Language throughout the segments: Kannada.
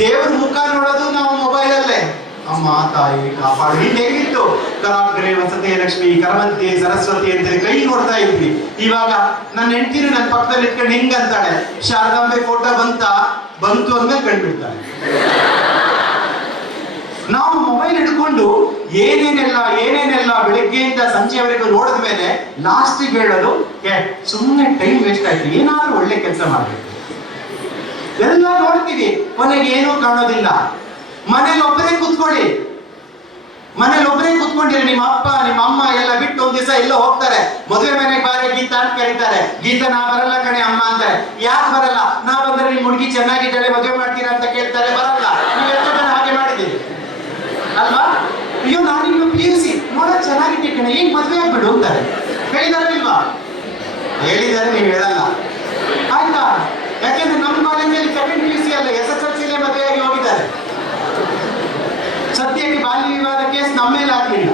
ದೇವ್ರ ಮುಖ ನೋಡೋದು ನಾವು ಮೊಬೈಲಲ್ಲೇ. ಅಮ್ಮ ತಾಯಿ ಕಾಪಾಡು. ಹಿಂದೆ ಹೇಗಿತ್ತು? ಕರಾಗ್ರೆ ವಸತಿ ಲಕ್ಷ್ಮಿ, ಕರವಂತಿ, ಸರಸ್ವತಿ ಅಂತೇಳಿ ಕೈ ನೋಡ್ತಾ ಇದ್ವಿ. ಇವಾಗ ನನ್ನ ಹೆಂಡತಿರು ನನ್ನ ಪಕ್ಕದಲ್ಲಿ ಇಟ್ಕೊಂಡು ಹಿಂಗಂತಾಳೆ, ಶಾರದಾಂಬೆ ಫೋಟೋ ಬಂತು ಅಂದ್ಮೇಲೆ ಕಂಡುಬಿಡ್ತಾಳೆ. ನಾವು ಮೊಬೈಲ್ ಹಿಡ್ಕೊಂಡು ಏನೇನೆಲ್ಲ ಬೆಳಿಗ್ಗೆಯಿಂದ ಸಂಜೆವರೆಗೂ ನೋಡಿದ ಮೇಲೆ ಲಾಸ್ಟಿಗೆ ಹೇಳೋದು, ಸುಮ್ಮನೆ ಟೈಮ್ ವೇಸ್ಟ್ ಆಯ್ತು, ಏನಾದ್ರೂ ಒಳ್ಳೆ ಕೆಲಸ ಮಾಡ್ಬೇಕು. ಎಲ್ಲ ನೋಡ್ತೀವಿ, ಕೊನೆಗೆ ಏನೂ ಕಾಣೋದಿಲ್ಲ. ಮನೇಲಿ ಒಬ್ಬರೇ ಕೂತ್ಕೊಂಡಿರಿ. ನಿಮ್ಮ ಅಪ್ಪ ನಿಮ್ಮ ಅಮ್ಮ ಎಲ್ಲ ಬಿಟ್ಟು ಒಂದ್ ದಿವಸ ಎಲ್ಲೋ ಹೋಗ್ತಾರೆ. ಮದುವೆ ಮನೆಗೆ ಬಾರೆ ಗೀತಾ ಅಂತ ಕರೀತಾರೆ. ಗೀತಾ ನಾ ಬರಲ್ಲ ಕಣೆ ಅಮ್ಮ ಅಂತಾರೆ. ಯಾಕೆ ಬರಲ್ಲ? ನಾ ಬಂದ್ರೆ ನಿಮ್ ಹುಡುಗಿ ಚೆನ್ನಾಗಿದ್ದಾಳೆ, ಮದುವೆ ಮಾಡ್ತೀರಾ ಅಂತ ಕೇಳ್ತಾರೆ. ಬರಲ್ಲ. ನೀವು ಎಷ್ಟು ಜನ ಹಾಗೆ ಮಾಡಿದ್ದೀರಿ ಅಲ್ವಾ? ಅಯ್ಯೋ ನಾನು ಇನ್ನು PUC ನೋಡಕ್ ಚೆನ್ನಾಗಿದ್ದೆ ಕಣೆ, ಈಗ ಮದುವೆ ಆಗ್ಬಿಡು ಅಂತಾರೆ. ಹೇಳಿದಾರಲ್ವಾ? ಹೇಳಿದ್ದಾರೆ, ನೀವು ಹೇಳಲ್ಲ. ಆಯ್ತಾ? ಯಾಕೆಂದ್ರೆ ನಮ್ಮ ಕಾಲೇಜಲ್ಲಿ ಸೆಕೆಂಡ್ PUC ಅಲ್ಲ, SSLC ಮದುವೆಯಾಗಿ ಹೋಗಿದ್ದಾರೆ. ಸದ್ಯಕ್ಕೆ ಬಾಲ್ಯ ವಿವಾದ ಕೇಸ್ ನಮ್ಮ ಮೇಲೆ ಹಾಕಲಿಲ್ಲ.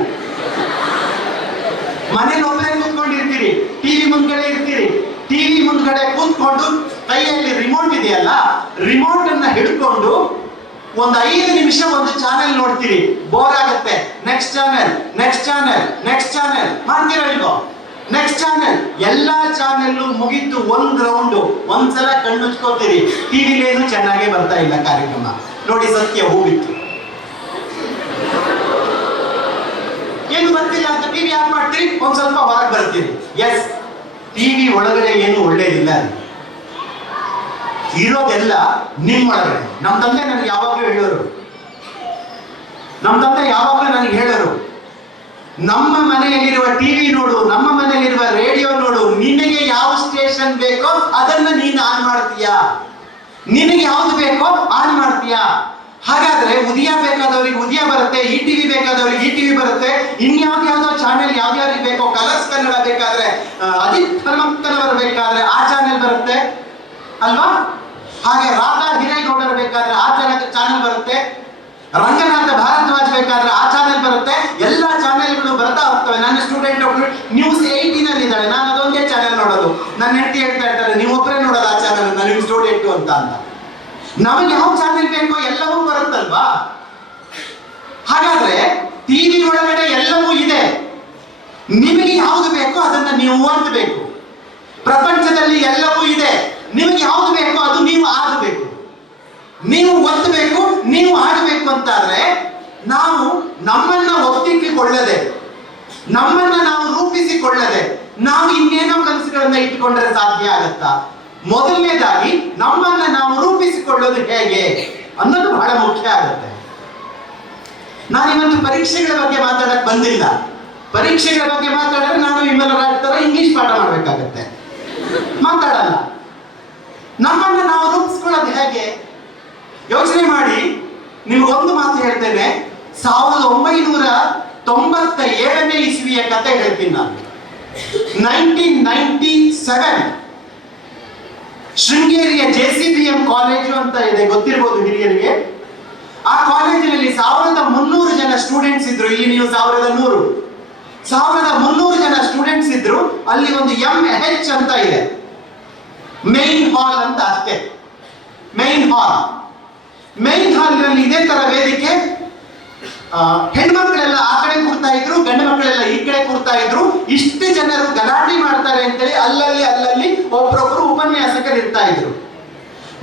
ಮನೇಲಿ ಒಬ್ಬರೇ ಕೂತ್ಕೊಂಡಿರ್ತೀರಿ, ಟಿವಿ ಮುಂದ್ಗಡೆ ಇರ್ತೀರಿ. ಟಿವಿ ಮುಂದ್ಗಡೆ ಕೂತ್ಕೊಂಡು ಕೈಯಲ್ಲಿ ರಿಮೋಟ್ ಇದೆಯಲ್ಲ, ರಿಮೋಟ್ ಅನ್ನ ಹಿಡ್ಕೊಂಡು ಒಂದು 5 ನಿಮಿಷ ಒಂದು ಚಾನೆಲ್ ನೋಡ್ತೀರಿ, ಬೋರ್ ಆಗುತ್ತೆ. ನೆಕ್ಸ್ಟ್ ಚಾನೆಲ್ ಮಾಡ್ತೀರಾ ಇಲ್ವೋ? ನೆಕ್ಸ್ಟ್ ಚಾನೆಲ್, ಎಲ್ಲಾ ಚಾನೆಲ್ ಮುಗಿತು ಒಂದ್ ರೌಂಡ್, ಒಂದ್ಸಲ ಕಣ್ಣುಚ್ಕೋತೀರಿ. ಟಿವಿಲೇನು ಚೆನ್ನಾಗೇ ಬರ್ತಾ ಇಲ್ಲ ಕಾರ್ಯಕ್ರಮ. ನೋಡಿ, ಸತ್ಯ ಹೋಗಿತ್ತು. ಏನು ಬರ್ತಿಲ್ಲ ಅಂತ ಟಿವಿ ಆಫ್ ಮಾಡ್ತೀರಿ, ಒಂದ್ ಸ್ವಲ್ಪ ಹೊರಗೆ ಬರ್ತೀರಿ. ಎಸ್, ಟಿವಿ ಒಳಗಡೆ ಏನು ಒಳ್ಳೇದಿಲ್ಲ, ಇರೋದೆಲ್ಲ ನಿಮ್ಮೊಳಗಡೆ. ನಮ್ಮ ತಂದೆ ನನಗೆ ಯಾವಾಗಲೂ ಹೇಳೋರು, ನಮ್ಮ ಮನೆಯಲ್ಲಿರುವ ಟಿವಿ ನೋಡು, ನಮ್ಮ ಮನೆಯಲ್ಲಿರುವ ರೇಡಿಯೋ ನೋಡು, ನಿನಗೆ ಯಾವ ಸ್ಟೇಷನ್ ಬೇಕೋ ಅದನ್ನ ನೀನು ಆನ್ ಮಾಡ್ತೀಯಾ, ನಿನಗೆ ಯಾವ್ದು ಬೇಕೋ ಆನ್ ಮಾಡ್ತೀಯಾ. ಹಾಗಾದ್ರೆ ಉದಯ ಬೇಕಾದವ್ರಿಗೆ ಉದಯ ಬರುತ್ತೆ, ಈ ಟಿವಿ ಬೇಕಾದವ್ರಿಗೆ ಈ ಟಿವಿ ಬರುತ್ತೆ, ಇನ್ಯಾವ್ಯಾವ್ದೋ ಚಾನೆಲ್ ಯಾವ್ಯಾವ್ರಿಗೆ ಬೇಕೋ, ಕಲರ್ಸ್ ಕನ್ನಡ ಬೇಕಾದ್ರೆ, ಅಜಿತ್ ಹನುಮಂತನವರು ಬೇಕಾದ್ರೆ ಆ ಚಾನೆಲ್ ಬರುತ್ತೆ ಅಲ್ವಾ? ಹಾಗೆ ರಾಧಾ ಹಿರೇಗೌಡರ ಬೇಕಾದ್ರೆ ಆ ಚಾನೆಲ್ ಬರುತ್ತೆ, ರಂಗನಾಥ ಭಾರದ್ವಾಜ್ ಬೇಕಾದ್ರೆ ಆ ಚಾನೆಲ್ ಬರುತ್ತೆ. ಎಲ್ಲಾ ಚಾನೆಲ್ಗಳು ಬರ್ತಾ ಹೋಗ್ತವೆ. ನನ್ನ ಸ್ಟೂಡೆಂಟ್ ಒಬ್ರು News 18 ಅಲ್ಲಿ ಇದ್ದಾಳೆ, ನಾನು ಅದೊಂದೇ ಚಾನೆಲ್ ನೋಡೋದು. ನನ್ನ ಹೆಂಡತಿ ಹೇಳ್ತಾ ಇರ್ತಾರೆ, ನೀವು ಒಬ್ಬರೇ ನೋಡೋದು ಆ ಚಾನೆಲ್, ನನಗೆ ಸ್ಟೂಡೆಂಟ್ ಅಂತ. ನಮಗೆ ಯಾವ ಚಾನೆಲ್ ಬೇಕೋ ಎಲ್ಲವೂ ಬರುತ್ತಲ್ವಾ? ಹಾಗಾದ್ರೆ ಟಿವಿ ಒಳಗಡೆ ಎಲ್ಲವೂ ಇದೆ. ನಿಮಗೆ ಯಾವುದು ಬೇಕೋ ಅದನ್ನ ನೀವು ಓದಬೇಕು. ಪ್ರಪಂಚದಲ್ಲಿ ಎಲ್ಲವೂ ಇದೆ. ನಿಮಗೆ ಯಾವುದು ಬೇಕೋ ಅದು ನೀವು ಆಡಬೇಕು, ನೀವು ಒತ್ತಬೇಕು, ನೀವು ಆಡಬೇಕು ಅಂತಾದ್ರೆ ನಾವು ನಮ್ಮನ್ನ ಒಪ್ಪಿಕೊಳ್ಳದೆ, ನಮ್ಮನ್ನ ನಾವು ರೂಪಿಸಿಕೊಳ್ಳದೆ ನಾವು ಇನ್ನೇನೋ ಕನಸುಗಳನ್ನ ಇಟ್ಟುಕೊಂಡ್ರೆ ಸಾಧ್ಯ ಆಗತ್ತಾ? ಮೊದಲನೇದಾಗಿ ನಮ್ಮನ್ನ ನಾವು ರೂಪಿಸಿಕೊಳ್ಳೋದು ಹೇಗೆ ಅನ್ನೋದು ಬಹಳ ಮುಖ್ಯ ಆಗುತ್ತೆ. ನಾನಿವತ್ತು ಪರೀಕ್ಷೆಗಳ ಬಗ್ಗೆ ಮಾತಾಡಕ್ ಬಂದಿಲ್ಲ. ಪರೀಕ್ಷೆಗಳ ಬಗ್ಗೆ ಮಾತಾಡಿದ್ರೆ ನಾನು ವಿಮಲರಾಗ್ತಾರೆ ಇಂಗ್ಲಿಷ್ ಪಾಠ ಮಾಡ್ಬೇಕಾಗತ್ತೆ, ಮಾತಾಡಲ್ಲ. ನಮ್ಮನ್ನ ನಾವು ರೂಪಿಸ್ಕೊಳ್ಳೋದು ಹೇಗೆ ಯೋಚನೆ ಮಾಡಿ. ನಿಮ್ಗೊಂದು ಮಾತು ಹೇಳ್ತೇನೆ, 1997ನೇ ಇಸ್ವಿಯ ಕತೆ ಹೇಳ್ತೀನಿ ನಾನು. 1997 ಶೃಂಗೇರಿಯ JCPM ಕಾಲೇಜು ಅಂತ ಇದೆ, ಗೊತ್ತಿರಬಹುದು ಹಿರಿಯರಿಗೆ. ಆ ಕಾಲೇಜಿನಲ್ಲಿ 1300 ಜನ ಸ್ಟೂಡೆಂಟ್ಸ್ ಇದ್ರು. ಇಲ್ಲಿ ನೀವು 1300 ಜನ ಸ್ಟೂಡೆಂಟ್ಸ್ ಇದ್ರು. ಅಲ್ಲಿ ಒಂದು MH ಅಂತ ಇದೆ, ಮೈನ್ ಹಾಲ್ ಅಂತ ಅಷ್ಟೇ. ಮೈನ್ ಹಾಲ್ನಲ್ಲಿ ಇದೇ ತರ ವೇದಿಕೆ. ಹೆಣ್ಮಕ್ಳೆಲ್ಲ ಆ ಕಡೆ ಕೂರ್ತಾ ಇದ್ರು, ಗಂಡು ಮಕ್ಕಳೆಲ್ಲ ಈ ಕಡೆ ಕೂರ್ತಾ ಇದ್ರು. ಇಷ್ಟು ಜನರು ಗಲಾಟೆ ಮಾಡ್ತಾರೆ ಅಂತೇಳಿ ಅಲ್ಲಲ್ಲಿ ಒಬ್ರೊಬ್ರು ಉಪನ್ಯಾಸಕರು ಇರ್ತಾ ಇದ್ರು.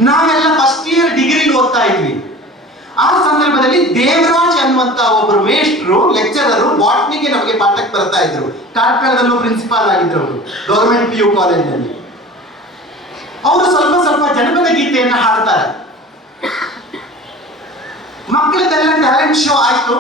ನಾವೆಲ್ಲ ಫಸ್ಟ್ ಇಯರ್ ಡಿಗ್ರಿ ಓದ್ತಾ ಇದ್ವಿ. ಆ ಸಂದರ್ಭದಲ್ಲಿ ದೇವರಾಜ್ ಅನ್ನುವಂತ ಒಬ್ರು ಮೇಷ್ಟ್ರು, ಲೆಕ್ಚರರು ಬಾಟ್ನಿಗೆ ನಮಗೆ ಪಾಠಕ್ಕೆ ಬರ್ತಾ ಇದ್ರು. ಕಾರ್ಕಳದಲ್ಲೂ ಪ್ರಿನ್ಸಿಪಾಲ್ ಆಗಿದ್ರು ಅವರು, ಗೌರ್ಮೆಂಟ್ PU ಕಾಲೇಜಿನಲ್ಲಿ. ಅವರು ಸ್ವಲ್ಪ ಜನಪದ ಗೀತೆಯನ್ನ ಹಾಡ್ತಾರೆ. ಮಕ್ಕಳದೆಲ್ಲ ಟ್ಯಾಲೆಂಟ್ ಶೋ ಆಯ್ತು,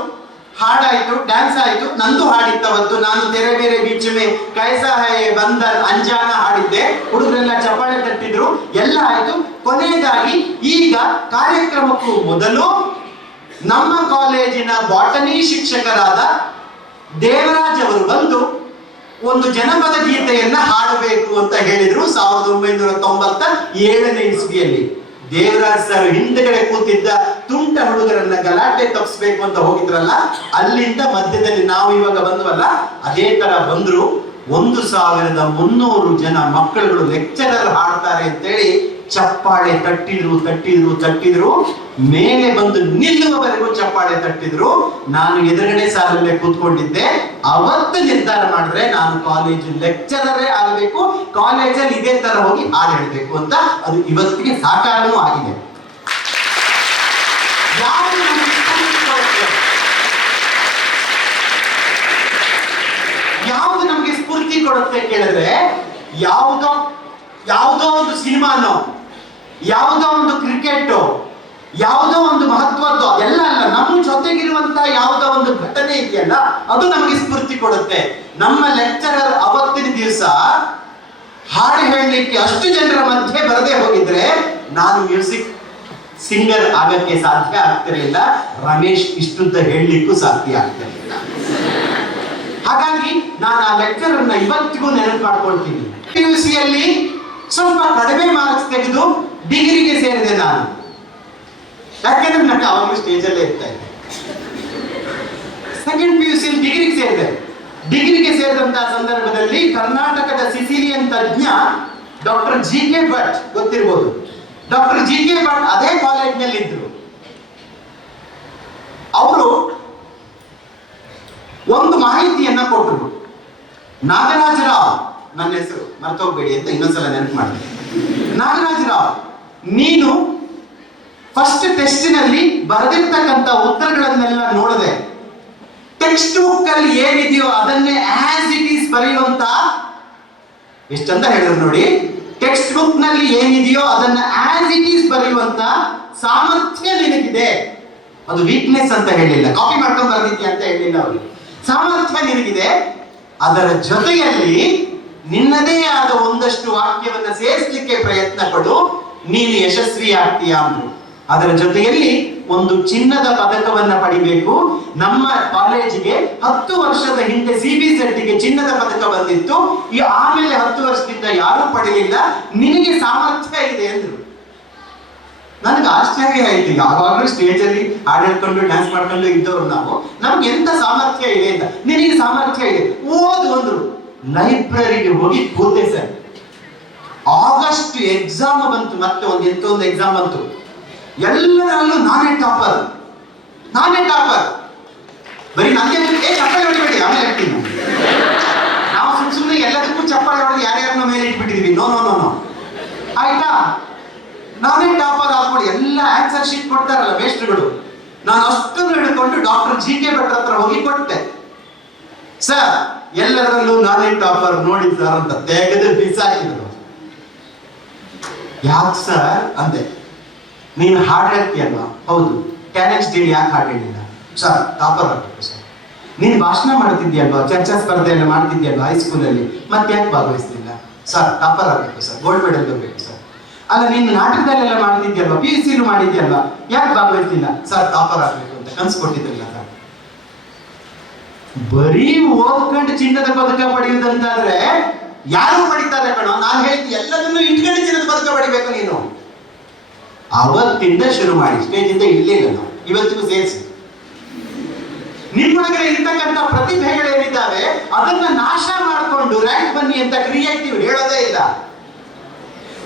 ಹಾಡಾಯ್ತು, ಡ್ಯಾನ್ಸ್ ಆಯ್ತು. ನಂದು ಹಾಡಿತ್ತು ಅವತ್ತು. ನಾನು ತೆರೆ ಬೇರೆ ಬೀಚ್ ಮೇ ಕೈಸಾ ಹೈ ಬಂದರ್ ಅಂಜಾನ ಹಾಡಿದ್ದೆ. ಹುಡುಗರೆಲ್ಲ ಚಪ್ಪಾಳೆ ತಟ್ಟಿದ್ರು, ಎಲ್ಲ ಆಯ್ತು. ಕೊನೆಯದಾಗಿ ಈಗ ಕಾರ್ಯಕ್ರಮಕ್ಕೂ ಮೊದಲು ನಮ್ಮ ಕಾಲೇಜಿನ ಬಾಟನಿ ಶಿಕ್ಷಕರಾದ ದೇವರಾಜ್ ಅವರು ಬಂದು ಒಂದು ಜನಪದ ಗೀತೆಯನ್ನ ಹಾಡಬೇಕು ಅಂತ ಹೇಳಿದ್ರು 1997ನೇ ಇಸ್ವಿಯಲ್ಲಿ. ದೇವರಾಜ್ ಸರ್ ಹಿಂದಗಡೆ ಕೂತಿದ್ದ ತುಂಟ ಹುಡುಗರನ್ನ ಗಲಾಟೆ ತಪ್ಪಿಸ್ಬೇಕು ಅಂತ ಹೋಗಿದ್ರಲ್ಲ, ಅಲ್ಲಿಂದ ಮಧ್ಯದಲ್ಲಿ ನಾವು ಇವಾಗ ಬಂದ್ವಲ್ಲ, ಅದೇ ತರ ಬಂದ್ರು. 1300 ಜನ ಮಕ್ಕಳುಗಳು ಲೆಕ್ಚರರ್ ಹಾಡ್ತಾರೆ ಅಂತೇಳಿ ಚಪ್ಪಾಳೆ ತಟ್ಟಿದ್ರು ಮೇಲೆ ಬಂದು ನಿಲ್ಲುವವರೆಗೂ ಚಪ್ಪಾಳೆ ತಟ್ಟಿದ್ರು. ನಾನು ಎದುರುಗಡೆ ಸಾಲಲ್ಲೇ ಕೂತ್ಕೊಂಡಿದ್ದೆ. ಅವತ್ತು ನಿರ್ಧಾರ ಮಾಡಿದ್ರೆ ನಾನು ಕಾಲೇಜು ಲೆಕ್ಚರರೇ ಆಗಬೇಕು, ಕಾಲೇಜಲ್ಲಿ ಇದೇ ತರ ಹೋಗಿ ಹಾಡು ಹೇಳ್ಬೇಕು ಅಂತ. ಅದು ಇವತ್ತಿಗೆ ಸಾಕಾರನೂ ಆಗಿದೆ. ಯಾವುದು ನಮ್ಗೆ ಸ್ಫೂರ್ತಿ ಕೊಡುತ್ತೆ ಕೇಳಿದ್ರೆ, ಯಾವುದೋ ಒಂದು ಸಿನಿಮಾನೋ, ಯಾವುದೋ ಒಂದು ಕ್ರಿಕೆಟ್, ಯಾವುದೋ ಒಂದು ಮಹತ್ವದ್ದು ಎಲ್ಲ ಅಲ್ಲ, ನಮ್ಮ ಜೊತೆಗಿರುವಂತ ಯಾವುದೋ ಒಂದು ಘಟನೆ ಇದೆಯಲ್ಲ ಅದು ನಮಗೆ ಸ್ಫೂರ್ತಿ ಕೊಡುತ್ತೆ. ನಮ್ಮ ಲೆಕ್ಚರರ್ ಅವತ್ತಿನ ದಿವಸ ಹಾಡು ಹೇಳಲಿಕ್ಕೆ ಅಷ್ಟು ಜನರ ಮಧ್ಯೆ ಬರದೇ ಹೋಗಿದ್ರೆ ನಾನು ಮ್ಯೂಸಿಕ್ ಸಿಂಗರ್ ಆಗಕ್ಕೆ ಸಾಧ್ಯ ಆಗ್ತಿರಲಿಲ್ಲ, ರಮೇಶ್ ಇಷ್ಟುದ್ದ ಹೇಳಲಿಕ್ಕೂ ಸಾಧ್ಯ ಆಗ್ತಿರಲಿಲ್ಲ. ಹಾಗಾಗಿ ನಾನು ಆ ಲೆಕ್ಚರರ್ನ ಇವತ್ತಿಗೂ ನೆನಪು ಮಾಡ್ಕೊಳ್ತೀನಿ. PUCಯಲ್ಲಿ ಸ್ವಲ್ಪ ಕಡಿಮೆ ಮಾರ್ಕ್ಸ್ ತೆಗೆದು ಡಿಗ್ರಿಗೆ ಸೇರಿದೆ ನಾನು. ಯಾಕೆಂದ್ರೆ ನಾನು ಅವಾಗಲೂ ಸ್ಟೇಜಲ್ಲೇ ಇರ್ತಾ ಇದ್ದೆ. ಸೆಕೆಂಡ್ PUC ಡಿಗ್ರಿಗೆ ಸೇರಿದೆ. ಡಿಗ್ರಿಗೆ ಸೇರಿದಂತಹ ಸಂದರ್ಭದಲ್ಲಿ ಕರ್ನಾಟಕದ ಸಿಸಿಲಿಯನ್ ತಜ್ಞ ಡಾಕ್ಟರ್ GK ಭಟ್ ಗೊತ್ತಿರ್ಬೋದು. ಡಾಕ್ಟರ್ GK ಭಟ್ ಅದೇ ಕಾಲೇಜ್ನಲ್ಲಿ ಇದ್ರು. ಅವರು ಒಂದು ಮಾಹಿತಿಯನ್ನ ಕೊಟ್ಟರು. ನಾಗರಾಜರಾವ್, ನನ್ನ ಹೆಸರು ಮರ್ತೋಗ್ಬೇಡಿ ಅಂತ ಇನ್ನೊಂದ್ಸಲ ನೆನಪು ಮಾಡಿದೆ. ನಾಗರಾಜರಾವ್, ನೀನು ಫಸ್ಟ್ ಟೆಸ್ಟಿನಲ್ಲಿ ಬರೆದಿರ್ತಕ್ಕಂಥ ಉತ್ತರಗಳನ್ನೆಲ್ಲ ನೋಡದೆ ಟೆಕ್ಸ್ಟ್ ಬುಕ್ ಅಲ್ಲಿ ಏನಿದೆಯೋ ಅದನ್ನೇ ಆಸ್ ಇಟ್ ಈಸ್ ಬರೆಯುವಂತ, ಎಷ್ಟಂತ ಹೇಳಿದ್ರು ನೋಡಿ, ಟೆಕ್ಸ್ಟ್ ಬುಕ್ ನಲ್ಲಿ ಏನಿದೆಯೋ ಅದನ್ನ ಆಸ್ ಇಟ್ ಈಸ್ ಬರೆಯುವಂತ ಸಾಮರ್ಥ್ಯ ನಿನಗಿದೆ. ಅದು ವೀಕ್ನೆಸ್ ಅಂತ ಹೇಳಿಲ್ಲ, ಕಾಪಿ ಮಾಡ್ಕೊಂಡು ಬರ್ದಿದ್ಯಾ ಅಂತ ಹೇಳಿಲ್ಲ ಅವರು. ಸಾಮರ್ಥ್ಯ ನಿನಗಿದೆ, ಅದರ ಜೊತೆಯಲ್ಲಿ ನಿನ್ನದೇ ಆದ ಒಂದಷ್ಟು ವಾಕ್ಯವನ್ನ ಸೇರಿಸಲಿಕ್ಕೆ ಪ್ರಯತ್ನ ಪಡು, ನೀನು ಯಶಸ್ವಿ ಆಗ್ತೀಯಾ ಅಂದ್ರು. ಅದರ ಜೊತೆಯಲ್ಲಿ ಒಂದು ಚಿನ್ನದ ಪದಕವನ್ನ ಪಡಿಬೇಕು. ನಮ್ಮ ಕಾಲೇಜಿಗೆ 10 ವರ್ಷದ ಹಿಂದೆ CBSETಗೆ ಚಿನ್ನದ ಪದಕ ಬಂದಿತ್ತು. ಈ ಆಮೇಲೆ 10 ವರ್ಷದಿಂದ ಯಾರೂ ಪಡೆಯಲಿಲ್ಲ. ನಿನಗೆ ಸಾಮರ್ಥ್ಯ ಇದೆ ಅಂದ್ರು. ನನಗೆ ಆಶ್ಚರ್ಯ ಆಯ್ತು. ಯಾವಾಗಲೂ ಸ್ಟೇಜ್ ಅಲ್ಲಿ ಹಾಡು ಹೇಳ್ಕೊಂಡು ಡ್ಯಾನ್ಸ್ ಮಾಡ್ಕೊಂಡು ಇದ್ದವ್ರು ನಾವು, ನಮ್ಗೆ ಎಂತ ಸಾಮರ್ಥ್ಯ ಇದೆ ಅಂತ. ನಿನಗೆ ಸಾಮರ್ಥ್ಯ ಇದೆ, ಓದು ಅಂದ್ರು. ಲೈಬ್ರರಿಗೆ ಹೋಗಿ ಕೂತೆ ಸರ್. ಆಗಸ್ಟ್ ಎಕ್ಸಾಮ್ ಬಂತು, ಮತ್ತೆ ಒಂದು ಎಕ್ಸಾಮ್ ಬಂತು. ಎಲ್ಲರಲ್ಲೂ ನಾನೇ ಟಾಪರ್. ಬರೀ ನನಗೆ ಚಪ್ಪಾಳೆ ಹೊಡಿಬೇಡಿ, ಆಮೇಲೆ ಹೇಳ್ತೀನಿ. ನಾವು ಸುಮ್ಮನೆ ಎಲ್ಲದಕ್ಕೂ ಚಪ್ಪಾಳೆ ಹೊಡೆದು ಯಾರ್ಯಾರನ್ನ ಮೇಲೆ ಇಟ್ಬಿಟ್ಟಿದೀವಿ. ನೋ ಆಯ್ತಾ, ನಾನೇ ಟಾಪರ್ ಆಗ್ಬಿಡಿ. ಎಲ್ಲ ಆನ್ಸರ್ ಶೀಟ್ ಕೊಡ್ತಾರಲ್ಲ ಮೇಸ್ಟ್ರುಗಳು, ನಾನು ಅಷ್ಟನ್ನು ಹಿಡ್ಕೊಂಡು ಡಾಕ್ಟರ್ GK ಭಟ್ ಹತ್ರ ಹೋಗಿ ಕೊಟ್ಟೆ. ಸರ್, ಎಲ್ಲರಲ್ಲೂ ನಾನೇ ಟಾಪರ್ ನೋಡಿ ಸರ್ ಅಂತ ತೆಗೆದು ಬಿಸಾಕಿದ್ರು. ಯಾಕೆ ಸರ್ ಅಂದೆ. ನೀನು ಹಾಡು ಹೇಳ್ತೀಯಲ್ವಾ? ಹೌದು. ಟ್ಯಾಲೆಂಟ್ ಡೇ ಯಾಕೆ ಹಾಡು ಹೇಳಿಲ್ಲ? ಸರ್, ಟಾಪರ್ ಆಗ್ಬೇಕು ಸರ್. ನೀನು ಭಾಷಣ ಮಾಡ್ತಿದ್ಯಲ್ವಾ, ಚರ್ಚಾ ಸ್ಪರ್ಧೆ ಎಲ್ಲ ಮಾಡ್ತಿದ್ಯಲ್ವಾ ಹೈಸ್ಕೂಲಲ್ಲಿ, ಮತ್ತೆ ಯಾಕೆ ಭಾಗವಹಿಸ್ತಿಲ್ಲ? ಸರ್, ಟಾಪರ್ ಆಗ್ಬೇಕು ಸರ್, ಗೋಲ್ಡ್ ಮೆಡಲ್ ಬರಬೇಕು ಸರ್. ಅಲ್ಲ, ನೀನು ನಾಟಕದಲ್ಲೆಲ್ಲ ಮಾಡ್ತಿದ್ಯಲ್ವಾ, PUCಲು ಮಾಡಿದ್ಯಲ್ವಾ, ಯಾಕೆ ಭಾಗವಹಿಸ್ತಿಲ್ಲ? ಸರ್, ಟಾಪರ್ ಆಗ್ಬೇಕು ಅಂತ ಕನ್ಸ್ಕೊಟ್ಟಿದ್ರಲ್ಲ ಸರ್. ಬರೀ ಓದ್ಕೊಂಡು ಚಿನ್ನದ ಪದಕ ಪಡೆಯುವುದಂತಾದ್ರೆ ಯಾರು ಪಡಿತಾರೆ ಕಣೋ? ನಾನು ಹೇಳ್ತೀನಿ, ಎಲ್ಲದನ್ನು ಇಟ್ಕೊಂಡು ಚಿನ್ನದ ಪದಕ ಪಡಿಬೇಕು ನೀನು. ಅವತ್ತಿಂದ ಶುರು ಮಾಡಿ, ಸ್ಟೇಜಿಂದ ಇರ್ಲಿಲ್ಲ ನಾವು, ಇವತ್ತಿಗೂ ಸೇರಿಸಿ. ನಿಮ್ಮೊಳಗಡೆ ಇರ್ತಕ್ಕಂಥ ಪ್ರತಿಭೆಗಳೇನಿದ್ದಾವೆ ಅದನ್ನ ನಾಶ ಮಾಡಿಕೊಂಡು ರ್ಯಾಂಕ್ ಬನ್ನಿ ಅಂತ ಕ್ರಿಯೇಟಿವ್ ಹೇಳೋದೇ ಇಲ್ಲ.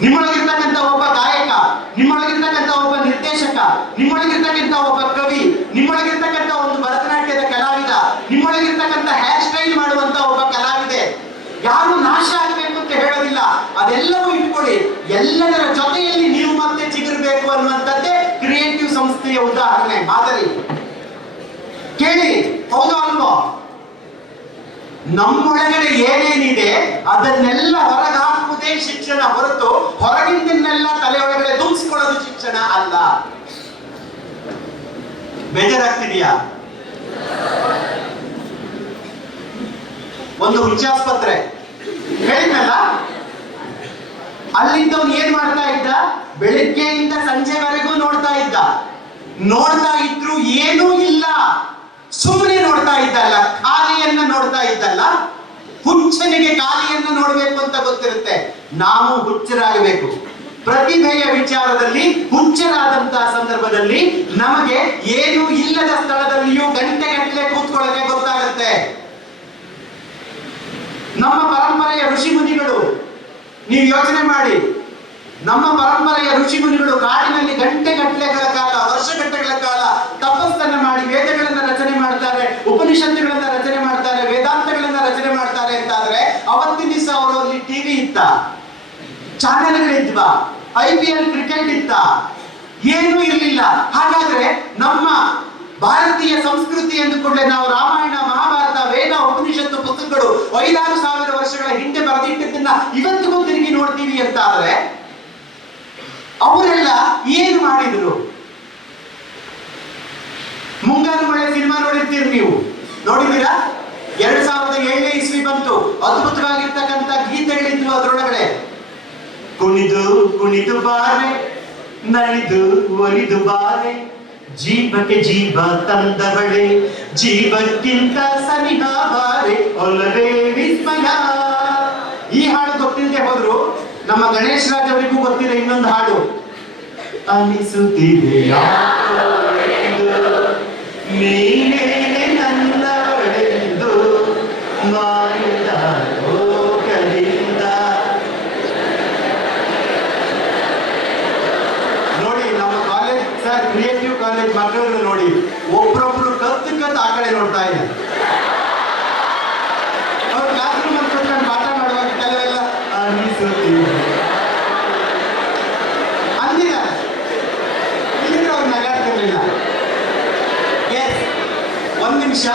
ನಿಮ್ಮೊಳಗಿರ್ತಕ್ಕಂಥ ಒಬ್ಬ ಗಾಯಕ, ನಿಮ್ಮೊಳಗಿರ್ತಕ್ಕಂಥ ಒಬ್ಬ ನಿರ್ದೇಶಕ, ನಿಮ್ಮೊಳಗಿರ್ತಕ್ಕಂಥ ಒಬ್ಬ ಕವಿ, ನಿಮ್ಮೊಳಗಿರ್ತಕ್ಕಂಥ ಒಂದು ಭರತನಾಟ್ಯದ ಕಲಾವಿದ, ನಿಮ್ಮೊಳಗಿರ್ತಕ್ಕಂಥ ಹೇರ್ ಸ್ಟೈಲ್ ಮಾಡುವಂತ ಒಬ್ಬ ಕಲಾವಿದೆ, ಯಾರು ನಾಶ ಆಗಬೇಕು ಅಂತ ಹೇಳೋದಿಲ್ಲ. ಅದೆಲ್ಲವೂ ಇಟ್ಕೊಳ್ಳಿ. ಎಲ್ಲದರ ಜೊತೆಯಲ್ಲಿ ನೀವು ಮತ್ತೆ ಚಿಗುರಬೇಕು ಅನ್ನುವಂಥದ್ದೇ ಕ್ರಿಯೇಟಿವ್ ಸಂಸ್ಥೆಯ ಉದಾಹರಣೆ, ಮಾದರಿ. ಕೇಳಿ, ಹೌದು ಅಲ್ವೋ? ನಮ್ಮೊಳಗಡೆ ಏನೇನಿದೆ ಅದನ್ನೆಲ್ಲ ಹೊರಗಾಕುವುದೇ ಶಿಕ್ಷಣ ಹೊರತು ಹೊರಗಿಂದನ್ನೆಲ್ಲ ತಲೆ ಒಳಗಡೆ ತುಂಬಿಸಿಕೊಳ್ಳೋದು ಶಿಕ್ಷಣ ಅಲ್ಲ. ಬೇಜಾರಾಗ್ತಿದೆಯಾ? ಒಂದು ಹುಚ್ಚಾಸ್ಪತ್ರೆ ಹೇಳಿದ್ನಲ್ಲ, ಅಲ್ಲಿದ್ದವನು ಏನ್ ಮಾಡ್ತಾ ಇದ್ದ? ಬೆಳಿಗ್ಗೆಯಿಂದ ಸಂಜೆವರೆಗೂ ನೋಡ್ತಾ ಇದ್ರು ಏನೂ ಇಲ್ಲ, ಸುಮ್ಮನೆ ನೋಡ್ತಾ ಇದ್ದಲ್ಲ, ಖಾಲಿಯನ್ನ ನೋಡ್ತಾ ಇದ್ದಲ್ಲ. ಹುಚ್ಚನಿಗೆ ಖಾಲಿಯನ್ನ ನೋಡ್ಬೇಕು ಅಂತ ಗೊತ್ತಿರುತ್ತೆ. ನಾವು ಹುಚ್ಚರಾಗಬೇಕು. ಪ್ರತಿಭೆಯ ವಿಚಾರದಲ್ಲಿ ಹುಚ್ಚರಾದಂತಹ ಸಂದರ್ಭದಲ್ಲಿ ನಮಗೆ ಏನು ಇಲ್ಲದ ಸ್ಥಳದಲ್ಲಿಯೂ ಗಂಟೆಗಟ್ಟಲೆ ಕೂತ್ಕೊಳ್ಳಕ್ಕೆ ಗೊತ್ತಾಗುತ್ತೆ. ನಮ್ಮ ಪರಂಪರೆಯ ಋಷಿ ಮುನಿಗಳು, ನೀವು ಯೋಚನೆ ಮಾಡಿ, ನಮ್ಮ ಪರಂಪರೆಯ ಋಷಿ ಮುನಿಗಳು ಕಾಡಿನಲ್ಲಿ ಗಂಟೆಗಟ್ಟಲೆಗಳ ಕಾಲ, ವರ್ಷಗಟ್ಟಲೆಗಳ ಕಾಲ ತಪಸ್ಸನ್ನ ಮಾಡಿ ವೇದಗಳನ್ನ ರಚನೆ ಮಾಡ್ತಾರೆ, ಉಪನಿಷತ್ತುಗಳನ್ನ ರಚನೆ ಮಾಡ್ತಾರೆ, ವೇದಾಂತಗಳನ್ನ ರಚನೆ ಮಾಡ್ತಾರೆ ಅಂತಾದ್ರೆ ಅವತ್ತಿನ ದಿವಸ ಅವರಲ್ಲಿ ಟಿವಿ ಇತ್ತ, ಚಾನೆಲ್ಗಳಿದ್ವಾ, IPL ಕ್ರಿಕೆಟ್ ಇತ್ತ? ಏನೂ ಇರಲಿಲ್ಲ. ಹಾಗಾದ್ರೆ ನಮ್ಮ ಭಾರತೀಯ ಸಂಸ್ಕೃತಿ ಎಂದುಕೊಂಡ್ರೆ ನಾವು ರಾಮಾಯಣ, ಮಹಾಭಾರತ, ವೇದ, ಉಪನಿಷತ್ತು ಪುಸ್ತಕಗಳು 5,000-6,000 ವರ್ಷಗಳ ಹಿಂದೆ ಬರೆದಿಟ್ಟದನ್ನ ಇವತ್ತಿಗೂ ತಿರುಗಿ ನೋಡ್ತೀವಿ ಅಂತ ಆದ್ರೆ ಅವರೆಲ್ಲ ಏನು ಮಾಡಿದ್ರು? ಮುಂಗಾರು ಮಳೆ ಸಿನಿಮಾ ನೋಡಿರ್ತೀರಿ ನೀವು, ನೋಡಿದ್ದೀರಾ? 2007ನೇ ಇಸ್ವಿ ಬಂತು, ಅದ್ಭುತವಾಗಿರ್ತಕ್ಕಂಥ ಗೀತೆಗಳಿದ್ವು ಅದರೊಳಗಡೆ. ಕುಣಿದು ಕುಣಿದು ಬಾರೆ, ನಲಿದು ಒಲಿದು ಬಾರೆ, ಜೀವಕ್ಕೆ ಜೀವ ತಂದವಳೆ, ಜೀವಕ್ಕಿಂತ ಸನಿಹ ಬಾರೆ, ಒಲವೇ ವಿಸ್ಮಯ. ಈ ಹಾಡು ಗೊತ್ತಿಲ್ಲದೆ ಹೋದ್ರು ನಮ್ಮ ಗಣೇಶ್ ರಾಜ್ ಅವರಿಗೂ ಗೊತ್ತಿದೆ ಇನ್ನೊಂದು ಹಾಡು, ಅನಿಸುತ್ತಿದೆ ನೀನೇ ನನ್ನವಳೆಂದು ಮಾಯದ ಲೋಕದಿಂದ. ನೋಡಿ ನಮ್ಮ ಕಾಲೇಜ್ ಸರ್, ಕ್ರಿಯೇಟಿವ್ ಕಾಲೇಜ್ ಮಕ್ಕಳನ್ನು ನೋಡಿ, ಒಬ್ರೊಬ್ರು ಕತ್ತು ಆ ಕಡೆ ನೋಡ್ತಾ ಇದ್ದಾರೆ. ಅವ್ರು ಕ್ಲಾಸ್ ರೂಮ್ ಅಂತ ಕೂತ್ಕೊಂಡು ಪಾಠ ಮಾಡುವಾಗ ಕೆಲವೆಲ್ಲ ಅನಿಸುತ್ತಿದೆ ಅಂದಿದ್ದಾರೆ, ಇಲ್ಲಿದ್ರೆ ಅವ್ರು ನಗಾಡ್ತಿರ್ಲಿಲ್ಲ. ಒಂದ್ ನಿಮಿಷ,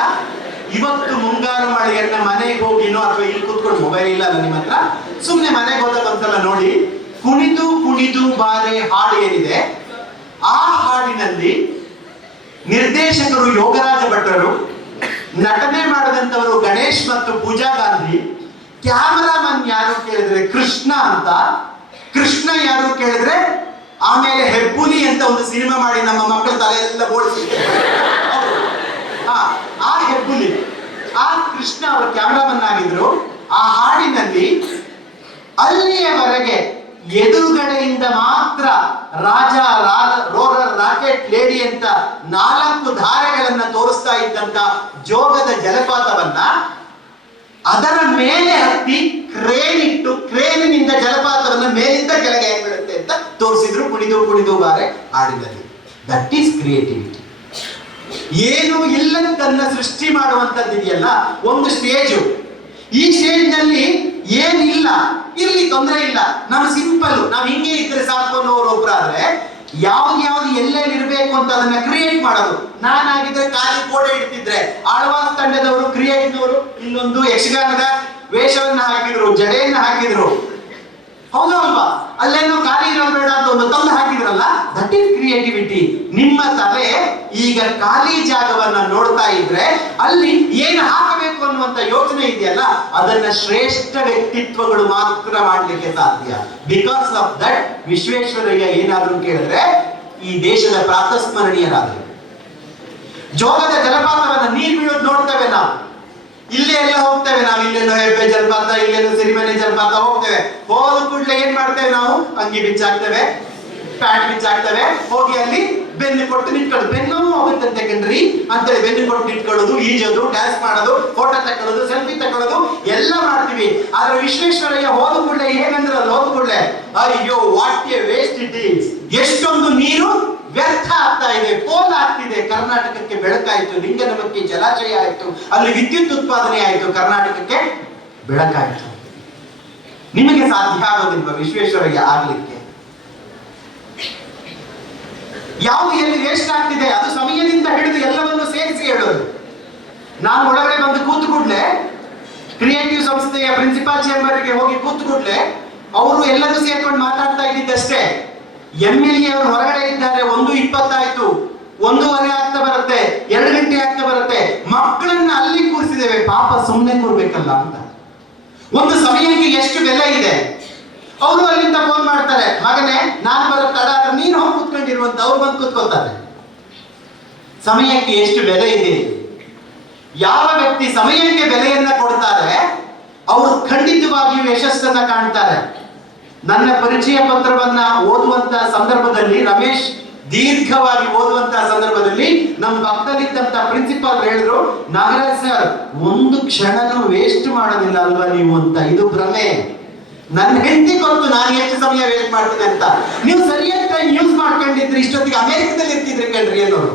ಇವತ್ತು ಮುಂಗಾರು ಮಳೆಯನ್ನ ಮನೆಗೆ ಹೋಗಿನೋ ಅಥವಾ ಇಲ್ಲಿ ಕೂತ್ಕೊಂಡು, ಮೊಬೈಲ್ ಇಲ್ಲ ನಿಮ್ಮ ಹತ್ರ, ಸುಮ್ಮನೆ ಮನೆಗೆ ಹೋದಾಗ ಒಂದ್ಸಲ ನೋಡಿ, ಕುಣಿದು ಕುಣಿದು ಬಾರೆ ಹಾಡು ಏನಿದೆ, ಆ ಹಾಡಿನಲ್ಲಿ ನಿರ್ದೇಶಕರು ಯೋಗರಾಜ ಭಟ್ರರು, ನಟನೆ ಮಾಡಿದಂತವರು ಗಣೇಶ್ ಮತ್ತು ಪೂಜಾ ಗಾಂಧಿ, ಕ್ಯಾಮರಾಮನ್ ಯಾರು ಕೇಳಿದ್ರೆ ಕೃಷ್ಣ ಅಂತ, ಕೃಷ್ಣ ಯಾರು ಕೇಳಿದ್ರೆ ಆಮೇಲೆ ಹೆಬ್ಬುಲಿ ಅಂತ ಒಂದು ಸಿನಿಮಾ ಮಾಡಿ ನಮ್ಮ ಮಕ್ಕಳ ತಲೆ ಎಲ್ಲ ಓಡಿಸಿ, ಆ ಹೆಬ್ಬುಲಿ, ಆ ಕೃಷ್ಣ ಅವರು ಕ್ಯಾಮರಾಮನ್ ಆಗಿದ್ರು. ಆ ಹಾಡಿನಲ್ಲಿ ಅಲ್ಲಿಯವರೆಗೆ ಎದುರುಗಡೆಯಿಂದ ಮಾತ್ರ ರಾಜ, ರೋರರ್, ರಾಕೆಟ್, ಲೇಡಿ ಅಂತ 4 ಧಾರೆಗಳನ್ನ ತೋರಿಸ್ತಾ ಇದ್ದಂತ ಜೋಗದ ಜಲಪಾತವನ್ನ ಅದರ ಮೇಲೆ ಹತ್ತಿ ಕ್ರೇನ್ ಇಟ್ಟು, ಕ್ರೇನಿನಿಂದ ಜಲಪಾತವನ್ನ ಮೇಲಿಂದ ಕೆಳಗೆ ಹೇಗೆ ಬೀಳುತ್ತೆ ಅಂತ ತೋರಿಸಿದ್ರು ಕುಣಿದು ಕುಣಿದು ಬಾರೆ ಹಾಡಿನಲ್ಲಿ. That is creativity. ಏನು ಇಲ್ಲದನ್ನ ಸೃಷ್ಟಿ ಮಾಡುವಂತದ್ದು ಇದೆಯಲ್ಲ ಒಂದು ಸ್ಟೇಜು. ಈ ಸ್ಟೇಜ್ ನಲ್ಲಿ ಏನಿಲ್ಲ, ಇರ್ಲಿ, ತೊಂದರೆ ಇಲ್ಲ, ನಾವು ಸಿಂಪಲ್, ನಾವ್ ಹಿಂಗೆ ಇದ್ರೆ ಸಾಕು ಅನ್ನೋರು ಒಬ್ರಾದ್ರೆ ಯಾವ್ದು ಎಲ್ಲೆಲ್ಲಿ ಇರ್ಬೇಕು ಅಂತ ಅದನ್ನ ಕ್ರಿಯೇಟ್ ಮಾಡೋದು. ನಾನಾಗಿದ್ರೆ ಖಾಲಿ ಗೋಡೆ ಇಡ್ತಿದ್ರೆ, ಆಳ್ವಾಸ್ ತಂಡದವರು ಕ್ರಿಯೇಟ್ನವರು ಇಲ್ಲೊಂದು ಯಕ್ಷಗಾನದ ವೇಷವನ್ನ ಹಾಕಿದ್ರು, ಜಡೆಯನ್ನ ಹಾಕಿದ್ರು, ಹೌದು ಅಲ್ವಾ? ಅಲ್ಲೇನೋ ಖಾಲಿ ಇರೋದು ಬೇಡ ಅಂತ ಒಂದು ತಂದು ಹಾಕಿದ್ರಲ್ಲ, ದಟ್ ಈಸ್ ಕ್ರಿಯೇಟಿವಿಟಿ. ನಿಮ್ಮ ತಲೆ ಈಗ ಖಾಲಿ ಜಾಗವನ್ನ ನೋಡ್ತಾ ಇದ್ರೆ ಅಲ್ಲಿ ಏನು ಹಾಕಬೇಕು ಅನ್ನುವಂತ ಯೋಚನೆ ಇದೆಯಲ್ಲ, ಅದನ್ನ ಶ್ರೇಷ್ಠ ವ್ಯಕ್ತಿತ್ವಗಳು ಮಾತ್ರ ಮಾಡ್ಲಿಕ್ಕೆ ಸಾಧ್ಯ. ಬಿಕಾಸ್ ಆಫ್ ದಟ್ ವಿಶ್ವೇಶ್ವರಯ್ಯ ಏನಾದ್ರು ಕೇಳಿದ್ರೆ ಈ ದೇಶದ ಪ್ರಾತಸ್ಮರಣೀಯರಾದರು. ಜೋಗದ ಜಲಪಾತವನ್ನ ನೀರು ಬೀಳೋದು ನೋಡ್ತೇವೆ ನಾವು, ಇಲ್ಲೇ ಎಲ್ಲ ಹೋಗ್ತೇವೆ ನಾವು, ಇಲ್ಲೆಲ್ಲೋ ಹೆಬ್ಬೆ ಜಲಪಾತ, ಇಲ್ಲೆಲ್ಲೋ ಸಿರಿಮನೆ ಜಲಪಾತ ಹೋಗ್ತೇವೆ. ಹೋದ ಕೂಡಲೇ ಏನ್ ಮಾಡ್ತೇವೆ ನಾವು? ಅಂಗಿ ಬಿಚ್ಚಾಕ್ತೇವೆ, ಪ್ಯಾಂಟ್ ಬಿಚ್ಚಾಕ್ತೇವೆ, ಹೋಗಿ ಅಲ್ಲಿ ಬೆನ್ನು ಕೊಟ್ಟು ನಿಂತ್ಕೊಳ್ಳೋದು. ಬೆನ್ನು ಹೋಗುತ್ತಂತೆ ಕಣ್ರಿ ಅಂತೇಳಿ ಬೆನ್ನು ಕೊಟ್ಟು ನಿಂತ್ಕೊಳ್ಳೋದು, ಈಜೋದು, ಡ್ಯಾನ್ಸ್ ಮಾಡೋದು, ಫೋಟೋ ತಕೊಳ್ಳೋದು, ಸೆಲ್ಫಿ ತಕೊಳ್ಳೋದು ಎಲ್ಲ ಮಾಡ್ತೀವಿ. ಆದ್ರೆ ವಿಶ್ವೇಶ್ವರಯ್ಯ ಹೋದ ಕೂಡಲೇ ಏನಂದ್ರಲ್ಲ, ಹೋದ ಕೂಡಲೇ ಅಯ್ಯೋ what A waste it is, ಎಷ್ಟೊಂದು ನೀರು ವ್ಯರ್ಥ ಆಗ್ತಾ ಇದೆ, ಪೋಲ್ ಆಗ್ತಿದೆ. ಕರ್ನಾಟಕಕ್ಕೆ ಬೆಳಕಾಯ್ತು, ಲಿಂಗನಮಕ್ಕಿ ಜಲಾಶಯ ಆಯ್ತು, ಅಲ್ಲಿ ವಿದ್ಯುತ್ ಉತ್ಪಾದನೆ ಆಯ್ತು, ಕರ್ನಾಟಕಕ್ಕೆ ಬೆಳಕಾಯ್ತು. ನಿಮಗೆ ಸಾಧ್ಯ ಆಗೋದಿಲ್ವಾ ವಿಶ್ವೇಶ್ವರಯ್ಯ ಆಗ್ಲಿಕ್ಕೆ? ಯಾವುದು ಎಲ್ಲಿ ವೇಸ್ಟ್ ಆಗ್ತಿದೆ ಅದು ಸಮಯದಿಂದ ಹಿಡಿದು ಎಲ್ಲವನ್ನು ಸೇರಿಸಿ ಹೇಳೋದು. ನಾನು ಒಳಗಡೆ ಬಂದು ಕೂತು ಕೂಡ್ಲೆ, ಕ್ರಿಯೇಟಿವ್ ಸಂಸ್ಥೆಯ ಪ್ರಿನ್ಸಿಪಾಲ್ ಚೇಂಬರ್ಗೆ ಹೋಗಿ ಕೂತು ಕೂಡ್ಲೆ ಅವರು ಎಲ್ಲರೂ ಸೇರ್ಕೊಂಡು ಮಾತಾಡ್ತಾ ಇದ್ದಿದ್ದಷ್ಟೇ. MLA ಅವರು ಹೊರಗಡೆ ಇದ್ದಾರೆ, 1:20 ಆಯ್ತು, 1:15 ಆಗ್ತಾ ಬರುತ್ತೆ, 2 ಗಂಟೆ ಆಗ್ತಾ ಬರುತ್ತೆ, ಮಕ್ಕಳನ್ನ ಅಲ್ಲಿ ಕೂರಿಸಿದ್ದೇವೆ, ಪಾಪ ಸುಮ್ಮನೆ ಕೂರ್ಬೇಕಲ್ಲ ಅಂತ. ಒಂದು ಸಮಯಕ್ಕೆ ಎಷ್ಟು ಬೆಲೆ ಇದೆ. ಅವರು ಅಲ್ಲಿಂದ ಫೋನ್ ಮಾಡ್ತಾರೆ, ಮಗನೇ ನಾನು ಬರೋ ತಡ ಆದ್ರೆ ನೀನು ಹೋಗಿ ಕೂತ್ಕೊಂಡಿರುವಂತ, ಅವ್ರು ಬಂದು ಕೂತ್ಕೊಳ್ತಾರೆ. ಸಮಯಕ್ಕೆ ಎಷ್ಟು ಬೆಲೆ ಇದೆ. ಯಾವ ವ್ಯಕ್ತಿ ಸಮಯಕ್ಕೆ ಬೆಲೆಯನ್ನ ಕೊಡ್ತಾರೆ ಅವರು ಖಂಡಿತವಾಗಿಯೂ ಯಶಸ್ಸನ್ನ ಕಾಣ್ತಾರೆ. ನನ್ನ ಪರಿಚಯ ಪತ್ರವನ್ನ ಓದುವಂತ ಸಂದರ್ಭದಲ್ಲಿ, ರಮೇಶ್ ದೀರ್ಘವಾಗಿ ಓದುವಂತಹ ಸಂದರ್ಭದಲ್ಲಿ ನಮ್ಮ ಪಕ್ಕದಲ್ಲಿದ್ದಂತ ಪ್ರಿನ್ಸಿಪಾಲ್ ಹೇಳಿದ್ರು, ನಾಗರಾಜ್ ಸರ್ ಒಂದು ಕ್ಷಣನೂ ವೇಸ್ಟ್ ಮಾಡೋದಿಲ್ಲ ಅಲ್ವಾ ನೀವು ಅಂತ. ಇದು ಭ್ರಮೆ. ನನ್ನ ಹೆಂಡತಿ ಗೊತ್ತು ನಾನು ಎಷ್ಟು ಸಮಯ ವೇಸ್ಟ್ ಮಾಡ್ತೀನಿ ಅಂತ. ನೀವು ಸರಿಯಾದ ಟೈಮ್ ಯೂಸ್ ಮಾಡ್ಕೊಂಡಿದ್ರೆ ಇಷ್ಟೊತ್ತಿಗೆ ಅಮೆರಿಕದಲ್ಲಿ ಇರ್ತಿದ್ರಿ ಕಣ್ರಿ ಅನ್ನೋರು.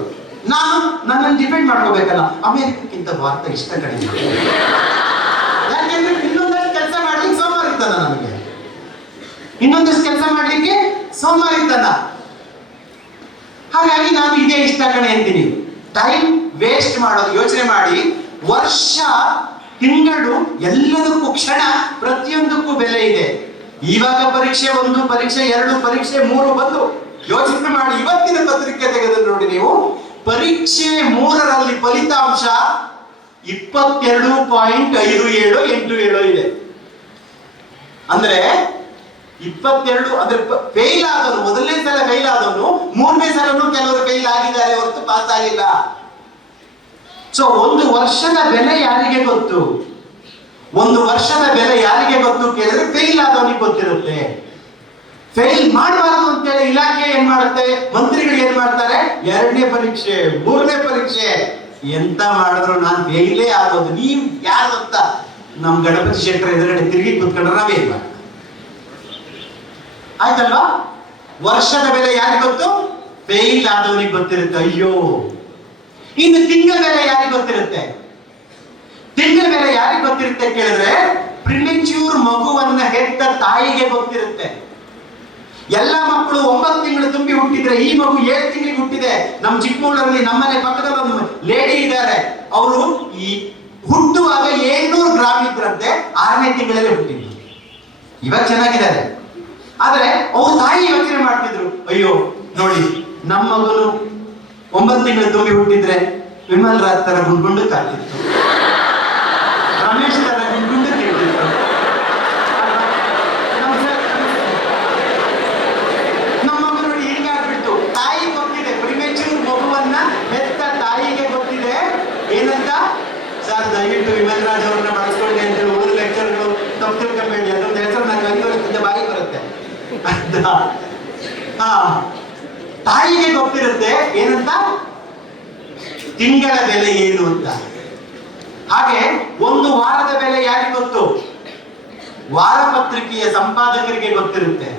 ನಾನು ನನ್ನನ್ನು ಡಿಪೆಂಡ್ ಮಾಡ್ಕೋಬೇಕಲ್ಲ, ಅಮೆರಿಕಕ್ಕಿಂತ ಭಾರತ ಇಷ್ಟ ಕಡಿಮೆ. ಯಾಕೆಂದ್ರೆ ಇನ್ನೊಂದಷ್ಟು ಕೆಲಸ ಮಾಡ್ಲಿಕ್ಕೆ ಸೋಮವಾರ ಇರ್ತಾನ ನಮಗೆ, ಇನ್ನೊಂದಷ್ಟು ಕೆಲಸ ಮಾಡ್ಲಿಕ್ಕೆ ಸೋಮವಾರ ಇರ್ತಾನ. ಹಾಗಾಗಿ ನಾನು ಇದೇ ಇಷ್ಟ ಕಣೆ ಅಂತೀನಿ. ಟೈಮ್ ವೇಸ್ಟ್ ಮಾಡೋದು ಯೋಚನೆ ಮಾಡಿ. ವರ್ಷ, ತಿಂಗಳು, ಎಲ್ಲದಕ್ಕೂ ಕ್ಷಣ, ಪ್ರತಿಯೊಂದಕ್ಕೂ ಬೆಲೆ ಇದೆ. ಇವಾಗ ಪರೀಕ್ಷೆ 1, ಪರೀಕ್ಷೆ 2, ಪರೀಕ್ಷೆ 3 ಬಂದು ಯೋಚನೆ ಮಾಡಿ. ಇವತ್ತಿನ ಪತ್ರಿಕೆ ತೆಗೆದು ನೋಡಿ ನೀವು, ಪರೀಕ್ಷೆ 3ರಲ್ಲಿ ಫಲಿತಾಂಶ 22.5787 ಇದೆ. ಅಂದ್ರೆ 22, ಅಂದ್ರೆ ಫೇಲ್ ಆದವನು, ಮೊದಲನೇ ಸಲ ಫೇಲ್ ಆದವನು 3ನೇ ಸಲನು ಕೆಲವರು ಫೇಲ್ ಆಗಿದ್ದಾರೆ ಹೊರತು ಪಾಸ್ ಆಗಿಲ್ಲ. ಸೊ ಒಂದು ವರ್ಷದ ಬೆಲೆ ಯಾರಿಗೆ ಗೊತ್ತು? ಒಂದು ವರ್ಷದ ಬೆಲೆ ಯಾರಿಗೆ ಗೊತ್ತು ಕೇಳಿದ್ರೆ ಫೇಲ್ ಆದವನಿಗೆ ಗೊತ್ತಿರುತ್ತೆ. ಫೇಲ್ ಮಾಡಬಾರದು ಅಂತೇಳಿ ಇಲಾಖೆ ಏನ್ ಮಾಡುತ್ತೆ, ಮಂತ್ರಿಗಳು ಏನ್ ಮಾಡ್ತಾರೆ, 2ನೇ ಪರೀಕ್ಷೆ 3ನೇ ಪರೀಕ್ಷೆ ಎಂತ ಮಾಡಿದ್ರು ನಾನು ಫೇಲೇ ಆಗೋದು, ನೀವ್ ಯಾರು ಅಂತ ನಮ್ ಗಣಪತಿ ಶೆಟ್ಟರ್ ಎದುರುಗಡೆ ತಿರುಗಿ ಕೂತ್ಕೊಂಡ್ರೆ ನಾವೇನ್ ಮಾಡ ಆಯ್ತಲ್ವಾ? ವರ್ಷದ ಬೆಲೆ ಯಾರಿಗೆ ಗೊತ್ತು? ಫೇಲ್ ಆದವನಿಗೆ ಗೊತ್ತಿರುತ್ತೆ. ಅಯ್ಯೋ, ಇನ್ನು ತಿಂಗಳ ಬೆಲೆ ಯಾರಿಗೆ ಗೊತ್ತಿರುತ್ತೆ? ತಿಂಗಳ ಬೆಲೆ ಯಾರಿಗೆ ಗೊತ್ತಿರುತ್ತೆ ಕೇಳಿದ್ರೆ ಪ್ರಿಮೆಚ್ಯೂರ್ ಮಗುವನ್ನ ಹೆತ್ತ ತಾಯಿಗೆ ಗೊತ್ತಿರುತ್ತೆ. ಎಲ್ಲ ಮಕ್ಕಳು 9 ತಿಂಗಳು ತುಂಬಿ ಹುಟ್ಟಿದ್ರೆ ಈ ಮಗು 7 ತಿಂಗಳಿಗೆ ಹುಟ್ಟಿದೆ. ನಮ್ಮ ಚಿಕ್ಕಮಗಳೂರಲ್ಲಿ ನಮ್ಮನೆ ಪಕ್ಕದಲ್ಲಿ ಒಂದು ಲೇಡಿ ಇದ್ದಾರೆ. ಅವರು ಈ ಹುಟ್ಟುವಾಗ 700 ಗ್ರಾಮ್ ಇದ್ರಂತೆ, 6ನೇ ತಿಂಗಳಲ್ಲಿ ಹುಟ್ಟಿದ್ರು. ಇವಾಗ ಚೆನ್ನಾಗಿದ್ದಾರೆ. ಆದ್ರೆ ಅವ್ರ ತಾಯಿ ಯೋಚನೆ ಮಾಡ್ತಿದ್ರು, ಅಯ್ಯೋ ನೋಡಿ ನಮ್ಮ ಮಗನು 9 ತಿಂಗಳು ತುಂಬಿ ಹುಟ್ಟಿದ್ರೆ ವಿಮಲ್ ರಾಜ್ ತರ ಗುಂಡ್ಗುಂಡು ಕಾಡ್ತಿತ್ತು, ರಮೇಶ್ ತರ ಗುಂಡ್ಗುಂಡು ಕೇಳ್ತಿತ್ತು. ನಮ್ಮ ಮಗು ನೋಡಿ ಹಿಂಗಾಗ್ಬಿಟ್ಟು. ತಾಯಿ ಗೊತ್ತಿದೆ, ಪ್ರಿಮೆಚ್ಯೂರ್ ಮಗುವನ್ನ ಹೆತ್ತ ತಾಯಿಗೆ ಗೊತ್ತಿದೆ ಏನಂತ. ಸರ್ ದಯವಿಟ್ಟು ವಿಮಲ್ ರಾಜ್ ಅವ್ರನ್ನ ಬಳಸ್ಕೊಂಡೆ ಅಂತ ಹೇಳಿ ಉಳಿದ ಲೆಕ್ಚರ್ಗಳು ತಪ್ಪು ತಿಳ್ಕೊಬೇಡಿ, ಅದೊಂದು ಹೆಸರು ನಾನು 5 ವರ್ಷದಿಂದ ಬಾಯಿ ಬರುತ್ತೆ. ತಾಯಿಗೆ ಗೊತ್ತಿರುತ್ತೆ ಏನಂತ, ತಿಂಗಳ ಬೆಲೆ ಏನು ಅಂತ. ಹಾಗೆ ಒಂದು ವಾರದ ಬೆಲೆ ಯಾರಿಗೆ ಗೊತ್ತು? ವಾರಪತ್ರಿಕೆಯ ಸಂಪಾದಕರಿಗೆ ಗೊತ್ತಿರುತ್ತೆ.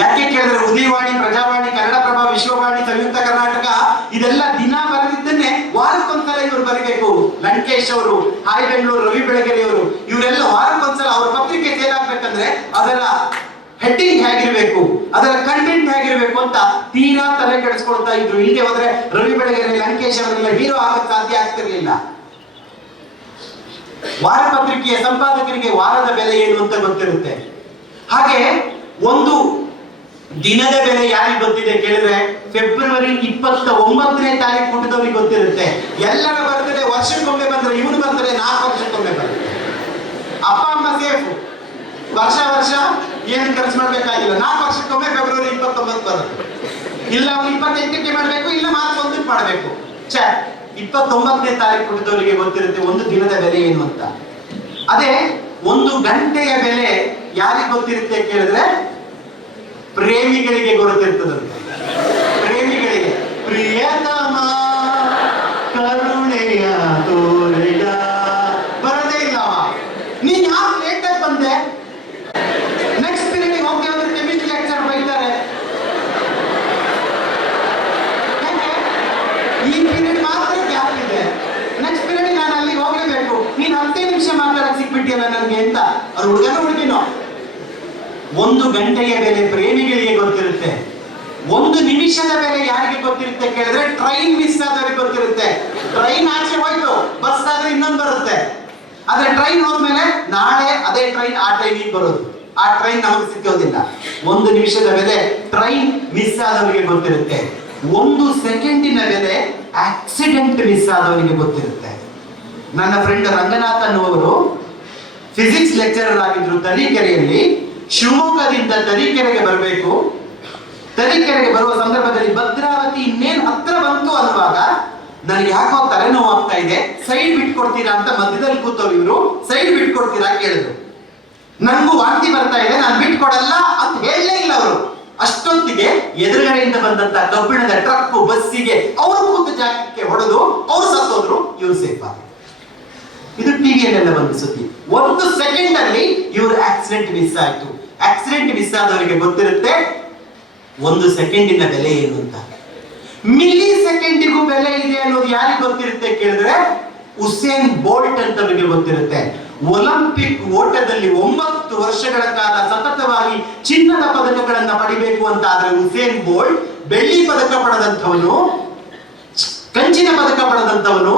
ಯಾಕೆ ಕೇಳಿದ್ರೆ ಉದಯವಾಣಿ, ಪ್ರಜಾವಾಣಿ, ಕನ್ನಡಪ್ರಭ, ವಿಶ್ವವಾಣಿ, ಸಂಯುಕ್ತ ಕರ್ನಾಟಕ ಇದೆಲ್ಲ ದಿನ ಬರೆದಿದ್ದನ್ನೇ ವಾರಕ್ಕೊಂದ್ಸಲ ಇವರು ಬರೀಬೇಕು. ಲಂಕೇಶ್ ಅವರು, ಹಾಯ್ ಬೆಂಗಳೂರು, ರವಿ ಬೆಳಗೆರೆ ಅವರು, ಇವರೆಲ್ಲ ವಾರಕ್ಕೊಂದ್ಸಲ ಅವ್ರ ಪತ್ರಿಕೆ ಸೇಲ್ ಆಗ್ಬೇಕಂದ್ರೆ ಅದರ ಹೆಡ್ಡಿಂಗ್ ಹೇಗಿರ್ಬೇಕು, ಅದರ ಕಂಟೆಂಟ್ ಹೇಗಿರ್ಬೇಕು ಅಂತ ತೀರಾ ತಲೆ ಕೆಡಿಸ್ಕೊಳ್ತಾ ಇದ್ರು. ಇಲ್ಲದೆ ಹೋದ್ರೆ ರವಿ ಬೆಳಗೆರೆ, ಲಂಕೇಶ್ ಅವರೆಲ್ಲ ಹೀರೋ ಆಗಕ್ಕೆ ಸಾಧ್ಯ ಆಗ್ತಿರ್ಲಿಲ್ಲ. ವಾರಪತ್ರಿಕೆಯ ಸಂಪಾದಕರಿಗೆ ವಾರದ ಬೆಲೆ ಏನು ಅಂತ ಗೊತ್ತಿರುತ್ತೆ. ಹಾಗೆ ಒಂದು ದಿನದ ಬೆಲೆ ಯಾರಿಗೆ ಗೊತ್ತಿದೆ ಕೇಳಿದ್ರೆ ಫೆಬ್ರವರಿ 29ನೇ ತಾರೀಕು ಹುಟ್ಟಿದವರಿಗೆ ಗೊತ್ತಿರುತ್ತೆ. ಎಲ್ಲರ ಬರ್ತದೆ ವರ್ಷಕ್ಕೊಮ್ಮೆ ಬಂದ್ರೆ, ಇವನು ಬರ್ತದೆ 4 ವರ್ಷಕ್ಕೊಮ್ಮೆ ಬರ್ತದೆ. ಅಪ್ಪ ಅಮ್ಮ ಸೇಫ್, ವರ್ಷ ಏನು ಖರ್ಚು ಮಾಡ್ಬೇಕಾಗಿಲ್ಲ. 4 ವರ್ಷಕ್ಕೊಮ್ಮೆ ಫೆಬ್ರವರಿ 29 ಬರುತ್ತೆ. ಇಲ್ಲ ಅವನು 28ಕ್ಕೆ ಮಾಡಬೇಕು, ಇಲ್ಲ ಮಾರ್ಚ್ 1ಕ್ಕೆ ಮಾಡಬೇಕು. 29ನೇ ತಾರೀಕು ಹುಟ್ಟಿದವರಿಗೆ ಗೊತ್ತಿರುತ್ತೆ ಒಂದು ದಿನದ ಬೆಲೆ ಏನು ಅಂತ. ಅದೇ ಒಂದು ಗಂಟೆಯ ಬೆಲೆ ಯಾರಿಗೆ ಗೊತ್ತಿರುತ್ತೆ ಕೇಳಿದ್ರೆ ಪ್ರೇಮಿಗಳಿಗೆ ಗೊತ್ತಿರ್ತದಂತೆ. ಪ್ರೇಮಿಗಳಿಗೆ ಪ್ರಿಯತಮ ಕರುಣೆಯ ತೋರೆಯ ಬರದೇ ಇಲ್ಲ. ನೀನ್ ಯಾಕೆ ಲೇಟ್ ಆಗಿ ಬಂದೆ? ನೆಕ್ಸ್ಟ್ ಪೀರಿಯಡ್ ಹೋಗಿ ಹೋದ್ರೆ ಕೆಮಿಸ್ಟ್ರಿ ಲೆಕ್ಚರ್ ಬೈತಾರೆ. ಈ ಪೀರಿಯಡ್ ಮಾತ್ರ ಗ್ಯಾಪ್ ಇದೆ, ನೆಕ್ಸ್ಟ್ ಪೀರಿಯಡ್ ನಾನು ಅಲ್ಲಿಗೆ ಹೋಗ್ಲೇಬೇಕು. ನೀನ್ 10 ನಿಮಿಷ ಮಾತಾಡಕ್ ಸಿಕ್ಬಿಟ್ಟಿಯಲ್ಲ ನನಗೆ ಅಂತ. ಅದು ಹುಡುಗನೋ ಹುಡುಗಿನೋ. ಒಂದು ಗಂಟೆಯ ಬೆಲೆ ಪ್ರೇಮಿಗಳಿಗೆ ಗೊತ್ತಿರುತ್ತೆ. ಒಂದು ನಿಮಿಷದ ಬೆಲೆ ಯಾರಿಗೆ ಗೊತ್ತಿರುತ್ತೆ ಕೇಳಿದ್ರೆ ಟ್ರೈನ್ ಮಿಸ್ ಆದವರಿಗೆ ಗೊತ್ತಿರುತ್ತೆ. ಟ್ರೈನ್ ಆಚೆ ಹೋಯ್ತು, ಬಸ್ ಆದ್ರೆ ಇನ್ನೊಂದು ಬರುತ್ತೆ. ಆದ್ರೆ ಟ್ರೈನ್ ಹೋದ್ಮೇಲೆ ನಾಳೆ ಅದೇ ಟ್ರೈನ್ ಆ ಟೈಮಿಗೆ ಬರೋದು. ಆ ಟ್ರೈನ್ ನಮಗೆ ಸಿಕ್ಕೋದಿಲ್ಲ. ಒಂದು ನಿಮಿಷದ ಬೆಲೆ ಟ್ರೈನ್ ಮಿಸ್ ಆದವರಿಗೆ ಗೊತ್ತಿರುತ್ತೆ. 1 ಸೆಕೆಂಡಿನ ಬೆಲೆ ಆಕ್ಸಿಡೆಂಟ್ ಮಿಸ್ ಆದವರಿಗೆ ಗೊತ್ತಿರುತ್ತೆ. ನನ್ನ ಫ್ರೆಂಡ್ ರಂಗನಾಥ್ ಅನ್ನುವರು ಫಿಸಿಕ್ಸ್ ಲೆಕ್ಚರರ್ ಆಗಿದ್ರು ತರೀಕೆರೆಯಲ್ಲಿ. ಶಿವಮೊಗ್ಗದಿಂದ ತರೀಕೆರೆಗೆ ಬರಬೇಕು. ತರೀಕೆರೆಗೆ ಬರುವ ಸಂದರ್ಭದಲ್ಲಿ ಭದ್ರಾವತಿ ಇನ್ನೇನು ಹತ್ರ ಬಂತು ಅನ್ನುವಾಗ ನನಗೆ ಯಾಕೋ ತಲೆನೋವು ಆಗ್ತಾ ಇದೆ, ಸೈಡ್ ಬಿಟ್ಕೊಡ್ತೀರಾ ಅಂತ ಮಧ್ಯದಲ್ಲಿ ಕೂತವ್ರು ಇವರು. ಸೈಡ್ ಬಿಟ್ಕೊಡ್ತೀರಾ ಕೇಳಿದ್ರು. ನನಗೂ ವಾಂತಿ ಬರ್ತಾ ಇದೆ, ನಾನು ಬಿಟ್ಕೊಡಲ್ಲ ಅಂತ ಹೇಳಲೇ ಇಲ್ಲ ಅವರು. ಅಷ್ಟೊತ್ತಿಗೆ ಎದುರುಗಡೆಯಿಂದ ಬಂದಂತ ಕಬ್ಬಿಣದ ಟ್ರಕ್ ಬಸ್ಸಿಗೆ ಅವರು ಕೂತ ಜಾಗಕ್ಕೆ ಹೊಡೆದು ಅವ್ರು ಸತ್ತೋದ್ರು, ಇವ್ರು ಸೇಫ್ ಆದ್ರು. ಇದು ಟಿವಿಯಲ್ಲೆಲ್ಲ ಬಂದ ಸುದ್ದಿ. 1 ಸೆಕೆಂಡ್ ಅಲ್ಲಿ ಇವ್ರ ಆಕ್ಸಿಡೆಂಟ್ ಮಿಸ್ ಆಯ್ತು. ಆಕ್ಸಿಡೆಂಟ್ ಮಿಸ್ ಆದವರಿಗೆ ಗೊತ್ತಿರುತ್ತೆ ಒಂದು ಸೆಕೆಂಡಿನ ಬೆಲೆ ಏನು ಅಂತ. ಮಿಲಿ ಸೆಕೆಂಡಿಗೂ ಬೆಲೆ ಇದೆ ಅನ್ನೋದು ಯಾರಿಗೆ ಗೊತ್ತಿರುತ್ತೆ ಕೇಳಿದ್ರೆ ಉಸೇನ್ ಬೋಲ್ಟ್ ಅಂತವರಿಗೆ ಗೊತ್ತಿರುತ್ತೆ. ಒಲಿಂಪಿಕ್ ಓಟದಲ್ಲಿ 9 ವರ್ಷಗಳ ಕಾಲ ಸತತವಾಗಿ ಚಿನ್ನದ ಪದಕಗಳನ್ನ ಪಡಿಬೇಕು ಅಂತ ಆದ್ರೆ ಉಸೇನ್ ಬೋಲ್ಟ್ ಬೆಳ್ಳಿ ಪದಕ ಪಡೆದಂಥವನು, ಕಂಚಿನ ಪದಕ ಪಡೆದಂಥವನು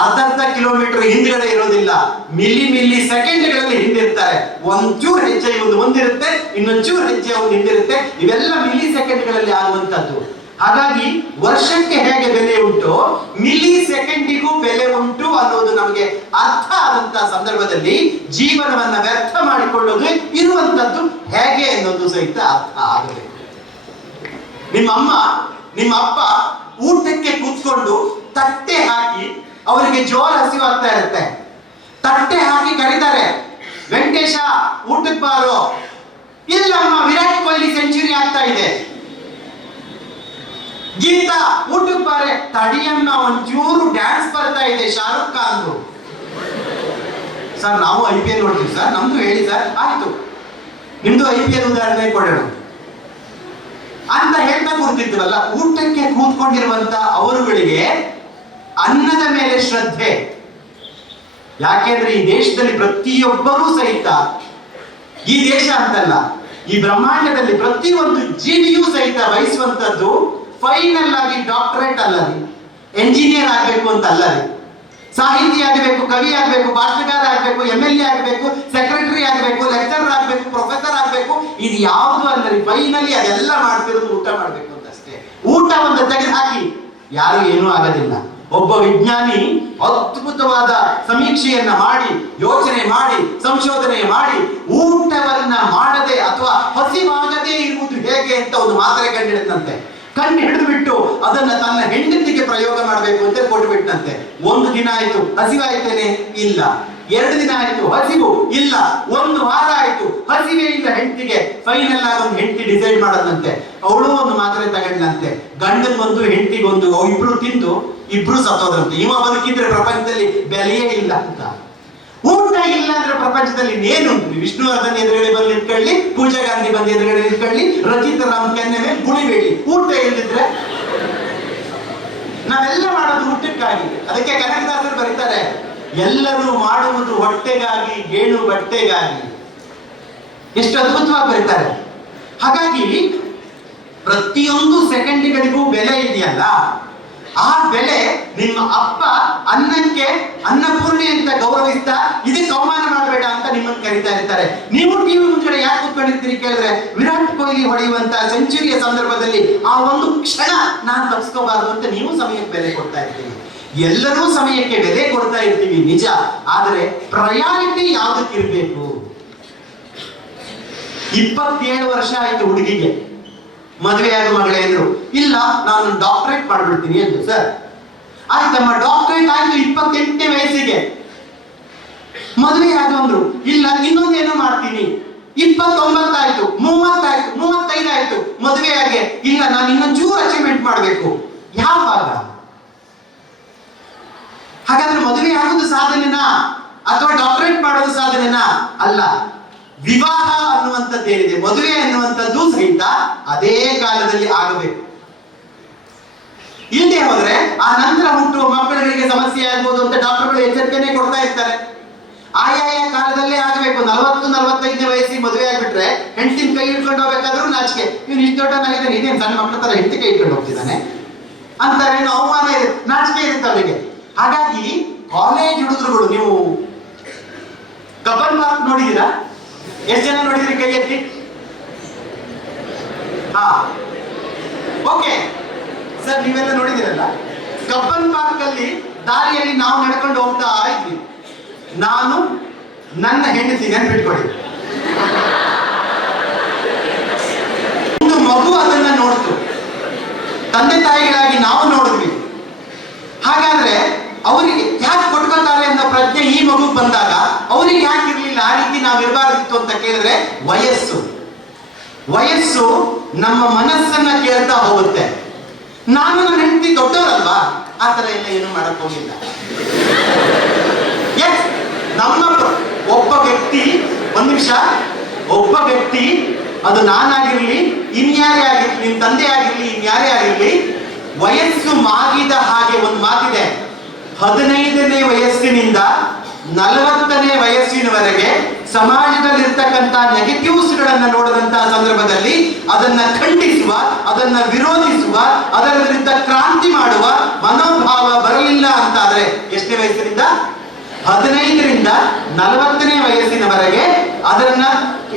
ಅರ್ಧ ಕಿಲೋಮೀಟರ್ ಹಿಂದ್ಗಡೆ ಇರೋದಿಲ್ಲ, ಮಿಲಿ ಸೆಕೆಂಡ್ಗಳಲ್ಲಿ ಹಿಂದಿರ್ತಾರೆ. ಒಂಚೂರು ಹೆಜ್ಜೆ ಒಂದು ಮುಂದಿರುತ್ತೆ, ಇನ್ನೊಂಚೂರು ಹೆಜ್ಜೆ ಒಂದು ಹಿಂದಿರುತ್ತೆ. ಇವೆಲ್ಲ ಮಿಲಿ ಸೆಕೆಂಡ್ಗಳಲ್ಲಿ ಆಗುವಂತದ್ದು. ಹಾಗಾಗಿ ವರ್ಷಕ್ಕೆ ಹೇಗೆ ಬೆಲೆ ಉಂಟು, ಮಿಲಿ ಸೆಕೆಂಡಿಗೂ ಬೆಲೆ ಉಂಟು ಅನ್ನೋದು ನಮಗೆ ಅರ್ಥ ಆದಂತಹ ಸಂದರ್ಭದಲ್ಲಿ ಜೀವನವನ್ನ ವ್ಯರ್ಥ ಮಾಡಿಕೊಳ್ಳೋದು ಇರುವಂತದ್ದು ಹೇಗೆ ಅನ್ನೋದು ಸಹಿತ ಅರ್ಥ ಆಗಬೇಕು. ನಿಮ್ಮಮ್ಮ ನಿಮ್ಮ ಅಪ್ಪ ಊಟಕ್ಕೆ ಕೂತ್ಕೊಂಡು ತಟ್ಟೆ ಹಾಕಿ, ಅವರಿಗೆ ಜೋರ್ ಹಸಿವಾಗ್ತಾ ಇರುತ್ತೆ, ತಟ್ಟೆ ಹಾಕಿ ಕರೀತಾರೆ, ವೆಂಕಟೇಶ ಊಟಕ್ಕೆ ಬಾರೋ. ಇಲ್ಲಮ್ಮ ವಿರಾಟ್ ಕೊಹ್ಲಿ ಸೆಂಚುರಿ ಆಗ್ತಾ ಇದೆ. ಗೀತಾ ಊಟಕ್ಕೆ ಬಾರೆ. ತಡಿಯಮ್ಮ ಒಂಚೂರು ಡ್ಯಾನ್ಸ್ ಬರ್ತಾ ಇದೆ ಶಾರುಖ್ ಖಾನ್. ಸರ್ ನಾವು IPL ನೋಡ್ತೀವಿ ಸರ್, ನಮ್ದು ಹೇಳಿ ಸರ್. ಆಯ್ತು, ನಿಮ್ದು IPL ಉದಾಹರಣೆ ಕೊಡೋಣ ಅಂತ ಹೇಳ್ತಾ ಕೂರ್ತಿದ್ವಲ್ಲ. ಊಟಕ್ಕೆ ಕೂತ್ಕೊಂಡಿರುವಂತ ಅವರುಗಳಿಗೆ ಅನ್ನದ ಮೇಲೆ ಶ್ರದ್ಧೆ. ಯಾಕೆಂದ್ರೆ ಈ ದೇಶದಲ್ಲಿ ಪ್ರತಿಯೊಬ್ಬರೂ ಸಹಿತ, ಈ ದೇಶ ಅಂತಲ್ಲ, ಈ ಬ್ರಹ್ಮಾಂಡದಲ್ಲಿ ಪ್ರತಿಯೊಂದು ಜೀವಿಯೂ ಸಹಿತ ಬಯಸುವಂತದ್ದು ಫೈನಲ್ ಆಗಿ ಡಾಕ್ಟರೇಟ್ ಅಲ್ಲ ರೀ, ಎಂಜಿನಿಯರ್ ಆಗ್ಬೇಕು ಅಂತ ಅಲ್ಲ ರೀ, ಸಾಹಿತಿ ಆಗಬೇಕು, ಕವಿ ಆಗಬೇಕು, ಭಾಷಣಕಾರ ಆಗಬೇಕು, MLA ಆಗಬೇಕು, ಸೆಕ್ರೆಟರಿ ಆಗಬೇಕು, ಲೆಕ್ಚರರ್ ಆಗಬೇಕು, ಪ್ರೊಫೆಸರ್ ಆಗಬೇಕು, ಇದು ಯಾವುದು ಅಲ್ಲ ರೀ. ಫೈನಲಿ ಅದೆಲ್ಲ ಮಾಡ್ತಿರೋದು ಊಟ ಮಾಡಬೇಕು ಅಂತ ಅಷ್ಟೇ. ಊಟವನ್ನು ತೆಗೆದು ಹಾಕಿ ಯಾರು ಏನೂ ಆಗೋದಿಲ್ಲ. ಒಬ್ಬ ವಿಜ್ಞಾನಿ ಅದ್ಭುತವಾದ ಸಮೀಕ್ಷೆಯನ್ನ ಮಾಡಿ, ಯೋಚನೆ ಮಾಡಿ, ಸಂಶೋಧನೆ ಮಾಡಿ, ಊಟವನ್ನ ಮಾಡದೆ ಅಥವಾ ಹಸಿವಾಗದೇ ಇರುವುದು ಹೇಗೆ ಅಂತ ಒಂದು ಮಾತ್ರೆ ಕಂಡಿಡಿದಂತೆ. ಕಂಡು ಹಿಡಿದು ಬಿಟ್ಟು ಅದನ್ನ ತನ್ನ ಹೆಂಡತಿಗೆ ಪ್ರಯೋಗ ಮಾಡಬೇಕು ಅಂತ ಕೊಟ್ಟು ಬಿಟ್ಟಂತೆ. 1 ದಿನ ಆಯ್ತು, ಹಸಿವಾಯ್ತೇನೆ? ಇಲ್ಲ. 2 ದಿನ ಆಯ್ತು, ಹಸಿವು ಇಲ್ಲ. 1 ವಾರ ಆಯ್ತು, ಹಸಿವೆ ಇಲ್ಲ ಹೆಂಡತಿಗೆ. ಫೈನಲ್ ಆಗಿ ಒಂದು ಹೆಂಡತಿ ಡಿಸೈಡ್ ಮಾಡದಂತೆ, ಅವಳು ಒಂದು ಮಾತ್ರೆ ತಗೊಂಡಂತೆ, ಗಂಡನ್ಗೊಂದು ಹೆಂಡತಿಗೊಂದು, ಇಬ್ರು ತಿಂದು ಇಬ್ರು ಸತ್ತೋದ್ರಂತೆ. ಇವ ಬದುಕಿದ್ರೆ ಪ್ರಪಂಚದಲ್ಲಿ ಬೆಲೆಯೇ ಇಲ್ಲ ಅಂತ. ಊಟ ಇಲ್ಲ ಅಂದ್ರೆ ಪ್ರಪಂಚದಲ್ಲಿ ಇನ್ನೇನುಂಟು? ವಿಷ್ಣುವರ್ಧನ್ ಎದುರುಗಡೆ ಬಂದು ನಿಂತ್ಕೊಳ್ಳಿ, ಪೂಜಾ ಗಾಂಧಿ ಬಂದು ಎದುರುಗಡೆ ನಿಂತ್ಕೊಳ್ಳಿ, ರಚಿತಾ ರಾಮ್ ಕೆನ್ನೆ ಮೇಲೆ ಗುಳಿಬೇಡಿ. ಊಟ ಇಲ್ಲದಿದ್ರೆ ನಾವೆಲ್ಲ ಮಾಡೋದು ಊಟಕ್ಕಾಗಿ. ಅದಕ್ಕೆ ಕನಕದಾಸರು ಬರೀತಾರೆ, ಎಲ್ಲರೂ ಮಾಡುವುದು ಹೊಟ್ಟೆಗಾಗಿ, ಗೇಣು ಬಟ್ಟೆಗಾಗಿ. ಎಷ್ಟು ಅದ್ಭುತವಾಗಿ ಬರೀತಾರೆ. ಹಾಗಾಗಿ ಪ್ರತಿಯೊಂದು ಸೆಕೆಂಡ್ಗಳಿಗೂ ಬೆಲೆ ಇದೆಯಲ್ಲ, ಆ ಬೆಲೆ ನಿಮ್ಮ ಅಪ್ಪ ಅನ್ನಕ್ಕೆ ಅನ್ನಪೂರ್ಣಿ ಅಂತ ಗೌರವಿಸ್ತಾ ಇದಕ್ಕೆ ಅವಮಾನ ಮಾಡಬೇಡ ಅಂತ ನಿಮ್ಮನ್ನು ಕರೀತಾ ಇರ್ತಾರೆ. ನೀವು ಟಿವಿ ಮುಂದ್ಗಡೆ ಯಾಕೆ ಕೂತ್ಕೊಂಡಿರ್ತೀರಿ ಕೇಳಿದ್ರೆ, ವಿರಾಟ್ ಕೊಹ್ಲಿ ಹೊಡೆಯುವಂತ ಸೆಂಚುರಿಯ ಸಂದರ್ಭದಲ್ಲಿ ಆ ಒಂದು ಕ್ಷಣ ನಾನು ತಪ್ಪಿಸ್ಕೋಬಾರ್ದು ಅಂತ ನೀವು ಸಮಯಕ್ಕೆ ಬೆಲೆ ಕೊಡ್ತಾ ಇರ್ತೀವಿ. ಎಲ್ಲರೂ ಸಮಯಕ್ಕೆ ಬೆಲೆ ಕೊಡ್ತಾ ಇರ್ತೀವಿ ನಿಜ, ಆದರೆ ಪ್ರಯಾರಿಟಿ ಯಾವ್ದಕ್ಕಿರ್ಬೇಕು? 27 ವರ್ಷ ಆಯ್ತು ಹುಡುಗಿಗೆ, ಮದುವೆಯಾಗ ಮಗಳೇ ಅಂದ್ರು, ಇಲ್ಲ ನಾನು ಡಾಕ್ಟರೇಟ್ ಮಾಡ್ಬಿಡ್ತೀನಿ ಅಂದ್ರು. ಸರ್ ಆಯ್ತಮ್ಮ, ಡಾಕ್ಟರೇಟ್ ಆಯ್ತು 28ನೇ ವಯಸ್ಸಿಗೆ. ಮದುವೆ ಆಗೋಂದ್ರು, ಇಲ್ಲ ಇನ್ನೊಂದೇನೋ ಮಾಡ್ತೀನಿ. 29 ಆಯ್ತು, 30 ಆಯ್ತು, 35 ಆಯ್ತು, ಮದುವೆ ಆಗಿ, ಇಲ್ಲ ನಾನು ಇನ್ನೊಂಚೂರು ಅಚೀವ್ಮೆಂಟ್ ಮಾಡ್ಬೇಕು. ಯಾವಾಗ? ಹಾಗಾದ್ರೆ ಮದುವೆ ಆಗೋದು ಸಾಧನೆನಾ ಅಥವಾ ಡಾಕ್ಟರೇಟ್ ಮಾಡೋದು ಸಾಧನೆನಾ? ಅಲ್ಲ. ವಿವಾಹ ಅನ್ನುವಂಥದ್ದು ಏನಿದೆ, ಮದುವೆ ಅನ್ನುವಂಥದ್ದು ಸಹಿತ ಅದೇ ಕಾಲದಲ್ಲಿ ಆಗಬೇಕು. ಇಲ್ಲದೆ ಹೋದ್ರೆ ಆ ನಂತರ ಹುಟ್ಟುವ ಮಕ್ಕಳಿಗೆ ಸಮಸ್ಯೆ ಆಗ್ಬೋದು ಅಂತ ಡಾಕ್ಟರ್ಗಳು ಎಚ್ಚರಿಕೆನೆ ಕೊಡ್ತಾ ಇರ್ತಾರೆ. ಆಯಾಯ ಕಾಲದಲ್ಲೇ ಆಗಬೇಕು. 40-45ನೇ ವಯಸ್ಸಿಗೆ ಮದುವೆ ಆಗ್ಬಿಟ್ರೆ ಹೆಂಡತಿನ ಕೈ ಹಿಡ್ಕೊಂಡು ಹೋಗ್ಬೇಕಾದ್ರೂ ನಾಚಿಕೆ. ಇವ್ನು ಇಷ್ಟು ದೊಡ್ಡನಾಗಿದ್ದಾನೆ, ಇದೇನು ಸಣ್ಣ ಮಕ್ಕಳ ತರ ಹೆಂಡತಿ ಕೈ ಹಿಡ್ಕೊಂಡು ಹೋಗ್ತಿದ್ದಾನೆ ಅಂತಾರೇನು ಅವಮಾನ ಇದೆ, ನಾಚಿಕೆ ಇರುತ್ತೆ ಅವರಿಗೆ. ಹಾಗಾಗಿ ಕಾಲೇಜ್ ಹುಡುಗರುಗಳು, ನೀವು ಕಬ್ಬನ್ ಪಾರ್ಕ್ ನೋಡಿದೀರಾ? ಎಷ್ಟು ಜನ ನೋಡಿದ್ರಿ? ಕೈ ಎತ್ತಿ. ಹಾ, ಓಕೆ ಸರ್, ನೀವೆಲ್ಲ ನೋಡಿದಿರಲ್ಲ. ಕಬ್ಬನ್ ಪಾರ್ಕ್ ಅಲ್ಲಿ ದಾರಿಯಲ್ಲಿ ನಾವು ನಡ್ಕೊಂಡು ಹೋಗ್ತಾ ಇದ್ವಿ. ನಾನು ನನ್ನ ಹೆಂಡತಿ, ನೆನ್ಪಿಟ್ಕೊಳ್ಳಿ, ಒಂದು ಮಗು ಅದನ್ನ ನೋಡ್ತು. ತಂದೆ ತಾಯಿಗಳಾಗಿ ನಾವು ನೋಡಿದ್ವಿ. ಹಾಗಾದ್ರೆ ಅವರಿಗೆ ಯಾಕೆ ಕೊಟ್ಕೊತಾರೆ ಅನ್ನೋ ಪ್ರಜ್ಞೆ ಈ ಮಗು ಬಂದಾಗ ಅವರಿಗೆ ಯಾಕೆ ಇರ್ಲಿಲ್ಲ? ಆ ರೀತಿ ನಾವು ಇರಬಾರ್ದಿತ್ತು ಅಂತ ಕೇಳಿದ್ರೆ, ವಯಸ್ಸು ನಮ್ಮ ಮನಸ್ಸನ್ನ ಕೇಳ್ತಾ ಹೋಗುತ್ತೆ. ನಾನು ನನ್ನ ಹೆಂಡತಿ ದೊಡ್ಡವರಲ್ವಾ, ಆ ತರ ಎಲ್ಲ ಏನು ಮಾಡಕ್ ಹೋಗಿಲ್ಲ. ನಮ್ಮ ಒಬ್ಬ ವ್ಯಕ್ತಿ, ಒಂದು ನಿಮಿಷ, ಒಬ್ಬ ವ್ಯಕ್ತಿ, ಅದು ನಾನಾಗಿರ್ಲಿ, ಇನ್ಯಾರೇ ಆಗಿರ್ಲಿ, ನಿಮ್ ತಂದೆ ಆಗಿರ್ಲಿ, ಇನ್ಯಾರೇ ಆಗಿರ್ಲಿ, ವಯಸ್ಸು ಮಾಗಿದ ಹಾಗೆ ಒಂದು ಮಾತಿದೆ, 15ನೇ ವಯಸ್ಸಿನಿಂದ 40ನೇ ವಯಸ್ಸಿನವರೆಗೆ ಸಮಾಜದಲ್ಲಿರ್ತಕ್ಕಂಥ ನೆಗೆಟಿವ್ಸ್ಗಳನ್ನ ನೋಡಿದಂತಹ ಸಂದರ್ಭದಲ್ಲಿ ಅದನ್ನ ಖಂಡಿಸುವ, ಅದನ್ನ ವಿರೋಧಿಸುವ, ಅದರ ವಿರುದ್ಧ ಕ್ರಾಂತಿ ಮಾಡುವ ಮನೋಭಾವ ಬರಲಿಲ್ಲ ಅಂತಾದ್ರೆ ಎಷ್ಟನೇ ವಯಸ್ಸಿನಿಂದ? 15ರಿಂದ 40ನೇ ವಯಸ್ಸಿನವರೆಗೆ ಅದನ್ನ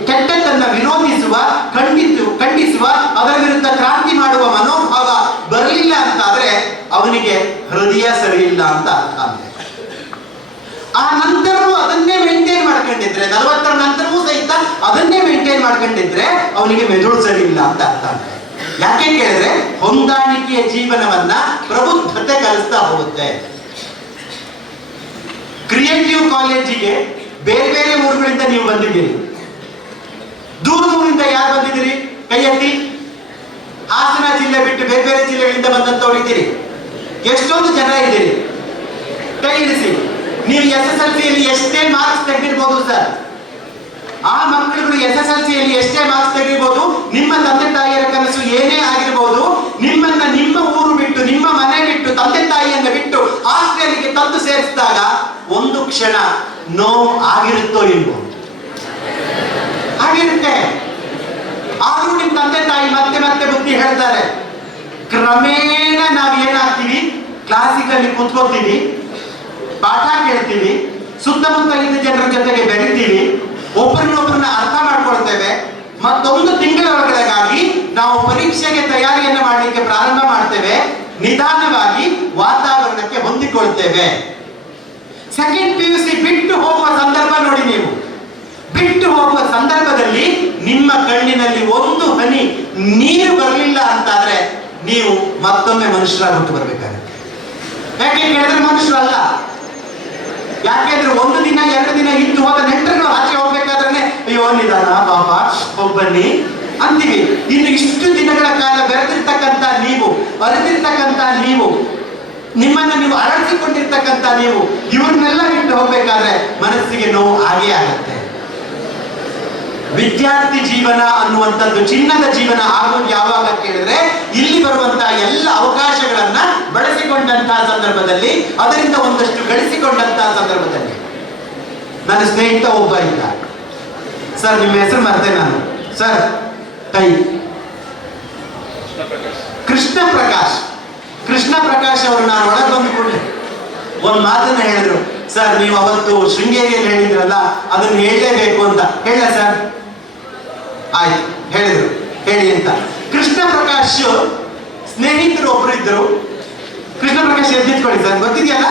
ಕೆಟ್ಟದ್ದನ್ನ ವಿರೋಧಿಸುವ, ಖಂಡಿಸುವ, ಅದರ ವಿರುದ್ಧ ಕ್ರಾಂತಿ ಮಾಡುವ ಮನೋಭಾವ ಬರಲಿಲ್ಲ ಅಂತಾದ್ರೆ ಅವನಿಗೆ ಹೃದಯ ಸರಿ ಇಲ್ಲ ಅಂತ ಅರ್ಥ ಅಂತೆ. ಆ ನಂತರವೂ ಅದನ್ನೇ ಮೇಂಟೈನ್ ಮಾಡ್ಕೊಂಡಿದ್ರೆ, 40ರ ನಂತರವೂ ಸಹಿತ ಅದನ್ನೇ ಮೇಂಟೈನ್ ಮಾಡ್ಕೊಂಡಿದ್ರೆ ಅವನಿಗೆ ಮೆದುಳು ಸರಿ ಇಲ್ಲ ಅಂತ ಅರ್ಥ ಅಂತೆ. ಯಾಕೆ ಕೇಳಿದ್ರೆ ಹೊಂದಾಣಿಕೆಯ ಜೀವನವನ್ನ ಪ್ರಬುದ್ಧತೆ ಕಲಿಸ್ತಾ ಹೋಗುತ್ತೆ. ಕ್ರಿಯೇಟಿವ್ ಕಾಲೇಜಿಗೆ ಬೇರೆ ಬೇರೆ ಊರುಗಳಿಂದ ನೀವು ಬಂದಿದ್ದೀರಿ. ದೂರದಿಂದ ಯಾರು ಬಂದಿದ್ದೀರಿ? ಕೈ ಎತ್ತಿ. ಹಾಸನ ಜಿಲ್ಲೆ ಬಿಟ್ಟು ಬೇರೆ ಬೇರೆ ಜಿಲ್ಲೆಗಳಿಂದ ಬಂದಂತವ್ರು ಇದ್ದೀರಿ. ಎಷ್ಟೊಂದು ಜನ ಇದ್ದೀರಿ, ಕೈ ಇರಿಸಿ. ನೀವು SSLC ಯಲ್ಲಿ ಎಷ್ಟೇ ಮಾರ್ಕ್ಸ್ ತೆಗೆದಿರ್ಬೋದು ಸರ್, ಆ ಮಕ್ಕಳುಗಳು SSLC ಯಲ್ಲಿ ಎಷ್ಟೇ ಮಾರ್ಕ್ಸ್ ತೆಗೆದಿರ್ಬೋದು, ನಿಮ್ಮ ತಂದೆ ತಾಯಿಯರ ಕನಸು ಏನೇ ಆಗಿರ್ಬೋದು, ನಿಮ್ಮನ್ನ ನಿಮ್ಮ ಊರು ಬಿಟ್ಟು, ನಿಮ್ಮ ಮನೆ ಬಿಟ್ಟು, ತಂದೆ ತಾಯಿಯನ್ನ ಬಿಟ್ಟು ಹಾಸ್ಟೆಲ್ಗೆ ತಂದು ಸೇರಿಸಿದಾಗ ಒಂದು ಕ್ಷಣ ನೋವು ಆಗಿರುತ್ತೋ ಇಲ್ವೋ? ಆಗಿರುತ್ತೆ. ಆದ್ರೂ ನಿಮ್ ತಂದೆ ತಾಯಿ ಮತ್ತೆ ಮತ್ತೆ ಬುದ್ಧಿ ಹೇಳ್ತಾರೆ. ಕ್ರಮೇಣ ನಾವ್ ಏನಾಗ್ತೀವಿ, ಕ್ಲಾಸಿಕಲ್ಲಿ ಕೂತ್ಕೋತೀವಿ, ಪಾಠ ಕೇಳ್ತೀವಿ, ಸುತ್ತಮುತ್ತ ಇದ್ದ ಜನರ ಜೊತೆಗೆ ಬೆರಿತೀವಿ, ಒಬ್ಬರನ್ನೊಬ್ಬರನ್ನ ಅರ್ಥ ಮಾಡ್ಕೊಳ್ತೇವೆ. ಮತ್ತೊಂದು ತಿಂಗಳ ಒಳಗಡೆಗಾಗಿ ನಾವು ಪರೀಕ್ಷೆಗೆ ತಯಾರಿಯನ್ನ ಮಾಡಲಿಕ್ಕೆ ಪ್ರಾರಂಭ ಮಾಡ್ತೇವೆ. ನಿಧಾನವಾಗಿ ವಾತಾವರಣಕ್ಕೆ ಹೊಂದಿಕೊಳ್ತೇವೆ. ಸೆಕೆಂಡ್ PUC ಬಿಟ್ಟು ಹೋಗುವ ಸಂದರ್ಭ ನೋಡಿ. ನೀವು ಬಿಟ್ಟು ಹೋಗುವ ಸಂದರ್ಭದಲ್ಲಿ ನಿಮ್ಮ ಕಣ್ಣಿನಲ್ಲಿ ಒಂದು ಹನಿ ನೀರು ಬರಲಿಲ್ಲ ಅಂತಾದ್ರೆ ನೀವು ಮತ್ತೊಮ್ಮೆ ಮನುಷ್ಯರಾಗ್ಬಿಟ್ಟು ಬರ್ಬೇಕಾಗುತ್ತೆ. ಯಾಕೆ ಕೇಳಿದ್ರೆ ಮನುಷ್ಯರಲ್ಲ. ಯಾಕೆಂದ್ರೆ ಒಂದು ದಿನ 2 ದಿನ ಇದ್ದು ಹೋದ ನೆಂಟರು ಆಚೆ ಹೋಗ್ಬೇಕಾದ್ರೆ ಅಯ್ಯೋ ನಿಧಾನ ಪಾಪ ಹೋಗ್ಬನ್ನಿ ಅಂತೀವಿ. ಇನ್ನು ಇಷ್ಟು ದಿನಗಳ ಕಾಲ ಬೆರೆತಿರ್ತಕ್ಕಂಥ ನೀವು, ಅರಿತಿರ್ತಕ್ಕಂಥ ನೀವು, ನಿಮ್ಮನ್ನ ನೀವು ಅರಳಿಸಿಕೊಂಡಿರ್ತಕ್ಕಂಥ ನೀವು, ಇವ್ರನ್ನೆಲ್ಲ ಬಿಟ್ಟು ಹೋಗ್ಬೇಕಾದ್ರೆ ಮನಸ್ಸಿಗೆ ನೋವು ಆಗೇ ಆಗುತ್ತೆ. ವಿದ್ಯಾರ್ಥಿ ಜೀವನ ಅನ್ನುವಂಥದ್ದು ಚಿನ್ನದ ಜೀವನ ಆಗೋದು ಯಾವಾಗ ಕೇಳಿದ್ರೆ ಇಲ್ಲಿ ಬರುವಂತಹ ಎಲ್ಲ ಅವಕಾಶಗಳನ್ನ ಬಳಸಿಕೊಂಡಂತಹ ಸಂದರ್ಭದಲ್ಲಿ, ಅದರಿಂದ ಒಂದಷ್ಟು ಗಳಿಸಿಕೊಂಡಂತಹ ಸಂದರ್ಭದಲ್ಲಿ. ನನ್ನ ಸ್ನೇಹಿತ ಒಬ್ಬ ಇದ್ದ. ಸರ್ ನಿಮ್ಮ ಹೆಸರು ಮರ್ತೆ ನಾನು. ಸರ್ ಟೈ ಕೃಷ್ಣ ಪ್ರಕಾಶ್. ಕೃಷ್ಣ ಪ್ರಕಾಶ್ ಅವರು ನಾನು ಒಳಗೆ ಬಂದುಕೊಂಡೆ ಒಂದು ಮಾತನ್ನ ಹೇಳಿದ್ರು. ಸರ್ ನೀವು ಅವತ್ತು ಶೃಂಗೇರಿಯಲ್ಲಿ ಹೇಳಿದ್ರಲ್ಲ ಅದನ್ನು ಹೇಳಲೇಬೇಕು ಅಂತ. ಹೇಳ ಸರ್? ಆಯ್ತು ಹೇಳಿದ್ರು, ಹೇಳಿ ಅಂತ. ಕೃಷ್ಣ ಪ್ರಕಾಶ್ ಸ್ನೇಹಿತರು ಒಬ್ರು ಇದ್ರು. ಕೃಷ್ಣ ಪ್ರಕಾಶ್ ಎದ್ದಿಟ್ಕೊಳ್ಳಿ ಸರ್, ಗೊತ್ತಿದೆಯಲ್ಲ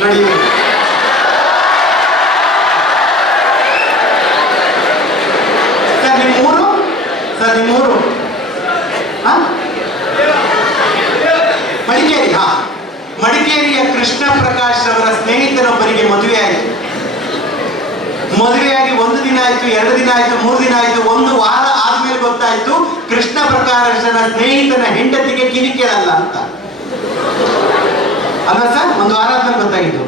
ನೋಡಿ. ಸರ್ ನಿಮ್ಮೂರು? ಸರ್ ನಿಮ್ಮೂರು ಮಡಿಕೇರಿ. ಮಡಿಕೇರಿಯ ಕೃಷ್ಣ ಪ್ರಕಾಶ್ ಅವರ ಸ್ನೇಹಿತರೊಬ್ಬರಿಗೆ ಮದುವೆ ಆಯಿತು. ಮದುವೆಯಾಗಿ 1 ದಿನ ಆಯ್ತು, 2 ದಿನ ಆಯ್ತು, 3 ದಿನ ಆಯ್ತು, 1 ವಾರ ಆದ್ಮೇಲೆ ಗೊತ್ತಾಯ್ತು ಕೃಷ್ಣ ಪ್ರಕಾಶನ ಸ್ನೇಹಿತನ ಹೆಂಡತಿಗೆ ಕಿವಿ ಕೇಳಲ್ಲ ಅಂತ. ಅಲ್ಲ ಸರ್? 1 ವಾರ ಆದ್ಮೇಲೆ ಗೊತ್ತಾಗಿತ್ತು.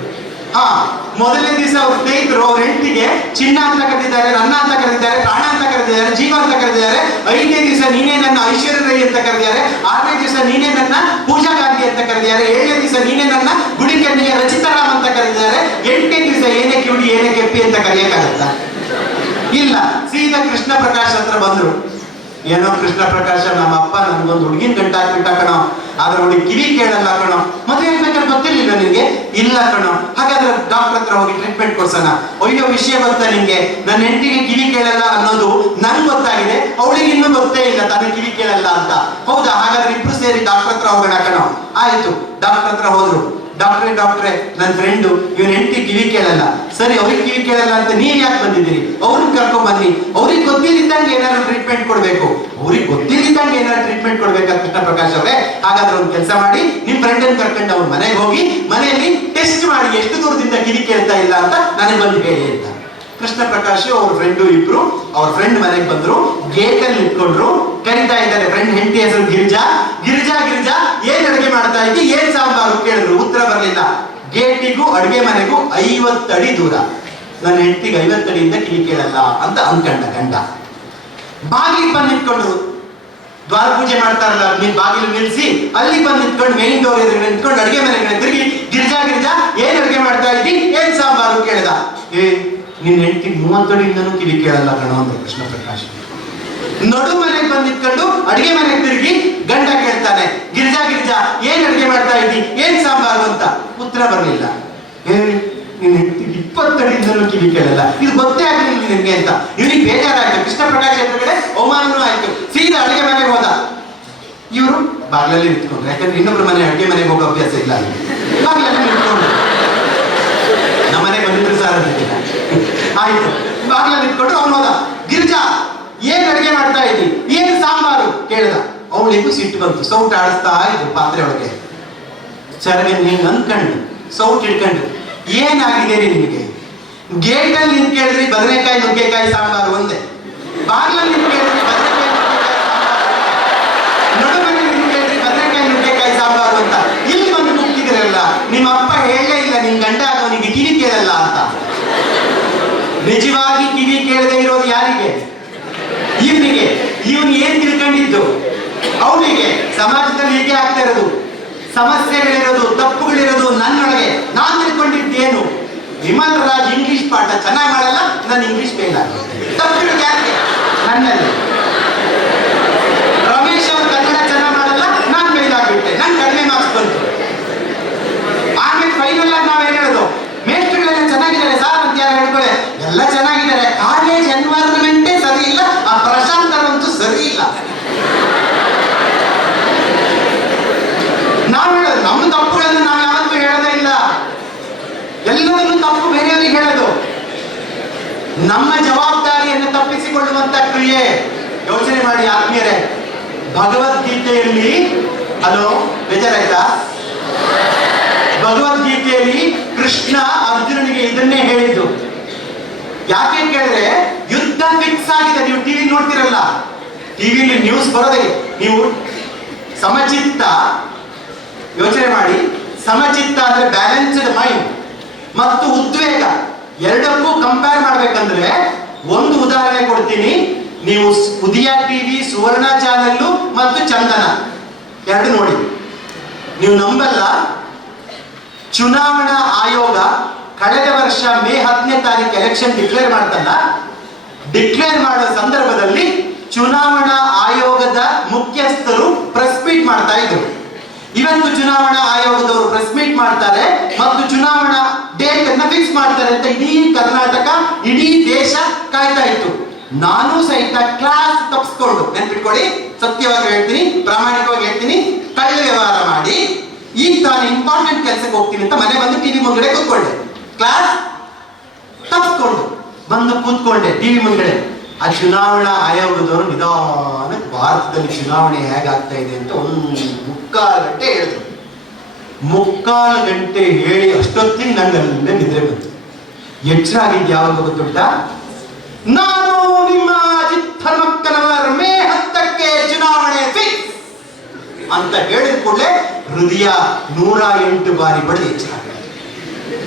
ಮೊದಲನೇ ದಿವಸ ಅವ್ರ ಸ್ನೇಹಿತರು ಅವ್ರ ಹೆಂಡತಿಗೆ ಚಿನ್ನ ಅಂತ ಕರೆದಿದ್ದಾರೆ, ರನ್ನ ಅಂತ ಕರೆದಿದ್ದಾರೆ, ಪ್ರಾಣ ಅಂತ ಕರೆದಿದ್ದಾರೆ, ಜೀವ ಅಂತ ಕರೆದಿದ್ದಾರೆ. 5ನೇ ದಿವಸ ನೀನೇ ನನ್ನ ಐಶ್ವರ್ಯ ರೈ ಅಂತ ಕರೆದಿದ್ದಾರೆ. 6ನೇ ದಿವಸ ನೀನೇ ನನ್ನ ಪೂಜಾ ಗಾಂಧಿ ಅಂತ ಕರೆದಿದ್ದಾರೆ. 7ನೇ ದಿವಸ ನೀನೇ ನನ್ನ ಗುಡಿಕನ್ನಿಗೆ ರಚಿತಾರಾಮ್ ಅಂತ ಕರೆದಿದ್ದಾರೆ. 8ನೇ ದಿವಸ ಏನೇ ಕಿವಿಡಿ ಏನೇ ಕೆಪ್ಪಿ ಅಂತ ಕರೆಯಕ್ಕಾಗತ್ತ? ಇಲ್ಲ. ಸೀದಾ ಕೃಷ್ಣ ಪ್ರಕಾಶ್ ಹತ್ರ ಬಂದ್ರು. ಏನೋ ಕೃಷ್ಣ ಪ್ರಕಾಶ, ನಮ್ಮ ಅಪ್ಪ ನನ್ಗೊಂದು ಹುಡುಗಿನ ಗಂಟ ಹಾಕ್ಬಿಟ್ಟ ಕಣೋ, ಆದ್ರೆ ಹುಡುಗಿ ಕಿವಿ ಕೇಳಲ್ಲ ಕಣೋ. ಮದುವೆ ಆಗ್ಬೇಕಾದ್ರೆ ಗೊತ್ತಿರ್ಲಿಲ್ಲ ನಿನ್ಗೆ? ಇಲ್ಲ ಕಣೋ. ಹಾಗಾದ್ರೆ ಡಾಕ್ಟರ್ ಹತ್ರ ಹೋಗಿ ಟ್ರೀಟ್ಮೆಂಟ್ ಕೊಡ್ಸೋಣ. ಒಯ್ಯೋ ವಿಷಯ ಗೊತ್ತಾ ನಿನ್ಗೆ? ನನ್ನ ಹೆಂಡತಿಗೆ ಕಿವಿ ಕೇಳಲ್ಲ ಅನ್ನೋದು ನನ್ಗೆ ಗೊತ್ತಾಗಿದೆ, ಅವಳಿಗೆ ಇನ್ನೂ ಗೊತ್ತೇ ಇಲ್ಲ ತನಗೆ ಕಿವಿ ಕೇಳಲ್ಲ ಅಂತ. ಹೌದಾ? ಹಾಗಾದ್ರೆ ಇಬ್ರು ಸೇರಿ ಡಾಕ್ಟರ್ ಹತ್ರ ಹೋಗೋಣ ಕಣೋ. ಆಯ್ತು, ಡಾಕ್ಟರ್ ಹತ್ರ ಹೋದ್ರು. ಡಾಕ್ಟ್ರೇ ನನ್ನ ಫ್ರೆಂಡು ಇವನ್ ಹೆಂಡತಿ ಕಿವಿ ಕೇಳಲ್ಲ. ಸರಿ, ಅವ್ರಿಗೆ ಕಿವಿ ಕೇಳಲ್ಲ ಅಂತ ನೀವ್ ಯಾಕೆ ಬಂದಿದ್ದೀರಿ? ಅವ್ರನ್ನ ಕರ್ಕೊಂಡ್ ಬನ್ನಿ. ಅವ್ರಿಗೆ ಗೊತ್ತಿದ್ದಂಗೆ ಏನಾದ್ರು ಟ್ರೀಟ್ಮೆಂಟ್ ಕೊಡ್ಬೇಕು. ಅವ್ರಿಗೆ ಗೊತ್ತಿದ್ದಂಗೆ ಏನಾದ್ರು ಟ್ರೀಟ್ಮೆಂಟ್ ಕೊಡ್ಬೇಕಾ ಕೃಷ್ಣ ಪ್ರಕಾಶ್ ಅವರೇ? ಹಾಗಾದ್ರೆ ಒಂದು ಕೆಲಸ ಮಾಡಿ, ನಿಮ್ ಫ್ರೆಂಡನ್ ಕರ್ಕೊಂಡು ಅವ್ರ ಮನೆಗೆ ಹೋಗಿ ಮನೆಯಲ್ಲಿ ಟೆಸ್ಟ್ ಮಾಡಿ ಎಷ್ಟು ದೂರದಿಂದ ಕಿವಿ ಕೇಳ್ತಾ ಇಲ್ಲ ಅಂತ ನನಗೆ ಬಂದು ಹೇಳಿ ಅಂತ. ಕೃಷ್ಣ ಪ್ರಕಾಶ್ ಅವ್ರ ಫ್ರೆಂಡು ಇಬ್ರು ಅವ್ರ ಫ್ರೆಂಡ್ ಮನೆಗೆ ಬಂದ್ರು. ಗೇಟ್ ಅಲ್ಲಿ ಇಟ್ಕೊಂಡ್ರು, ಕರೀತಾ ಇದ್ದಾರೆ. ಫ್ರೆಂಡ್ ಹೆಂಡತಿ ಹೆಸರು ಗಿರಿಜಾ. ಗಿರಿಜಾ ಏನ್ ಅಡುಗೆ ಮಾಡ್ತಾ ಇದ್ದಿ, ಏನ್ ಸಾಂಬಾರು ಕೇಳಿದ್ರು. ಉತ್ತರ ಬರಲಿಲ್ಲ. ಗೇಟಿಗೂ ಅಡುಗೆ ಮನೆಗೂ 50 ಅಡಿ ದೂರ. ನನ್ನ ಹೆಂಡತಿಗೆ 50 ಅಡಿಯಿಂದ ಕಿವಿ ಕೇಳಲ್ಲ ಅಂತ ಅನ್ಕಂಡ ಗಂಡ. ಬಾಗಿಲಿಗೆ ಬಂದು ನಿಂತ್ಕೊಂಡ್ರು. ದ್ವಾರ ಪೂಜೆ ಮಾಡ್ತಾರಲ್ಲ, ನೀನ್ ಬಾಗಿಲು ನಿಲ್ಸಿ ಅಲ್ಲಿ ಬಂದು ನಿಂತ್ಕೊಂಡು ಮೇನ್ ಡೋರ್ ಎದುರು ನಿಂತ್ಕೊಂಡು ಅಡಿಗೆ ಮನೆಗೆ ತಿರುಗಿ ಗಿರ್ಜಾ ಏನ್ ಅಡಿಗೆ ಮಾಡ್ತಾ ಇದ್ದಿ, ಏನ್ ಸಾಂಬಾರು ಕೇಳ್ದ. ನಿನ್ನ ಹೆಂಡತಿ 30 ಅಡಿಯಿಂದನೂ ಕಿವಿ ಕೇಳಲ್ಲ ಕಣೋ ಅಂದ್ರೆ ಕೃಷ್ಣ ಪ್ರಕಾಶ್. ನಡು ಮನೆಗೆ ಬಂದು ನಿಂತ್ಕೊಂಡು ಅಡಿಗೆ ಮನೆಗೆ ತಿರುಗಿ ಗಂಡ ಕೇಳ್ತಾನೆ, ಗಿರ್ಜಾ ಏನ್ ಅಡಿಗೆ ಮಾಡ್ತಾ ಇದ್ದಿ, ಏನ್ ಸಾಂಬಾರು ಅಂತ. ಉತ್ತರ ಬರಲಿಲ್ಲ. ನಿನ್ನ ಹೆಂಡತಿ 20 ಅಡಿಯಿಂದನೂ ಕಿವಿ ಕೇಳಲ್ಲ, ಇದು ಗೊತ್ತೇ ಆಗಲಿಲ್ಲ ನಿನ್ಗೆ ಅಂತ ಇವನಿಗೆ ಬೇಜಾರಾಯ್ತು. ಕೃಷ್ಣ ಪ್ರಕಾಶ್ ಎದುರುಗಡೆ ಅವಮಾನನೂ ಆಯ್ತು. ಸೀದಾ ಅಡಿಗೆ ಮನೆಗೆ ಹೋದ. ಇವರು ಬಾಗ್ಲಲ್ಲಿ ನಿಂತ್ಕೊಂಡ್ರು, ಯಾಕಂದ್ರೆ ಇನ್ನೊಬ್ರು ಮನೆ ಅಡಿಗೆ ಮನೆಗೆ ಹೋಗೋ ಅಭ್ಯಾಸ ಇಲ್ಲ. ಬಾಗ್ಲಲ್ಲಿ ನಿಂತ್ಕೊಂಡ್ರು. ನಮ್ಮನೆ ಬಂದಿದ್ರು ಸಾರ್ ಅಂತಿಲ್ಲ. ಆಯ್ತು, ಬಾಗ್ಲಲ್ಲಿ ನಿಂತ್ಕೊಂಡ್ರು. ಅವ್ನು ಹೋದ. ಗಿರ್ಜಾ ಏನ್ ಅಡಿಗೆ ಮಾಡ್ತಾ ಇದ್ದಿ, ಏನ್ ಸಾಂಬಾರು ಕೇಳ್ದ. ಅವಳಿಗೂ ಸಿಟ್ಟು ಬಂತು. ಸೌಟ್ ಆಡಿಸ್ತಾ ಇದ್ರು ಪಾತ್ರೆ ಒಳಗೆ. ಚರಗೆ ನೀನ್ ಅನ್ಕಂಡು ಸೌಟ್ ಇಟ್ಕೊಂಡು ಏನಾಗಿದೆ ನಿಮಗೆ? ಗೇಟಲ್ಲಿ ನಿಂತು ಕೇಳಿದ್ರಿ ಬದನೆಕಾಯಿ ನುಗ್ಗೆಕಾಯಿ ಸಾಂಬಾರು ಒಂದೇ, ಬಾಗ್ಲಲ್ಲಿ ನಿಂತು ಕೇಳಿದ್ರಿ ಬದನೆಕಾಯಿ ನಡುಮನೆ ನಿಂತು ಕೇಳಿದ್ರಿ ಬದನೆಕಾಯಿ ನುಗ್ಗೆಕಾಯಿ ಸಾಂಬಾರು ಅಂತ. ಇಲ್ಲಿ ಬಂದು ಮುಗ್ತಿದ್ರಲ್ಲ, ನಿಮ್ಮ ಅಪ್ಪ ಹೇಳಲೇ ಇಲ್ಲ ನಿನ್ ಗಂಡ ಅವನಿಗೆ ಕಿವಿ ಕೇಳಲ್ಲ ಅಂತ. ನಿಜವಾಗಿ ಕಿವಿ ಕೇಳದೆ ಇರೋದು ಯಾರಿಗೆ? ಇವನಿಗೆ. ಇವನು ಏನ್ ತಿಳ್ಕೊಂಡಿದ್ದು? ಅವನಿಗೆ. ಸಮಾಜದಲ್ಲಿ ಹೀಗೆ ಆಗ್ತಾ ಇರೋದು, ಸಮಸ್ಯೆಗಳಿರೋದು, ತಪ್ಪುಗಳಿರೋದು ನನ್ನೊಳಗೆ. ನಾನ್ ತಿಳ್ಕೊಂಡಿದ್ದೇನು? ವಿಮಲ್ ರಾಜ್ ಇಂಗ್ಲಿಷ್ ಪಾಠ ಚೆನ್ನಾಗಿ ಮಾಡಲ್ಲ, ನಾನು ಇಂಗ್ಲಿಷ್ ಫೇಲ್ ಆಗುತ್ತೆ. ತಪ್ಪುಗಳು ಯಾರಿಗೆ? ನನ್ನಲ್ಲಿ. ರಮೇಶ್ ಅವರು ಕನ್ನಡ ಚೆನ್ನಾಗಿ ಮಾಡಲ್ಲ, ನಾನು ಫೇಲ್ ಆಗಿಬಿಟ್ಟೆ, ನನ್ ಕಡಿಮೆ ಮಾರ್ಕ್ಸ್ ಬಂತು. ಆಮೇಲೆ ಫೈನಲ್ ಆಗಿ ನಾವೇನ್ ಹೇಳೋದು? ಮೇಸ್ಟ್ರುಗಳೆಲ್ಲ ಚೆನ್ನಾಗಿದ್ದಾರೆ ಸಾರ್ ಅಂತ ಯಾರು ಹೇಳ್ಕೊಳ್ಳೆ, ಎಲ್ಲ ಚೆನ್ನಾಗಿದ್ದಾರೆ, ಕಾಲೇಜ್ ಎನ್ವೈರನ್ಮೆಂಟೇ ಸರಿ ಇಲ್ಲ, ಆ ಪ್ರಶಾಂತರಂತೂ ಸರಿ ಇಲ್ಲ. ನಾವು ಹೇಳೋದು ನಮ್ಮ ತಪ್ಪುಗಳನ್ನು ನಾವು ಯಾವತ್ತೂ ಹೇಳೋದೇ ಇಲ್ಲ. ಎಲ್ಲದನ್ನು ತಪ್ಪು ಬೇರೆಯವರಿಗೆ ಹೇಳೋದು. ನಮ್ಮ ಜವಾಬ್ದಾರಿಯನ್ನು ತಪ್ಪಿಸಿಕೊಳ್ಳುವಂತ ಕ್ರಿಯೆ. ಯೋಚನೆ ಮಾಡಿ ಆತ್ಮೀಯರೇ, ಭಗವದ್ಗೀತೆಯಲ್ಲಿ ಹಲೋ ಬೇಜಾರಾಯ್ತಾ? ಭಗವದ್ಗೀತೆಯಲ್ಲಿ ಕೃಷ್ಣ ಅರ್ಜುನನಿಗೆ ಇದನ್ನೇ ಹೇಳಿದ್ದು. ಯಾಕೆ ಕೇಳಿದ್ರೆ ಯುದ್ಧ ಫಿಕ್ಸ್ ಆಗಿದೆ. ನೀವು ಟಿವಿ ನೋಡ್ತಿರಲ್ಲ, ಟಿವಿಲಿ ನ್ಯೂಸ್ ಬರೋದೇ. ನೀವು ಸಮಚಿತ್ತ ಯೋಚನೆ ಮಾಡಿ. ಸಮಚಿತ್ತ ಅಂದ್ರೆ ಬ್ಯಾಲೆನ್ಸ್ಡ್ ಮೈಂಡ್ ಮತ್ತು ಉದ್ವೇಗ ಎರಡಕ್ಕೂ ಕಂಪೇರ್ ಮಾಡ್ಬೇಕಂದ್ರೆ ಒಂದು ಉದಾಹರಣೆ ಕೊಡ್ತೀನಿ. ನೀವು ಉದಯ ಟಿವಿ, ಸುವರ್ಣ ಚಾನೆಲ್ ಮತ್ತು ಚಂದನ ಎರಡು ನೋಡಿ. ನೀವು ನಂಬಲ್ಲ, ಚುನಾವಣಾ ಆಯೋಗ ಕಳೆದ ವರ್ಷ ಮೇ 10ನೇ ತಾರೀಕು ಎಲೆಕ್ಷನ್ ಡಿಕ್ಲೇರ್ ಮಾಡ್ತಲ್ಲ, ಡಿಕ್ಲೇರ್ ಮಾಡೋ ಸಂದರ್ಭದಲ್ಲಿ ಚುನಾವಣಾ ಆಯೋಗದ ಮುಖ್ಯಸ್ಥರು ಪ್ರೆಸ್ ಮೀಟ್ ಮಾಡ್ತಾ ಇದ್ರು. ಇವತ್ತು ಚುನಾವಣಾ ಆಯೋಗದವರು ಪ್ರೆಸ್ ಮೀಟ್ ಮಾಡ್ತಾರೆ ಮತ್ತು ಚುನಾವಣಾ ಡೇಟ್ ಅನ್ನ ಫಿಕ್ಸ್ ಮಾಡ್ತಾರೆ ಅಂತ ಇಡೀ ಕರ್ನಾಟಕ, ಇಡೀ ದೇಶ ಕಾಯ್ತಾ ಇತ್ತು. ನಾನು ಸಹಿತ ಕ್ಲಾಸ್ ತಪ್ಪಿಸ್ಕೊಂಡು, ನೆನ್ಪಿಟ್ಕೊಳ್ಳಿ, ಸತ್ಯವಾಗಿ ಹೇಳ್ತೀನಿ, ಪ್ರಾಮಾಣಿಕವಾಗಿ ಹೇಳ್ತೀನಿ, ಕಳ್ಳ ವ್ಯವಹಾರ ಮಾಡಿ ಈಗ ನಾನು ಇಂಪಾರ್ಟೆಂಟ್ ಕೆಲಸಕ್ಕೆ ಹೋಗ್ತೀನಿ ಅಂತ ಮನೆ ಬಂದು ಟಿವಿ ಮುಂಗಡೆ ಕೂತ್ಕೊಂಡೆ. ಕ್ಲಾಸ್ ತಪ್ಪಿಸ್ಕೊಂಡು ಬಂದು ಕೂತ್ಕೊಂಡೆ ಟಿವಿ ಮುಂಗಡೆ. ಆ ಚುನಾವಣಾ ಆಯೋಗದವರು ನಿಧಾನ ಭಾರತದಲ್ಲಿ ಚುನಾವಣೆ ಹೇಗಾಗ್ತಾ ಇದೆ ಅಂತ ಒಂದು 3/4 ಗಂಟೆ ಹೇಳಿದ್ರು. 3/4 ಗಂಟೆ ಹೇಳಿ ಅಷ್ಟೊತ್ತಿಗೆ ನನ್ನಲ್ಲೇ ನಿದ್ರೆ ಬಂತು. ಎಚ್ಚರ ಆಗಿದ್ದು ಯಾವಾಗ ಗೊತ್ತುಂಟಾ? ನಾನು ನಿಮ್ಮ ಅಜಿತ್ ಹನುಮಕ್ಕನವರ್ ಮೇ 10ಕ್ಕೆ ಚುನಾವಣೆ ಫಿಕ್ಸ್ ಅಂತ ಹೇಳಿದ ಕೂಡಲೇ ಹೃದಯ 108 ಬಾರಿ ಬಡಿದು ಎಚ್ಚರ ಆಗಿದೆ.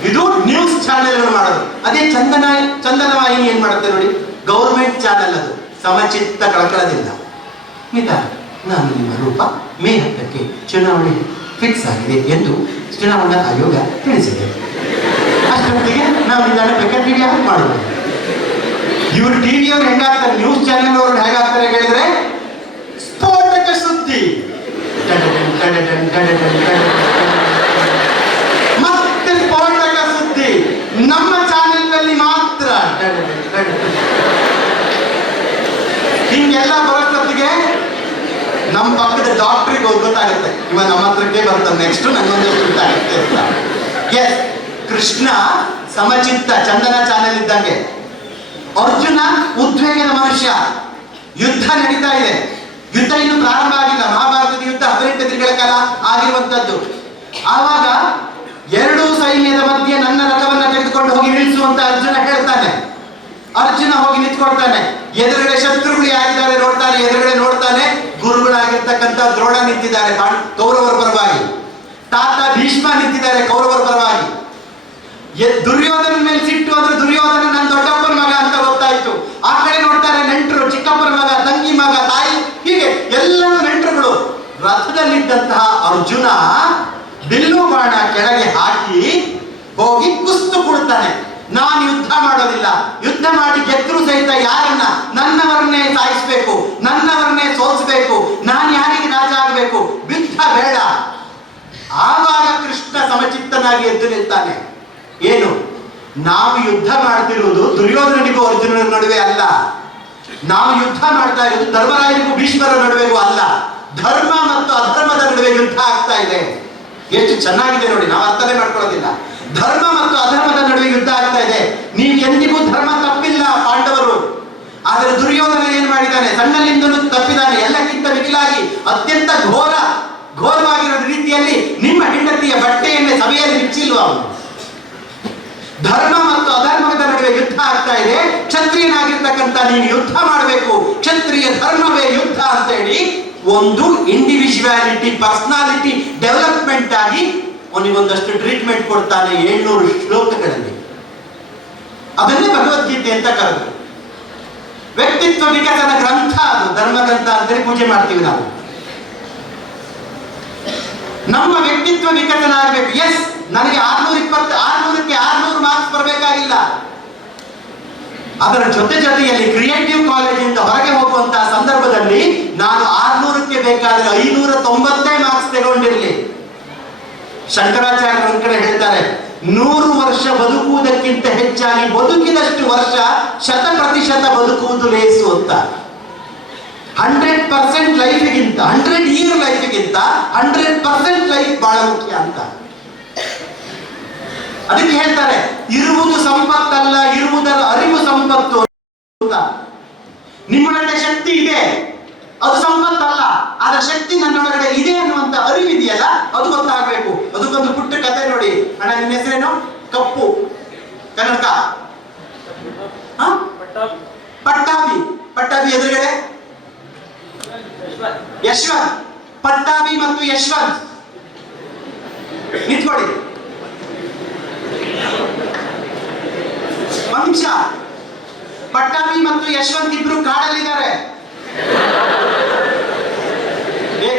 ಇದು ನ್ಯೂಸ್ ಚಾನೆಲ್ಗಳು ಮಾಡೋದು. ಅದೇ ಚಂದನ ವಾಹಿನಿ ಏನ್ ಮಾಡುತ್ತೆ ನೋಡಿ, ಗೌರ್ಮೆಂಟ್ ಚಾನೆಲ್ ಅದು. ಸಮಚಿತ್ತ ಕಳಕಳದಿಂದ ನಿಧಾನ, ನಾನು ನಿಮ್ಮ ರೂಪ ಮೇ 10ಕ್ಕೆ ಚುನಾವಣೆ ಫಿಕ್ಸ್ ಆಗಿದೆ ಎಂದು ಚುನಾವಣಾ ಆಯೋಗ ತಿಳಿಸಿದೆ. ಅಷ್ಟೊತ್ತಿಗೆ ನಾವು ನಿಧಾನ ಬೇಕಾದ್ರೆ ಟಿವಿ ಆಫ್ ಮಾಡಬಹುದು. ಇವರು ಟಿವಿಯವ್ರು ಹೆಂಗಾಗ್ತಾರೆ, ನ್ಯೂಸ್ ಚಾನೆಲ್ ಅವರು ಹೇಗಾಗ್ತಾರೆ ಹೇಳಿದ್ರೆ, ಸ್ಫೋಟಕ ಸುದ್ದಿ, ಮತ್ತೆ ಸ್ಫೋಟಕ ಸುದ್ದಿ ನಮ್ಮ ಚಾನೆಲ್ ನಲ್ಲಿ ಮಾತ್ರ. ಹಿಂಗೆಲ್ಲ ಬರೋಷ್ಟೊತ್ತಿಗೆ ನಮ್ಮ ಪಕ್ಕದ ಡಾಕ್ಟ್ರಿಗೆ ಗೊತ್ತಾಗುತ್ತೆ, ಇವ ನಮ್ಮ ಹತ್ರಕ್ಕೆ ಬರ್ತಾನೆ, ನೆಕ್ಸ್ಟ್ ನಂಗೊಂದಷ್ಟು ಗೊತ್ತಾಗುತ್ತೆ ಅಂತ. ಎಸ್, ಕೃಷ್ಣ ಸಮಚಿತ್ತ, ಚಂದನ ಚಾನೆಲ್ ಇದ್ದಂಗೆ. ಅರ್ಜುನ ಉದ್ವೇಗದ ಮನುಷ್ಯ. ಯುದ್ಧ ನಡೀತಾ ಇದೆ, ಯುದ್ಧ ಇನ್ನು ಪ್ರಾರಂಭ ಆಗಿಲ್ಲ. ಮಹಾಭಾರತದ ಯುದ್ಧ 18 ದಿನಗಳ ಕಾಲ ಆಗಿರುವಂತದ್ದು. ಆವಾಗ ಎರಡೂ ಸೈನ್ಯದ ಮಧ್ಯೆ ನನ್ನ ರಥವನ್ನ ತೆಗೆದುಕೊಂಡು ಹೋಗಿ ನಿಲ್ಲಿಸುವಂತ ಅರ್ಜುನ ಹೇಳ್ತಾನೆ. ಅರ್ಜುನ ಹೋಗಿ ನಿಂತ್ಕೊಳ್ತಾನೆ. ಎದುರುಗಡೆ ಶತ್ರುಗಳು ಯಾರಿದ್ದಾರೆ ನೋಡ್ತಾನೆ, ಎದುರುಗಡೆ ನೋಡ್ತಾನೆ, ಗುರುಗಳಾಗಿರ್ತಕ್ಕಂಥ ದ್ರೋಣ ನಿಂತಿದ್ದಾರೆ ಕೌರವರ ಪರವಾಗಿ, ತಾತ ಭೀಷ್ಮ ನಿಂತಿದ್ದಾರೆ ಕೌರವರ ಪರವಾಗಿ. ದುರ್ಯೋಧನ ಮೇಲೆ ಸಿಟ್ಟು ಅಂದ್ರೆ ದುರ್ಯೋಧನ ನನ್ನ ದೊಡ್ಡಪ್ಪನ ಮಗ ಅಂತ ಗೊತ್ತಾಯ್ತು. ಆ ಕಡೆ ನೋಡ್ತಾರೆ ನೆಂಟರು, ಚಿಕ್ಕಪ್ಪನ ಮಗ, ನಿಂತಿದ್ದಂತಹ ಅರ್ಜುನ ಬಿಲ್ಲು ಬಾಣ ಕೆಳಗೆ ಹಾಕಿ ಹೋಗಿ ಕುಸ್ತು ಕೊಡ್ತಾನೆ. ನಾನು ಯುದ್ಧ ಮಾಡೋದಿಲ್ಲ, ಯುದ್ಧ ಮಾಡಿ ಗೆದ್ರು ಸಹಿತ ಯಾರನ್ನ, ನನ್ನವರನ್ನೇ ಸಾಯಿಸ್ಬೇಕು, ನನ್ನವರನ್ನೇ ಸೋಲಿಸಬೇಕು, ನಾನು ಯಾರಿಗೆ ರಾಜ ಆಗಬೇಕು, ಯುದ್ಧ ಬೇಡ. ಆವಾಗ ಕೃಷ್ಣ ಸಮಚಿತ್ತನಾಗಿ ಎದ್ದು ನಿಲ್ತಾನೆ. ಏನು, ನಾವು ಯುದ್ಧ ಮಾಡ್ತಿರುವುದು ದುರ್ಯೋಧನನಿಗೂ ಅರ್ಜುನನ ನಡುವೆ ಅಲ್ಲ, ನಾವು ಯುದ್ಧ ಮಾಡ್ತಾ ಇರುವುದು ಧರ್ಮರಾಯನಿಗೂ ಭೀಷ್ಮರ ನಡುವೆಗೂ ಅಲ್ಲ, ಧರ್ಮ ಮತ್ತು ಅಧರ್ಮದ ನಡುವೆ ಯುದ್ಧ ಆಗ್ತಾ ಇದೆ. ಎಷ್ಟು ಚೆನ್ನಾಗಿದೆ ನೋಡಿ, ನಾವು ಅರ್ಥನೇ ಮಾಡ್ಕೊಳ್ಳೋದಿಲ್ಲ. ಧರ್ಮ ಮತ್ತು ಅಧರ್ಮದ ನಡುವೆ ಯುದ್ಧ ಆಗ್ತಾ ಇದೆ. ನೀವು ಎಂದಿಗೂ ಧರ್ಮ ತಪ್ಪಿಲ್ಲ ಪಾಂಡವರು, ಆದರೆ ದುರ್ಯೋಧನ ಏನ್ ಮಾಡಿದ್ದಾನೆ, ಸಣ್ಣಲಿಂದಲೂ ತಪ್ಪಿದ್ದಾನೆ. ಎಲ್ಲಕ್ಕಿಂತ ಮಿಗಿಲಾಗಿ ಅತ್ಯಂತ ಘೋರವಾಗಿರೋ ರೀತಿಯಲ್ಲಿ ನಿಮ್ಮ ಹೆಂಡತಿಯ ಬಟ್ಟೆಯನ್ನೇ ಸಭೆಯಲ್ಲಿ ಬಿಚ್ಚಿಲ್ವ ಅವನು. ಧರ್ಮ ಮತ್ತು ಅಧರ್ಮದ ನಡುವೆ ಯುದ್ಧ ಆಗ್ತಾ ಇದೆ. ಕ್ಷತ್ರಿಯನಾಗಿರ್ತಕ್ಕಂಥ ನೀನು ಯುದ್ಧ ಮಾಡಬೇಕು, ಕ್ಷತ್ರಿಯ ಧರ್ಮವೇ ಯುದ್ಧ ಅಂತ ಹೇಳಿ ಒಂದು ಇಂಡಿವಿಜುವಾಲಿಟಿ, ಪರ್ಸನಾಲಿಟಿ ಡೆವಲಪ್ಮೆಂಟ್ ಆಗಿ ಅವನಿಗೊಂದಷ್ಟು ಟ್ರೀಟ್ಮೆಂಟ್ ಕೊಡ್ತಾನೆ 700 ಶ್ಲೋಕಗಳಲ್ಲಿ. ಅದನ್ನೇ ಭಗವದ್ಗೀತೆ ಅಂತ ಕರೆದು ವ್ಯಕ್ತಿತ್ವ ವಿಕಸನ ಗ್ರಂಥ, ಅದು ಧರ್ಮ ಗ್ರಂಥ ಅಂತೇಳಿ ಪೂಜೆ ಮಾಡ್ತೀವಿ ನಾವು. ನಮ್ಮ ವ್ಯಕ್ತಿತ್ವ ವಿಕಸನ ಆಗಬೇಕು. ಎಸ್, ನನಗೆ 600ಕ್ಕೆ 600 ಮಾರ್ಕ್ಸ್ ಬರಬೇಕಾಗಿಲ್ಲ. ಅದರ ಜೊತೆಯಲ್ಲಿ ಕ್ರಿಯೇಟಿವ್ ಕಾಲೇಜಿಂದ ಹೊರಗೆ ಹೋಗುವಂತಹ ಸಂದರ್ಭದಲ್ಲಿ ನಾನು 600ಕ್ಕೆ ಬೇಕಾದ್ರೆ 590 ಮಾರ್ಕ್ಸ್ ತಗೊಂಡಿರಲಿ. ಶಂಕರಾಚಾರ್ಯರ ಒಂದ್ ಕಡೆ ಹೇಳ್ತಾರೆ, 100 ವರ್ಷ ಬದುಕುವುದಕ್ಕಿಂತ ಹೆಚ್ಚಾಗಿ ಬದುಕಿದಷ್ಟು ವರ್ಷ 100% ಬದುಕುವುದು ಲೇಸು ಅಂತ. 100% ಲೈಫ್ಗಿಂತ 100 ಇಯರ್ ಲೈಫ್ಗಿಂತ 100% ಲೈಫ್ ಬಹಳ ಮುಖ್ಯ ಅಂತ. ಅದಕ್ಕೆ ಹೇಳ್ತಾರೆ, ಇರುವುದು ಸಂಪತ್ತಲ್ಲ, ಇರುವುದರ ಅರಿವು ಸಂಪತ್ತು ಅಂತ. ನಿಮ್ಮೊಳಗಡೆ ಶಕ್ತಿ ಇದೆ, ಅದು ಸಂಪತ್ತಲ್ಲ, ಆದ ಶಕ್ತಿ ನನ್ನೊಳಗಡೆ ಇದೆ ಅನ್ನುವಂತ ಅರಿವಿದೆಯಲ್ಲ, ಅದು ಗೊತ್ತಾಗಬೇಕು. ಅದಕ್ಕೊಂದು ಪುಟ್ಟ ಕಥೆ ನೋಡಿ. ಅಣ್ಣ, ನಿನ್ನ ಹೆಸರೇನು? ಕಪ್ಪು ಕನ್ನಡಕ ಪಟ್ಟಾಭಿ. ಪಟ್ಟಾಭಿ ಎದುರುಗಡೆ ಯಶವಂತ್. ಪಟ್ಟಾಭಿ ಮತ್ತು ಯಶವಂತ್ ನಿಂತ್ಕೊಳ್ಳಿ ಒಂದು ನಿಮಿಷ. ಪಟ್ಟಾಭಿ ಮತ್ತು ಯಶವಂತ್ ಇಬ್ರು ಕಾಡಲ್ಲಿದ್ದಾರೆ.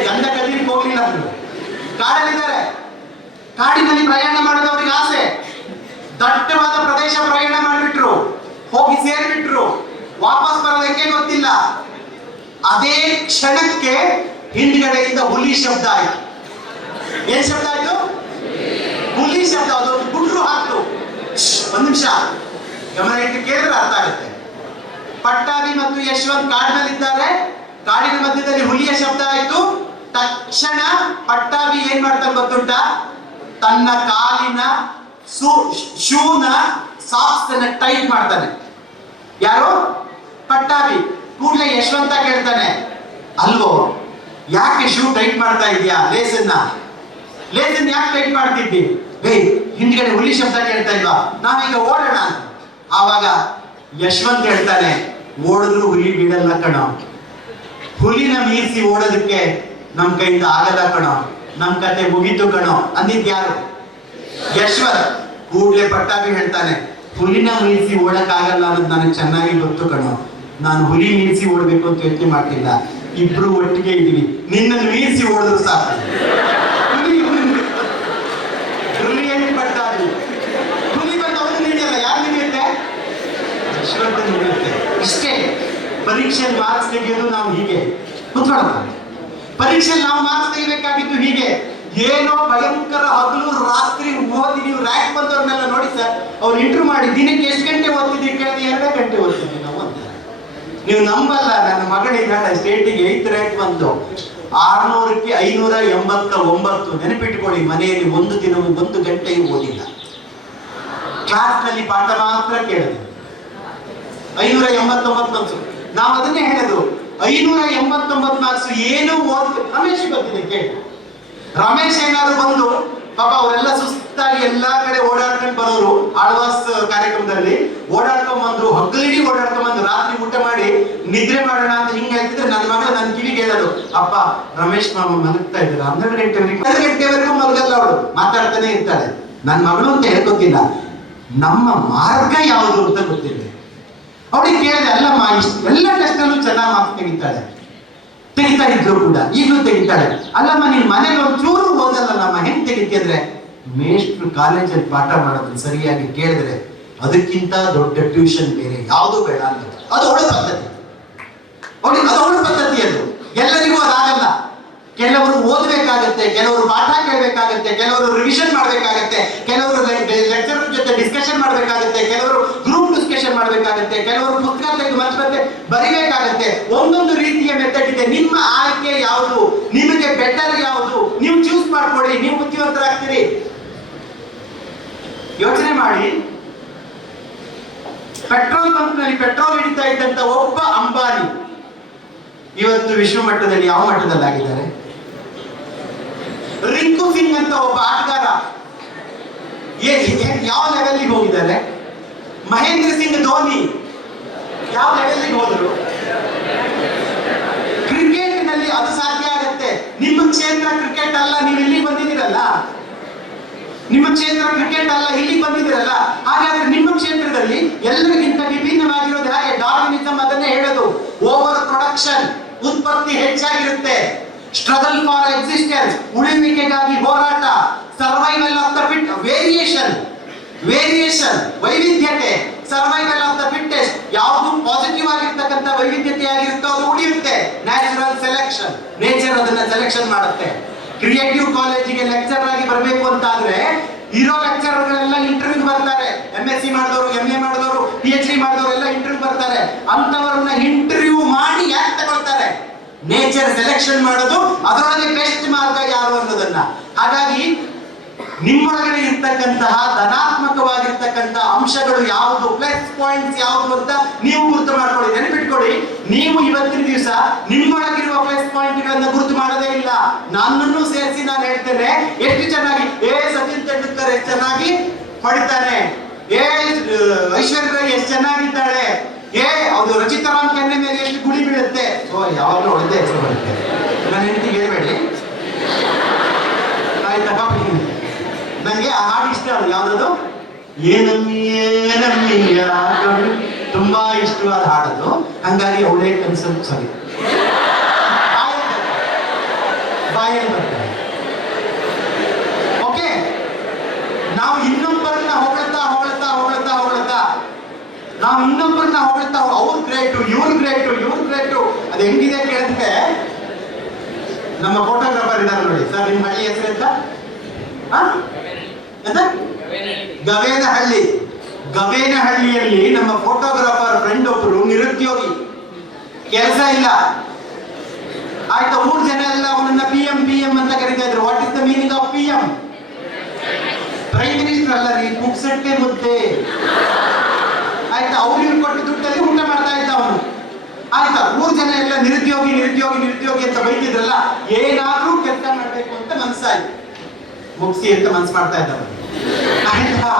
ಗಂಧ ಕದಿಲಿಕ್ಕೆ ಹೋಗ್ಲಿಲ್ಲ, ಕಾಡಲ್ಲಿದ್ದಾರೆ. ಕಾಡಿನಲ್ಲಿ ಪ್ರಯಾಣ ಮಾಡೋದವ್ರಿಗೆ ಆಸೆ. ದಟ್ಟವಾದ ಪ್ರದೇಶ ಪ್ರಯಾಣ ಮಾಡಿಬಿಟ್ರು, ಹೋಗಿ ಸೇರಿಬಿಟ್ರು, ವಾಪಸ್ ಬರೋದಕ್ಕೆ ಗೊತ್ತಿಲ್ಲ. ಅದೇ ಕ್ಷಣಕ್ಕೆ ಹಿಂದ್ಗಡೆಯಿಂದ ಹುಲಿ ಶಬ್ದ ಆಯ್ತು. ಏನ್ ಶಬ್ದ ಆಯ್ತು? ಹುಲಿ ಶಬ್ದ. ಅದೊಂದು ಗುಡ್ರು ಹಾಕ್ತು. ಒಂದ್ ನಿಮಿಷ ಗಮನ ಇಟ್ಟು ಕೇಳಿದ್ರೆ ಅರ್ಥ ಆಗುತ್ತೆ. ಪಟ್ಟಾಭಿ ಮತ್ತು ಯಶವಂತ್ ಕಾಡಿನಲ್ಲಿದ್ದಾರೆ. ಕಾಡಿನ ಮಧ್ಯದಲ್ಲಿ ಹುಲಿಯ ಶಬ್ದ ಆಯ್ತು. ತಕ್ಷಣ ಪಟ್ಟಾಭಿ ಏನ್ ಮಾಡ್ತಾನೆ ಗೊತ್ತುಂಟ? ತನ್ನ ಕಾಲಿನ ಶೂನ ಸಾಕ್ಸ್ ಅನ್ನ ಟೈಟ್ ಮಾಡ್ತಾನೆ. ಯಾರು? ಪಟ್ಟಾಭಿ. ಕೂಡಲೇ ಯಶವಂತ ಕೇಳ್ತಾನೆ, ಅಲ್ವೋ, ಯಾಕೆ ಶೂ ಟೈಟ್ ಮಾಡ್ತಾ ಇದೀಯಾ? ಲೇಸನ್ನ ಯಾಕೆ ಟೈಟ್ ಮಾಡ್ತಿದ್ದಿ? ಹಿಂದ್ಗಡೆ ಹುಲಿ ಶಬ್ದ ಕೇಳ್ತಾ ಇಲ್ವಾ? ನಾವೀಗ ಓಡೋಣ. ಆವಾಗ ಯಶವಂತ್ ಹೇಳ್ತಾನೆ, ಓಡಿದ್ರು ಹುಲಿ ಬಿಡಲ್ಲ ಕಣೋ, ಹುಲಿನ ಮೀರಿಸಿ ಓಡೋದಕ್ಕೆ ನಮ್ ಕೈಯಿಂದ ಆಗಲ್ಲ ಕಣೋ, ನಮ್ ಕತೆ ಮುಗೀತು ಕಣೋ ಅಂದಿದ್ಯಾರು? ಯಶವಂತ್. ಕೂಡ್ಲೆ ಪಟ್ಟಾಭಿ ಹೇಳ್ತಾನೆ, ಹುಲಿನ ಮೀರಿಸಿ ಓಡಕ್ಕಾಗಲ್ಲ ಅನ್ನೋದು ನನಗೆ ಚೆನ್ನಾಗಿ ಗೊತ್ತು ಕಣೋ, ನಾನು ಹುಲಿ ಮೀರಿಸಿ ಓಡ್ಬೇಕು ಅಂತ ಯೋಚನೆ ಮಾಡ್ತಿಲ್ಲ, ಇಬ್ರು ಒಟ್ಟಿಗೆ ಇದೀವಿ, ನಿನ್ನನ್ನು ಮೀರಿಸಿ ಓಡಿದ್ರು ಸಾಕು. ಹುಲಿ ಪಟ್ಟಾಭಿ. ಹುಲಿ ಬಂದು ಅವನು ನೀಡಿಯಲ್ಲ, ಯಾರು ನೀಡಿಯುತ್ತೆ? ಯಶವಂತ ನೀಡಿಯುತ್ತೆ. ಇಷ್ಟೇ. ಪರೀಕ್ಷೆ ಮಾರ್ಕ್ಸ್ ತೆಗೆಯೋದು ನಾವು ಹೀಗೆ ಕುತ್ಕೊಳ್ಳೋಣ. ಪರೀಕ್ಷೆ ನಾವು ಮಾರ್ಕ್ಸ್ ತೆಗಿಬೇಕಾಗಿತ್ತು ಹೀಗೆ. ಏನೋ ಭಯಂಕರ ಹಗಲು ರಾತ್ರಿ ಓದಿ ನೀವು ರ್ಯಾಂಕ್ ಬಂದವ್ರನ್ನೆಲ್ಲ ನೋಡಿ ಸರ್, ಅವ್ರು ಇಂಟರ್ವ್ಯೂ ಮಾಡಿ ದಿನಕ್ಕೆ ಎಷ್ಟು ಗಂಟೆ ಓದ್ತಿದ್ದೀವಿ ಕೇಳಿದ್ರೆ 2 ಗಂಟೆ ಓದ್ತಿದ್ವಿ ನಾವು ಅಂತ. ನೀವು ನಂಬಲ್ಲ, ನನ್ನ ಮಗಳಿಗೆ ಸ್ಟೇಟಿಗೆ 8th ರ್ಯಾಂಕ್ ಬಂದು 600ಕ್ಕೆ 589. ನೆನಪಿಟ್ಟುಕೊಳ್ಳಿ, ಮನೆಯಲ್ಲಿ ಒಂದು ದಿನ 1 ಗಂಟೆಯೂ ಓದಿಲ್ಲ, ಕ್ಲಾಸ್ನಲ್ಲಿ ಪಾಠ ಮಾತ್ರ ಕೇಳಿದೆ. 589 ಅನ್ಸು. ನಾವು ಅದನ್ನೇ ಹೇಳೋದು, 589 ಮಾರ್ಕ್ಸ್ ಏನು ಓದ್. ರಮೇಶ್ ಗೊತ್ತಿದೆ ಕೇಳಿ. ರಮೇಶ್ ಏನಾದ್ರು ಬಂದು ಪಾಪ ಅವರೆಲ್ಲ ಸುಸ್ತಾಗಿ ಎಲ್ಲಾ ಕಡೆ ಓಡಾಡ್ಕೊಂಡು ಬರೋರು, ಆಳ್ವಾಸ್ ಕಾರ್ಯಕ್ರಮದಲ್ಲಿ ಓಡಾಡ್ಕೊಂಡ್ ಬಂದ್ರು, ಹಗಲಿಡಿ ಓಡಾಡ್ಕೊಂಡ್ ಬಂದು ರಾತ್ರಿ ಊಟ ಮಾಡಿ ನಿದ್ರೆ ಮಾಡೋಣ ಅಂತ ಹಿಂಗ ಹೇಳ್ತಿದ್ರೆ ನನ್ನ ಮಗಳು ನನ್ನ ಕಿವಿಗೆ ಹೇಳೋದು, ಅಪ್ಪ ರಮೇಶ್ ಮಾಮ ಮಲಗ್ತಾ ಇದ್ದಾರೆ 12 ಗಂಟೆವರೆಗೂ ಮಲಗಲ್ಲ, ಅವಳು ಮಾತಾಡ್ತಾನೆ ಇರ್ತಾಳೆ. ನನ್ನ ಮಗಳು ಅಂತ ಹೇಳ್ಕೊತಿಲ್ಲ, ನಮ್ಮ ಮಾರ್ಗ ಯಾವುದು ಅಂತ ಗೊತ್ತಿಲ್ಲ. ಅವಳಿಗೆ ಕೇಳಿದೆ, ಅಲ್ಲಮ್ಮ ಎಲ್ಲ ಟೆಸ್ಟ್ ಅಲ್ಲೂ ಚೆನ್ನಾಗಿ ಮಾರ್ಕ್ಸ್ ತೆಗಿತಾಳೆ, ತೆಗಿತಾ ಇದ್ರು ಕೂಡ ಈಗಲೂ ತೆಗಿತಾಳೆ. ಅಲ್ಲಮ್ಮ ನೀನ್ ಮನೇಲಿ ಒಂಚೂರು ಓದಲ್ಲ ನಮ್ಮ ಹೆಂಗ್ ತೆಗಿತಿದ್ರೆ, ಮೇಷ್ಟ್ರು ಕಾಲೇಜಲ್ಲಿ ಪಾಠ ಮಾಡೋದನ್ನ ಸರಿಯಾಗಿ ಕೇಳಿದ್ರೆ ಅದಕ್ಕಿಂತ ದೊಡ್ಡ ಟ್ಯೂಷನ್ ಬೇರೆ ಯಾವುದು ಬೇಡ ಅಂತ. ಅದು ಅವಳ ಪದ್ಧತಿ, ಅದು ಅವಳ ಪದ್ಧತಿ. ಅದು ಎಲ್ಲರಿಗೂ ಅದಾಗಲ್ಲ. ಕೆಲವರು ಓದಬೇಕಾಗತ್ತೆ, ಕೆಲವರು ಪಾಠ ಕೇಳಬೇಕಾಗತ್ತೆ, ಕೆಲವರು ರಿವಿಷನ್ ಮಾಡಬೇಕಾಗತ್ತೆ, ಕೆಲವರು ಲೆಕ್ಚರ್ ಜೊತೆ ಡಿಸ್ಕಷನ್ ಮಾಡಬೇಕಾಗತ್ತೆ, ಕೆಲವರು ಗ್ರೂಪ್ ಡಿಸ್ಕಷನ್ ಮಾಡಬೇಕಾಗತ್ತೆ, ಕೆಲವರು ಪುಸ್ತಕ ತೆಗೆದು ಮತ್ತೆ ಬರಿಬೇಕಾಗತ್ತೆ. ಒಂದೊಂದು ರೀತಿಯ ಮೆಥಡ್ ಇದೆ. ನಿಮ್ಮ ಆಯ್ಕೆ ಯಾವುದು, ನಿಮಗೆ ಬೆಟರ್ ಯಾವುದು, ನೀವು ಚೂಸ್ ಮಾಡ್ಕೊಳ್ಳಿ. ನೀವು ಬುದ್ಧಿವಂತರಾಗ್ತೀರಿ. ಯೋಚನೆ ಮಾಡಿ, ಪೆಟ್ರೋಲ್ ಬಂಕ್ ನಲ್ಲಿ ಪೆಟ್ರೋಲ್ ಹಿಡಿತಾ ಇದ್ದಂತ ಒಬ್ಬ ಅಂಬಾನಿ ಇವತ್ತು ವಿಶ್ವ ಮಟ್ಟದಲ್ಲಿ ಯಾವ ಮಟ್ಟದಲ್ಲಾಗಿದ್ದಾರೆ? ರಿಂಕು ಸಿಂಗ್ ಅಂತ ಒಬ್ಬ ಆಟಗಾರ ಯಾವ ಲೆವೆಲ್ಗೆ ಹೋಗಿದ್ದಾರೆ? ಮಹೇಂದ್ರ ಸಿಂಗ್ ಧೋನಿ ಯಾವ ಲೆವೆಲ್ಗೆ ಹೋದ್ರು? ಕ್ರಿಕೆಟ್ ನಲ್ಲಿ ಅದು ಸಾಧ್ಯ ಆಗತ್ತೆ. ನಿಮ್ಮ ಕ್ಷೇತ್ರ ಕ್ರಿಕೆಟ್ ಅಲ್ಲ, ನೀವು ಇಲ್ಲಿಗೆ ಬಂದಿದ್ದೀರಲ್ಲ. ನಿಮ್ಮ ಕ್ಷೇತ್ರ ಕ್ರಿಕೆಟ್ ಅಲ್ಲ, ಇಲ್ಲಿಗೆ ಬಂದಿದ್ದೀರಲ್ಲ. ಹಾಗಾದ್ರೆ ನಿಮ್ಮ ಕ್ಷೇತ್ರದಲ್ಲಿ ಎಲ್ಲರಿಗಿಂತ ವಿಭಿನ್ನವಾಗಿರೋದು ಹಾಗೆ ಡಾರ್ವಿನಿಸಂ ಅದನ್ನೇ ಹೇಳೋದು. ಓವರ್ ಪ್ರೊಡಕ್ಷನ್, ಉತ್ಪತ್ತಿ ಹೆಚ್ಚಾಗಿರುತ್ತೆ. ಸ್ಟ್ರಗಲ್ ಫಾರ್ ಎಕ್ಸಿಸ್ಟೆನ್ಸ್, ಉಳಿವಿಕೆಗಾಗಿ ಹೋರಾಟ. Survival of the fit, variation, ವೈವಿಧ್ಯತೆ. ಸರ್ವೈವಲ್ ಆಫ್ ದ ಫಿಟ್ಟೆಸ್ಟ್, ಯಾವುದು ಪಾಸಿಟಿವ್ ಆಗಿರ್ತಕ್ಕಂಥ ವೈವಿಧ್ಯತೆ ಆಗಿರುತ್ತೋ ಅದು ಉಳಿಯುತ್ತೆ. ನ್ಯಾಚುರಲ್ ಸೆಲೆಕ್ಷನ್, ನೇಚರ್ ಅದನ್ನ ಸೆಲೆಕ್ಷನ್ ಮಾಡುತ್ತೆ. ಕ್ರಿಯೇಟಿವ್ ಕಾಲೇಜಿಗೆ ಲೆಕ್ಚರ್ ಆಗಿ ಬರಬೇಕು ಅಂತ ಆದ್ರೆ ಇರೋ ಲೆಕ್ಚರ್ಗಳೆಲ್ಲ ಇಂಟರ್ವ್ಯೂ ಬರ್ತಾರೆ. MSc ಮಾಡಿದವರು, MA ಮಾಡಿದವರು, PhD ಮಾಡಿದವರು ಎಲ್ಲ ಇಂಟರ್ವ್ಯೂ ಬರ್ತಾರೆ. ಅಂತವರನ್ನ ಇಂಟರ್ವ್ಯೂ ಮಾಡಿ ಯಾಕೆ ತಗೊಳ್ತಾರೆ? ನೇಚರ್ ಸೆಲೆಕ್ಷನ್ ಮಾಡೋದು, ಅದರೊಳಗೆ ಬೆಸ್ಟ್ ಮಾರ್ಗ ಯಾರು ಅನ್ನೋದನ್ನ. ಹಾಗಾಗಿ ನಿಮ್ಮೊಳಗಡೆ ಇರ್ತಕ್ಕಂತಹ ಧನಾತ್ಮಕವಾಗಿರ್ತಕ್ಕಂಥ ಅಂಶಗಳು ಯಾವುದು, ಪ್ಲಸ್ ಪಾಯಿಂಟ್ಸ್ ಯಾವುದು ಅಂತ ನೀವು ಗುರುತು ಮಾಡ್ಕೊಳ್ಳಿ. ನೆನಪಿಟ್ಕೊಳ್ಳಿ, ನೀವು ಇವತ್ತಿನ ದಿವಸ ನಿಮ್ಮೊಳಗಿರುವ ಪ್ಲಸ್ ಪಾಯಿಂಟ್ ಗಳನ್ನ ಗುರುತು ಮಾಡೋದೇ ಇಲ್ಲ. ನನ್ನನ್ನು ಸೇರಿಸಿ ನಾನು ಹೇಳ್ತೇನೆ, ಎಷ್ಟು ಚೆನ್ನಾಗಿ ಸಚಿನ್ ತೆಂಡೂಲ್ಕರ್ ಎಷ್ಟು ಚೆನ್ನಾಗಿ ಹೊಡಿತಾನೆ, ಐಶ್ವರ್ಯ ರೈ ಎಷ್ಟು ಚೆನ್ನಾಗಿದ್ದಾಳೆ, ಅದು ರಚಿತಾ ರಾಮ್ ಕೆನ್ನೆ ಮೇಲೆ ಎಷ್ಟು ಗುಳಿ ಬೀಳುತ್ತೆ. ಯಾವಾಗಲೂ ಹೊಡೆದೇ ಹೆಸರು ಬರುತ್ತೆ. ನನ್ನ ಹೆಂಡತಿಗೆ ಹೇಳ್ಬೇಡಿ ಆಯ್ತಾ. ನಂಗೆ ಆ ಹಾಡು ಇಷ್ಟ. ಅದು ಯಾವ್ದದು? ಏನಮ್ಮಿಯ ತುಂಬಾ ಇಷ್ಟವಾದ ಹಾಡದು. ಹಂಗಾಗಿ ಅವಳೇ ಕನ್ಸಲ್ ಸರಿ ಬಾಯಲ್ಲಿ ಬರ್ತಾರೆ. ಓಕೆ, ನಾವು ಇನ್ನೊಬ್ಬರನ್ನ ಹೊಗಳ್ತಾ ಹೊಗಳ್ತಾ ಹೊಗಳ್ತಾ ಹೊಗಳ್ತಾ ನಾವು ಇನ್ನೊಬ್ಬರನ್ನ ಹೊಗಳ್ತಾ ಅವ್ರು ಗ್ರೇಟು, ಇವ್ರು ಗ್ರೇಟು, ಇವ್ರು ಗ್ರೇಟು. ಅದು ಹೆಂಗಿದೆ ಕೇಳಿದ್ರೆ, ನಮ್ಮ ಫೋಟೋಗ್ರಾಫರ್ ಇದ್ದಾರೆ ನೋಡಿ. ಸರ್ ನಿಮ್ಮ ಹಳ್ಳಿ ಹೆಸರು ಎಂತ? ಗವೇನಹಳ್ಳಿ. ಗವೇನಹಳ್ಳಿಯಲ್ಲಿ ನಮ್ಮ ಫೋಟೋಗ್ರಾಫರ್ ಫ್ರೆಂಡ್ ಒಬ್ರು ನಿರುದ್ಯೋಗಿ, ಕೆಲಸ ಇಲ್ಲ. ಆಯ್ತಾ, 3 ಜನ ಎಲ್ಲ ಅವನನ್ನ PM ಅಂತ ಕರೀತಾ ಇದ್ರು. What is the meaning of PM? Prime minister ಅಲ್ಲ ರೀ, ಪುಕ್ಸಟ್ಟೆ ಮುದ್ದೆ. ಆಯ್ತಾ, ಅವ್ರಿಗೆ ಕೊಟ್ಟು ದುಡ್ಡಲ್ಲಿ ಊಟ ಮಾಡ್ತಾ ಇದ್ದ ಅವನು. ಆಯ್ತಾ, 3 ಜನ ಎಲ್ಲ ನಿರುದ್ಯೋಗಿ ನಿರುದ್ಯೋಗಿ ನಿರುದ್ಯೋಗಿ ಅಂತ ಬೈತಿದ್ರಲ್ಲ, ಏನಾದ್ರೂ ಕೆಲಸ ಮಾಡ್ಬೇಕು ಅಂತ ಮನ್ಸಾಯ್ತು. ಮುಗಿಸಿ ಅಂತ ಮನ್ಸು ಮಾಡ್ತಾ ಇದ್ದಾರೆ. ಆಯ್ತಾ,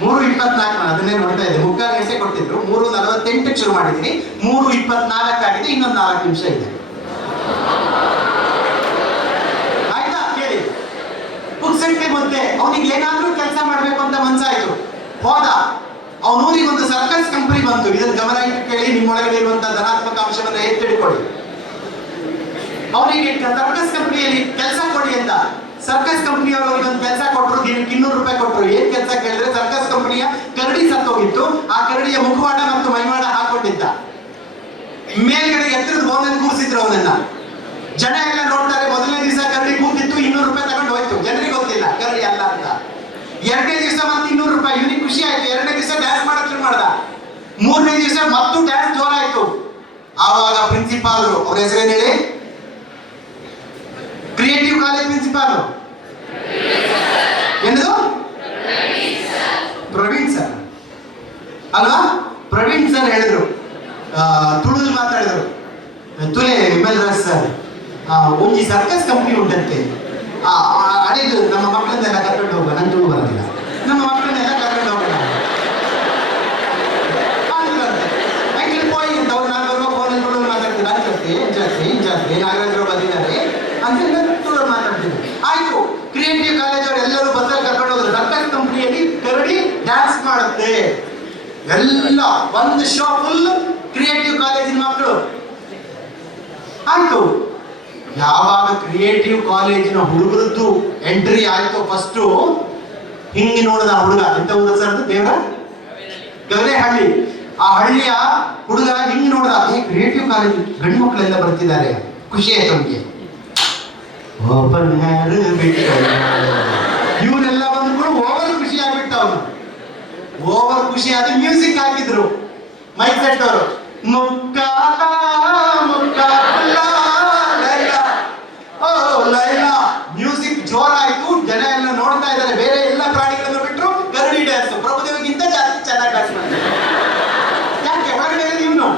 3:24 ಅದನ್ನೇ ನೋಡ್ತಾ ಇದ್ದೆ. ಮುಕ್ಕಾಲು ಗಂಟೆ ಕೊಟ್ಟಿದ್ರು. 3:48 ಶುರು ಮಾಡಿದ್ದೀನಿ. 3:24 ಆಗಿದೆ. ಇನ್ನೊಂದು 4 ನಿಮಿಷ ಇದೆ. ಆಯ್ತಾ, ಕೇಳಿ. ಪುಕ್ಸಟ್ಟೆ ಮುದ್ದೆ. ಅವನಿಗೆ ಏನಾದ್ರೂ ಕೆಲಸ ಮಾಡ್ಬೇಕು ಅಂತ ಮನ್ಸಾಯ್ತು. ಹೋದ. ಅವನೂರಿಗೆ ಒಂದು ಸರ್ಕಸ್ ಕಂಪನಿ ಬಂತು. ಇದನ್ನು ಗಮನ ಇಟ್ಟು ಕೇಳಿ, ನಿಮ್ಮೊಳಗಡೆ ಇರುವಂತಹ ಧನಾತ್ಮಕ ಅಂಶವನ್ನ ಎತ್ತಿಡ್ಕೊಳ್ಳಿ. ಅವನಿಗೆ ಸರ್ಕಸ್ ಕಂಪನಿಯಲ್ಲಿ ಕೆಲಸ ಕೊಡಿ ಅಂತ ಸರ್ಕಸ್ ಕಂಪನಿಯವರು ಒಂದು ಕೆಲಸ ಕೊಟ್ಟರು. ದಿನಕ್ಕೆ 200 ರೂಪಾಯಿ ಕೊಟ್ಟರು. ಏನ್ ಕೆಲಸ ಕೇಳಿದ್ರೆ, ಸರ್ಕಸ್ ಕಂಪನಿಯ ಕರಡಿ ಸತ್ತೋಗಿತ್ತು. ಆ ಕರಡಿಯ ಮುಖವಾಡ ಮತ್ತು ಮೈವಾಡ ಹಾಕೊಂಡಿದ್ದ. ಮೇಲ್ಗಡೆ ಎತ್ತರದ ಬೋನಲ್ಲಿ ಕೂರಿಸಿದ್ರು ಅವನನ್ನ. ಜನ ಎಲ್ಲ ನೋಡ್ತಾರೆ. ಮೊದಲನೇ ದಿವಸ ಕರಡಿ ಕೂತಿತ್ತು, 200 ರೂಪಾಯಿ ತಗೊಂಡು ಹೋಯ್ತು. ಜನರಿಗೆ ಗೊತ್ತಿಲ್ಲ ಕರಡಿ ಅಲ್ಲ ಅಂತ. 2ನೇ ದಿವಸ ಮತ್ತೆ 200 ರೂಪಾಯಿ. ಇವನಿಗೆ ಖುಷಿ ಆಯ್ತು. 2ನೇ ದಿವಸ ಡ್ಯಾನ್ಸ್ ಮಾಡಕ್ ಶುರು ಮಾಡ್ದ. 3ನೇ ದಿವಸ ಮತ್ತು ಡ್ಯಾನ್ಸ್ ಜೋರಾಯ್ತು. ಆವಾಗ ಪ್ರಿನ್ಸಿಪಾಲ್, ಅವ್ರ ಹೆಸರೇನು ಹೇಳಿ? ಕ್ರಿಯೇಟಿವ್ ಕಾಲೇಜ್ ಪ್ರಿನ್ಸಿಪಾಲ್ ಏನದು? ಪ್ರವೀಣ್ ಸರ್ ಅಲ್ವಾ? ಪ್ರವೀಣ್ ಸರ್ ಹೇಳಿದ್ರು, ತುಳು ಮಾತಾಡಿದ್ರು. ತುಲೆ ವಿಮಲ್ ರಾಜ್ ಸರ್ ಒಂದು ಸರ್ಕಸ್ ಕಂಪನಿ ಉಂಟಂತೆ, ಅಡಿದು ನಮ್ಮ ಮಕ್ಕಳನ್ನೆಲ್ಲ ಕರ್ಕೊಂಡು ಹೋಗುವ. ನಂಗೆ ತುಳು ಬರೋದಿಲ್ಲ. ನಮ್ಮ ಮಕ್ಕಳನ್ನೆಲ್ಲ ಕರ್ಕೊಂಡು ಹೋಗೋಣ ಆಯ್ತು ಪೋಯಿ ಅಂತ. ಅವ್ರು ನಾನು ಬರುವ ಫೋನಲ್ಲಿ ತುಳು ಮಾತಾಡ್ತೀನಿ. ಜಾಸ್ತಿ ನಾಗರಾಜರು ಬಂದಿದ್ದಾರೆ ಅಂತ ತುಳು ಮಾತಾಡ್ತೀನಿ. ಆಯ್ತು, ಕ್ರಿಯೇಟಿವ್ ಕಾಲೇಜ್ ಅವರು ಎಲ್ಲರೂ ಬಸ್ಸಲ್ಲಿ ಕರ್ಕೊಂಡು ಹೋದ್ರು. ಸರ್ಕಸ್ ಕಂಪನಿಯಲ್ಲಿ ಕರಡಿ ಡ್ಯಾನ್ಸ್ ಮಾಡುತ್ತೆ. ಎಲ್ಲ ಒಂದು ಶೋ ಫುಲ್ ಕ್ರಿಯೇಟಿವ್ ಕಾಲೇಜಿನ ಮಕ್ಕಳು. ಆಯ್ತು, ಯಾವಾಗ ಕ್ರಿಯೇಟಿವ್ ಕಾಲೇಜಿನ ಹುಡುಗರದ್ದು ಎಂಟ್ರಿ ಆಯ್ತು ಫಸ್ಟು, ಹಿಂಗೆ ನೋಡಿದ ಹುಡುಗ, ಎಂತ ಊರ ಸರ್ ಗವರೇಹಳ್ಳಿ. ಆ ಹಳ್ಳಿಯ ಹುಡುಗ ಹಿಂಗೆ ನೋಡಿದ, ಕ್ರಿಯೇಟಿವ್ ಕಾಲೇಜ್ ಗಂಡು ಮಕ್ಕಳೆಲ್ಲ ಬರ್ತಿದ್ದಾರೆ, ಖುಷಿ ಆಯ್ತು ಅವನಿಗೆ. ಇವನೆಲ್ಲ ಬಂದ್ಬಿಟ್ಟು ಓವರ್ ಖುಷಿ ಆಗ್ಬಿಟ್ಟ ಅವನು. ಓವರ್ ಖುಷಿ ಆದ ಮ್ಯೂಸಿಕ್ ಹಾಕಿದ್ರು ಮೈಕ್ ಸೆಟ್ ಅವರು. ಮುಕ್ಕಾಲ ಮುಕ್ಕಾಲ ಲೈಲಾ ಓ ಲೈಲಾ, ಮ್ಯೂಸಿಕ್ ಜೋರಾಯ್ತು, ಜನ ಎಲ್ಲ ನೋಡ್ತಾ ಇದ್ದಾರೆ. ಬೇರೆ ಎಲ್ಲ ಪ್ರಾಣಿಗಳನ್ನು ಬಿಟ್ಟರು ಗರುಡಿ ಡ್ಯಾನ್ಸ್ ಪ್ರಭುದೇವಿಗಿಂತ ಜಾಸ್ತಿ ಚೆನ್ನಾಗಿ ಡ್ಯಾನ್ಸ್ ಮಾಡ್ತಾರೆ. ಯಾಕೆ ಒಳಗಡೆ ಇವನು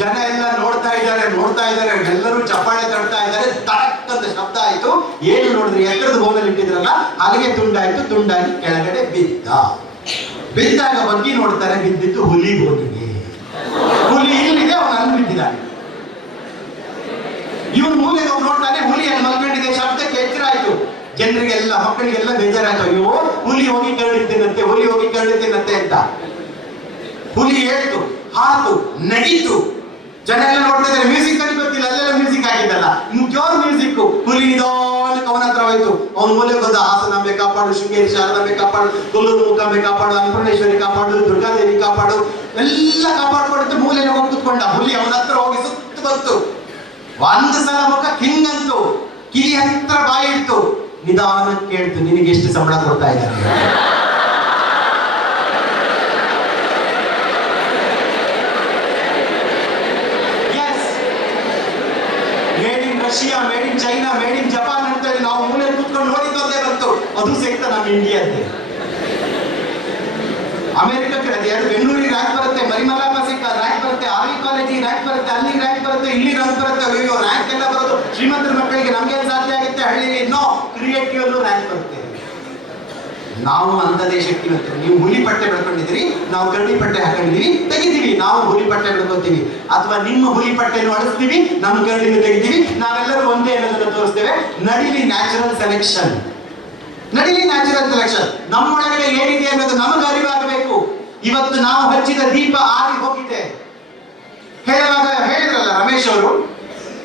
ಜನ ಎಲ್ಲ ನೋಡ್ತಾ ಇದ್ದಾರೆ, ಎಲ್ಲರೂ ಚಪ್ಪಾಳೆ ತಡ್ತಾ ಇದ್ದಾರೆ. ತಡಕ್ ಅಂತ ಶಬ್ದ ಆಯ್ತು. ಏನು ನೋಡಿದ್ರಿ, ಎತ್ತರದ ಗೋನಲ್ಲಿ ಇಟ್ಟಿದ್ರಲ್ಲ ಅಲ್ಲಿಗೆ ತುಂಡಾಯ್ತು. ತುಂಡಾಗಿ ಕೆಳಗಡೆ ಬಿದ್ದಾಗ ಬಗ್ಗೆ ನೋಡ್ತಾರೆ, ಬಿದ್ದಿದ್ದು ಹುಲಿ ಗೋಲಿಗೆ. ಹುಲಿ ಇಲ್ಲಿದೆ, ಅವನು ಅಲ್ಲಿ ಬಿದ್ದಿದ್ದಾನೆ. ಇವನು ಮೂಲೆಗೆ ಹೋಗಿ ನೋಡ್ತಾನೆ, ಹುಲಿಯನ್ನು ಮಲ್ಕೊಂಡಿದೆ. ಶಬ್ದಕ್ಕೆ ಎಚ್ಚರ ಆಯ್ತು. ಜನರಿಗೆಲ್ಲ, ಮಕ್ಕಳಿಗೆಲ್ಲ ಬೇಜಾರಾಯ್ತು. ಅಯ್ಯೋ ಹುಲಿ ಹೋಗಿ ಕರಡಿದ್ದೇನಂತೆ, ಹುಲಿ ಹೋಗಿ ಕರಡಿದ್ದೇನಂತೆ ಅಂತ. ಹುಲಿ ಹೇಳ್ತು, ಹಾತು, ನಡೀತು. ಜನ ಎಲ್ಲ ನೋಡ್ತಾ ಇದ್ದಾರೆ. ಮ್ಯೂಸಿಕ್ ಅಲ್ಲಿ ಗೊತ್ತಿಲ್ಲ, ಅಲ್ಲೆಲ್ಲ ಮ್ಯೂಸಿಕ್ ಆಗಿದ್ದಲ್ಲ, ಜೋರ್ ಮ್ಯೂಸಿಕ್. ಹುಲಿ ನಿಧಾನಕ್ಕೆ ಅವನ ಹತ್ರ ಹೋಯ್ತು. ಅವನ ಮೂಲೆ ಬಂದ, ಹಾಸನಾಂಬೆ ಕಾಪಾಡು, ಶೃಂಗೇರಿ ಶಾರದಾಂಬೆ ಕಾಪಾಡು, ಕೊಲ್ಲೂರು ಮೂಕಾಂಬೆ ಕಾಪಾಡು, ಅನ್ನಪೂರ್ಣೇಶ್ವರಿ ಕಾಪಾಡು, ದುರ್ಗಾದೇವಿ ಕಾಪಾಡು, ಎಲ್ಲ ಕಾಪಾಡ್ಕೊಡುತ್ತೆ. ಮೂಲೆಗೆ ಹೋಗಿ ಕುತ್ಕೊಂಡ. ಹುಲಿ ಅವನ ಹತ್ರ ಹೋಗಿ ಸುತ್ತು ಬಂತು. ಒಂದು ಸಲ ಮುಖ ಹಿಂಗಂತು, ಕಿವಿ ಹತ್ರ ಬಾಯಿ ಇಡ್ತು. ನಿಧಾನಕ್ಕೆ ಕೇಳ್ತು, ನಿನಗೆ ಎಷ್ಟು ಸಂಬಳ ಕೊಡ್ತಾ ಇದ್ದಾರೆ? Russia, made in China, made in Japan ಅಂತ ಹೇಳಿ ನಾವು ಮೂಲೆ ಕೂತ್ಕೊಂಡು ನೋಡಿದ್ದೊಂದೇ ಬಂತು. ಅದು ಸಹಿತ ನಮ್ಮ ಇಂಡಿಯಾದ್ದೇ. ಅಮೆರಿಕಕ್ಕೆ ಎರಡು ಬೆಂಗಳೂರಿಗೆ ರ್ಯಾಂಕ್ ಬರುತ್ತೆ, ಮರಿಮಲಾಮ ಸಿಕ್ಕ ರ್ಯಾಂಕ್ ಬರುತ್ತೆ, ಆರ್ವಿ ಕಾಲೇಜಿಗೆ ರ್ಯಾಂಕ್ ಬರುತ್ತೆ, ಅಲ್ಲಿ ರ್ಯಾಂಕ್ ಬರುತ್ತೆ, ಇಲ್ಲಿ ರ್ಯಾಂಕ್ ಬರುತ್ತೆ. ಅಯ್ಯೋ ರ್ಯಾಂಕ್ ಎಲ್ಲ ಬರೋದು ಶ್ರೀಮಂತರ ಮಕ್ಕಳಿಗೆ, ನಮ್ಗೆ ಸಾಧ್ಯ ಆಗುತ್ತೆ. ಹಳ್ಳಿಗೆ ನೋ, ಕ್ರಿಯೇಟಿವ್ ಅಲ್ಲೂ ರ್ಯಾಂಕ್ ಬರುತ್ತೆ. ನಾವು ಅಂಥದೇ ಶಕ್ತಿವಂತರು. ನೀವು ಹುಲಿ ಪಟ್ಟೆ ಬೆಳ್ಕೊಂಡಿದ್ದೀರಿ, ನಾವು ಕರಡಿ ಪಟ್ಟೆ ಹಾಕೊಂಡಿದೀವಿ, ತೆಗಿತೀವಿ. ನಾವು ಹುಲಿ ಪಟ್ಟೆ ಬೆಳ್ಕೊತೀವಿ, ಅಥವಾ ನಿಮ್ಮ ಹುಲಿ ಪಟ್ಟೆಯನ್ನು ಅಳಿಸ್ತೀವಿ, ನಮ್ಮ ಕರಡಿನ ತೆಗಿತೀವಿ. ನಾವೆಲ್ಲರೂ ಒಂದೇ ಅನ್ನೋದನ್ನು ತೋರಿಸ್ತೇವೆ. ನಡಿಲಿ ನ್ಯಾಚುರಲ್ ಸೆಲೆಕ್ಷನ್, ನಡಿಲಿ ನ್ಯಾಚುರಲ್ ಸೆಲೆಕ್ಷನ್. ನಮ್ಮೊಳಗಡೆ ಏನಿದೆ ಅನ್ನೋದು ನಮಗೆ ಅರಿವಾಗಬೇಕು. ಇವತ್ತು ನಾವು ಹಚ್ಚಿದ ದೀಪ ಆರಿ ಹೋಗಿದೆ. ಹೇಳಿದ್ರಲ್ಲ ರಮೇಶ್ ಅವರು,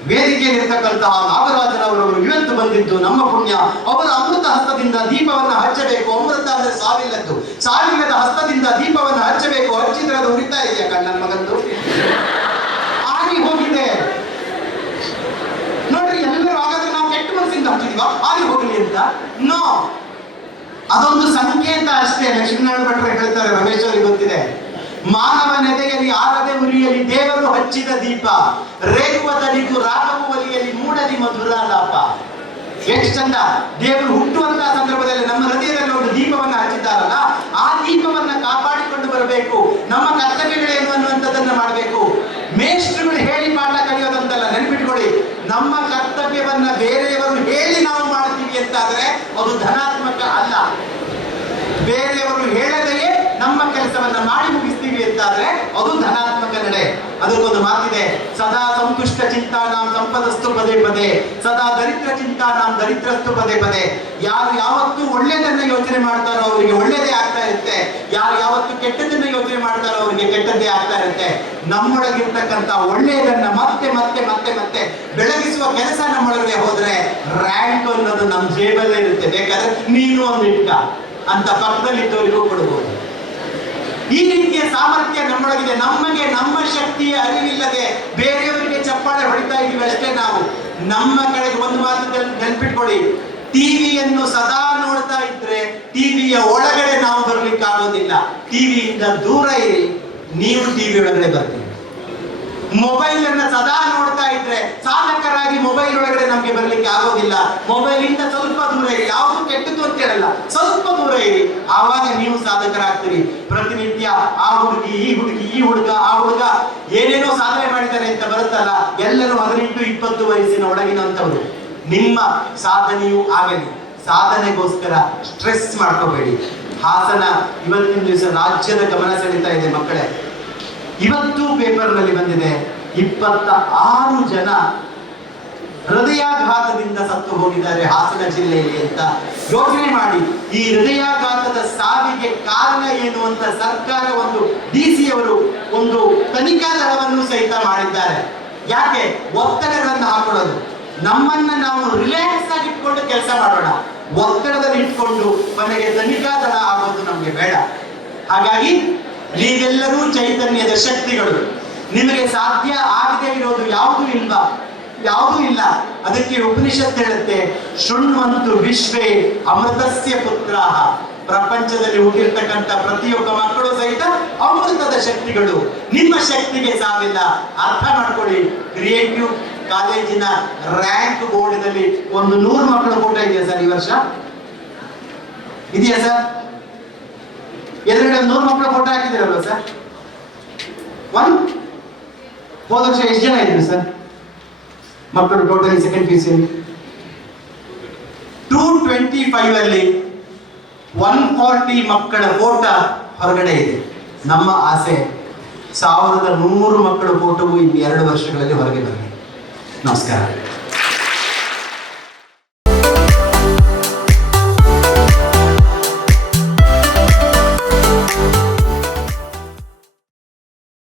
ವೇದಿಕೆಯಲ್ಲಿರ್ತಕ್ಕಂತಹ ನಾಗರಾಜನವರವರು ಇವತ್ತು ಬಂದಿದ್ದು ನಮ್ಮ ಪುಣ್ಯ. ಅವರ ಅಮೃತ ಹಸ್ತದಿಂದ ದೀಪವನ್ನು ಹಚ್ಚಬೇಕು. ಅಮೃತ ಅಂದ್ರೆ ಸಾವಿಲ್ಲದ್ದು, ಸಾವಿಲ್ಲದ ಹಸ್ತದಿಂದ ದೀಪವನ್ನು ಹಚ್ಚಬೇಕು. ಹಚ್ಚಿದ್ರೆ ಅದು ಉರಿತಾ ಇದೆಯಾ? ಕಣ್ಣನ ಮಗಂದು ಆಗಿ ಹೋಗಿದೆ ನೋಡ್ರಿ. ಎಲ್ಲರೂ ಹಾಗಾದ್ರೆ ನಾವು ಕೆಟ್ಟ ಮನಸ್ಸಿಂದ ಹಚ್ಚಿದೀವ ಆಗಿ ಹೋಗಲಿ ಅಂತ? ನೋ, ಅದೊಂದು ಸಂಕೇತ ಅಷ್ಟೇ. ಲಕ್ಷ್ಮೀನಾರಾಯಣ ಭಟ್ರು ಹೇಳ್ತಾರೆ, ರಮೇಶ್ ಅವರಿಗೆ ಗೊತ್ತಿದೆ, ಮಾನವನೆದೆಯಲ್ಲಿ ಆರದೆ ಉರಿಯಲಿ ದೇವರು ಹಚ್ಚಿದ ದೀಪ, ರೇಗುವ ತನಿಗೂ ರಾಗವು ಒಲಿಯಲಿ ಮೂಡಲಿ ಮಧುರಾಲಾಪ. ಎಷ್ಟು ಚಂದ! ದೇವರು ಹುಟ್ಟುವಂತಹ ಸಂದರ್ಭದಲ್ಲಿ ನಮ್ಮ ಹೃದಯದಲ್ಲಿ ಒಂದು ದೀಪವನ್ನ ಹಚ್ಚಿದ್ದಾರಲ್ಲ, ಆ ದೀಪವನ್ನ ಕಾಪಾಡಿಕೊಂಡು ಬರಬೇಕು. ನಮ್ಮ ಕರ್ತವ್ಯಗಳೇನು ಅನ್ನುವಂಥದ್ದನ್ನ ಮಾಡಬೇಕು. ಮೇಷ್ಟ್ರುಗಳು ಹೇಳಿ ಪಾಠ ಕಲಿಯೋದಂತಲ್ಲ, ನೆನಪಿಟ್ಕೊಳ್ಳಿ. ನಮ್ಮ ಕರ್ತವ್ಯವನ್ನ ಬೇರೆಯವರು ಹೇಳಿ ನಾವು ಮಾಡ್ತೀವಿ ಅಂತಾದ್ರೆ ಅದು ಧನಾತ್ಮಕ ಅಲ್ಲ. ಬೇರೆಯವರು ಹೇಳದೆಯೇ ನಮ್ಮ ಕೆಲಸವನ್ನ ಮಾಡಿ ಮುಗಿಸ್ತೀವಿ ಅಂತಾದ್ರೆ ಅದು ಧನಾತ್ಮಕ ನಡೆ. ಅದಕ್ಕೊಂದು ಮಾತಿದೆ, ಸದಾ ಸಂತುಷ್ಟ ಚಿಂತಾನಾಂ ಸಂಪದಸ್ತು ಪದೇ ಪದೇ, ಸದಾ ದರಿದ್ರ ಚಿಂತಾನಾಂ ದರಿದ್ರಸ್ತು ಪದೇ ಪದೇ. ಯಾರು ಯಾವತ್ತೂ ಒಳ್ಳೆಯದನ್ನ ಯೋಚನೆ ಮಾಡ್ತಾರೋ ಅವರಿಗೆ ಒಳ್ಳೆಯದೇ ಆಗ್ತಾ ಇರುತ್ತೆ. ಯಾರು ಯಾವತ್ತು ಕೆಟ್ಟದನ್ನ ಯೋಚನೆ ಮಾಡ್ತಾರೋ ಅವರಿಗೆ ಕೆಟ್ಟದ್ದೇ ಆಗ್ತಾ ಇರುತ್ತೆ. ನಮ್ಮೊಳಗಿರ್ತಕ್ಕಂಥ ಒಳ್ಳೆಯದನ್ನ ಮತ್ತೆ ಮತ್ತೆ ಮತ್ತೆ ಮತ್ತೆ ಬೆಳಗಿಸುವ ಕೆಲಸ ನಮ್ಮೊಳಗೆ ಹೋದ್ರೆ ರ್ಯಾಂಕ್ ಅನ್ನೋದು ನಮ್ಮ ಜೇಬಲ್ಲೇ ಇರುತ್ತೆ. ಬೇಕಾದ್ರೆ ನೀನು ಒಂದು ಇಟ್ಕ ಅಂತ ಪಕ್ಕದಲ್ಲಿದ್ದವರಿಗೂ ಕೊಡಬಹುದು. ಈ ರೀತಿಯ ಸಾಮರ್ಥ್ಯ ನಮ್ಮೊಳಗಿದೆ. ನಮಗೆ ನಮ್ಮ ಶಕ್ತಿಯ ಅರಿವಿಲ್ಲದೆ ಬೇರೆಯವರಿಗೆ ಚಪ್ಪಾಳೆ ಹೊಡಿತಾ ಇದೀವಿ ಅಷ್ಟೇ. ನಾವು ನಮ್ಮ ಕಡೆಗೆ ಒಂದು ಮಾತು ನೆನ್ಪಿಟ್ಕೊಳ್ಳಿ, ಟಿವಿಯನ್ನು ಸದಾ ನೋಡ್ತಾ ಇದ್ರೆ ಟಿವಿಯ ಒಳಗಡೆ ನಾವು ಬರ್ಲಿಕ್ಕೆ ಆಗೋದಿಲ್ಲ. ಟಿವಿಯಿಂದ ದೂರ ಇರಿ, ನೀವು ಟಿವಿ ಒಳಗಡೆ ಬರ್ತೀವಿ. ಮೊಬೈಲ್ ಅನ್ನ ಸದಾ ನೋಡ್ತಾ ಇದ್ರೆ ಸಾಧಕರಾಗಿ ಮೊಬೈಲ್ ಒಳಗಡೆ ನಮ್ಗೆ ಬರ್ಲಿಕ್ಕೆ ಆಗೋದಿಲ್ಲ. ಮೊಬೈಲ್ ಇಂದ ಸ್ವಲ್ಪ ದೂರ ಇರಿ. ಯಾವುದು ಕೆಟ್ಟದ್ದು ಅಂತ ಹೇಳಲ್ಲ, ಸ್ವಲ್ಪ ದೂರ ಇರಿ, ಆವಾಗ ನೀವು ಸಾಧಕರಾಗ್ತೀರಿ. ಪ್ರತಿನಿತ್ಯ ಆ ಹುಡುಗಿ, ಈ ಹುಡುಗಿ, ಈ ಹುಡುಗ, ಆ ಹುಡುಗ ಏನೇನೋ ಸಾಧನೆ ಮಾಡಿದ್ದಾರೆ ಅಂತ ಬರುತ್ತಲ್ಲ, ಎಲ್ಲರೂ 18-20 ವಯಸ್ಸಿನ ಒಳಗಿನಂತವರು. ನಿಮ್ಮ ಸಾಧನೆಯೂ ಆಗಲಿ. ಸಾಧನೆಗೋಸ್ಕರ ಸ್ಟ್ರೆಸ್ ಮಾಡ್ಕೋಬೇಡಿ. ಹಾಸನ ಇವತ್ತಿನ ದಿವಸ ರಾಜ್ಯದ ಗಮನ ಸೆಳೀತಾ ಇದೆ ಮಕ್ಕಳೇ. ಇವತ್ತು ಪೇಪರ್ನಲ್ಲಿ ಬಂದಿದೆ, 26 ಜನ ಹೃದಯಾಘಾತದಿಂದ ಸತ್ತು ಹೋಗಿದ್ದಾರೆ ಹಾಸನ ಜಿಲ್ಲೆಯಲ್ಲಿ ಅಂತ. ಯೋಚನೆ ಮಾಡಿ, ಈ ಹೃದಯಾಘಾತದ ಸಾವಿಗೆ ಕಾರಣ ಏನು ಅಂತ ಸರ್ಕಾರ ಒಂದು DC ಅವರು ಒಂದು ತನಿಖಾ ದಳವನ್ನು ಸಹಿತ ಮಾಡಿದ್ದಾರೆ. ಯಾಕೆ? ಒತ್ತಡಗಳನ್ನು ಹಾಕೊಳ್ಳೋದು. ನಮ್ಮನ್ನ ನಾವು ರಿಲ್ಯಾಕ್ಸ್ ಆಗಿ ಇಟ್ಕೊಂಡು ಕೆಲಸ ಮಾಡೋಣ. ಒತ್ತಡದಲ್ಲಿ ಇಟ್ಕೊಂಡು ಮನೆಗೆ ತನಿಖಾದಳ ಆಗೋದು ನಮ್ಗೆ ಬೇಡ. ಹಾಗಾಗಿ ನೀವೆಲ್ಲರೂ ಚೈತನ್ಯದ ಶಕ್ತಿಗಳು. ನಿಮಗೆ ಸಾಧ್ಯ ಆಗದೆ ಇರೋದು ಯಾವುದೂ ಇಲ್ವಾ? ಯಾವುದೂ ಇಲ್ಲ. ಅದಕ್ಕೆ ಉಪನಿಷತ್ ಹೇಳುತ್ತೆ, ಶೃಣ್ವಂತು ವಿಶ್ವೇ ಅಮೃತಸ್ಯ ಪುತ್ರಾಃ. ಪ್ರಪಂಚದಲ್ಲಿ ಹುಟ್ಟಿರ್ತಕ್ಕಂಥ ಪ್ರತಿಯೊಬ್ಬ ಮಕ್ಕಳು ಸಹಿತ ಅಮೃತದ ಶಕ್ತಿಗಳು. ನಿಮ್ಮ ಶಕ್ತಿಗೆ ಸಾವಿಲ್ಲ. ಅರ್ಥ ಮಾಡ್ಕೊಳ್ಳಿ. ಕ್ರಿಯೇಟಿವ್ ಕಾಲೇಜಿನ ರ್ಯಾಂಕ್ ಬೋರ್ಡ್ನಲ್ಲಿ ಒಂದು 100 ಮಕ್ಕಳ ಫೋಟೋ ಇದೆಯಾ ಸರ್? ಈ ವರ್ಷ ಇದೆಯಾ ಸರ್? ಎದುರುಗಡೆ 100 ಮಕ್ಕಳ ಫೋಟೋ ಹಾಕಿದಿರಲ್ವ ಸರ್? ಹೋದ ವರ್ಷ ಎಷ್ಟು ಜನ ಇದ್ರು ಸರ್ ಮಕ್ಕಳು ಟೋಟಲಿ ಸೆಕೆಂಡ್ PUC 225 ಅಲ್ಲಿ 140 ಮಕ್ಕಳ ಫೋಟೋ ಹೊರಗಡೆ ಇದೆ. ನಮ್ಮ ಆಸೆ 1100 ಮಕ್ಕಳ ಫೋಟೋವು ಇನ್ನು 2 ವರ್ಷಗಳಲ್ಲಿ ಹೊರಗೆ ಬರಲಿ. ನಮಸ್ಕಾರ.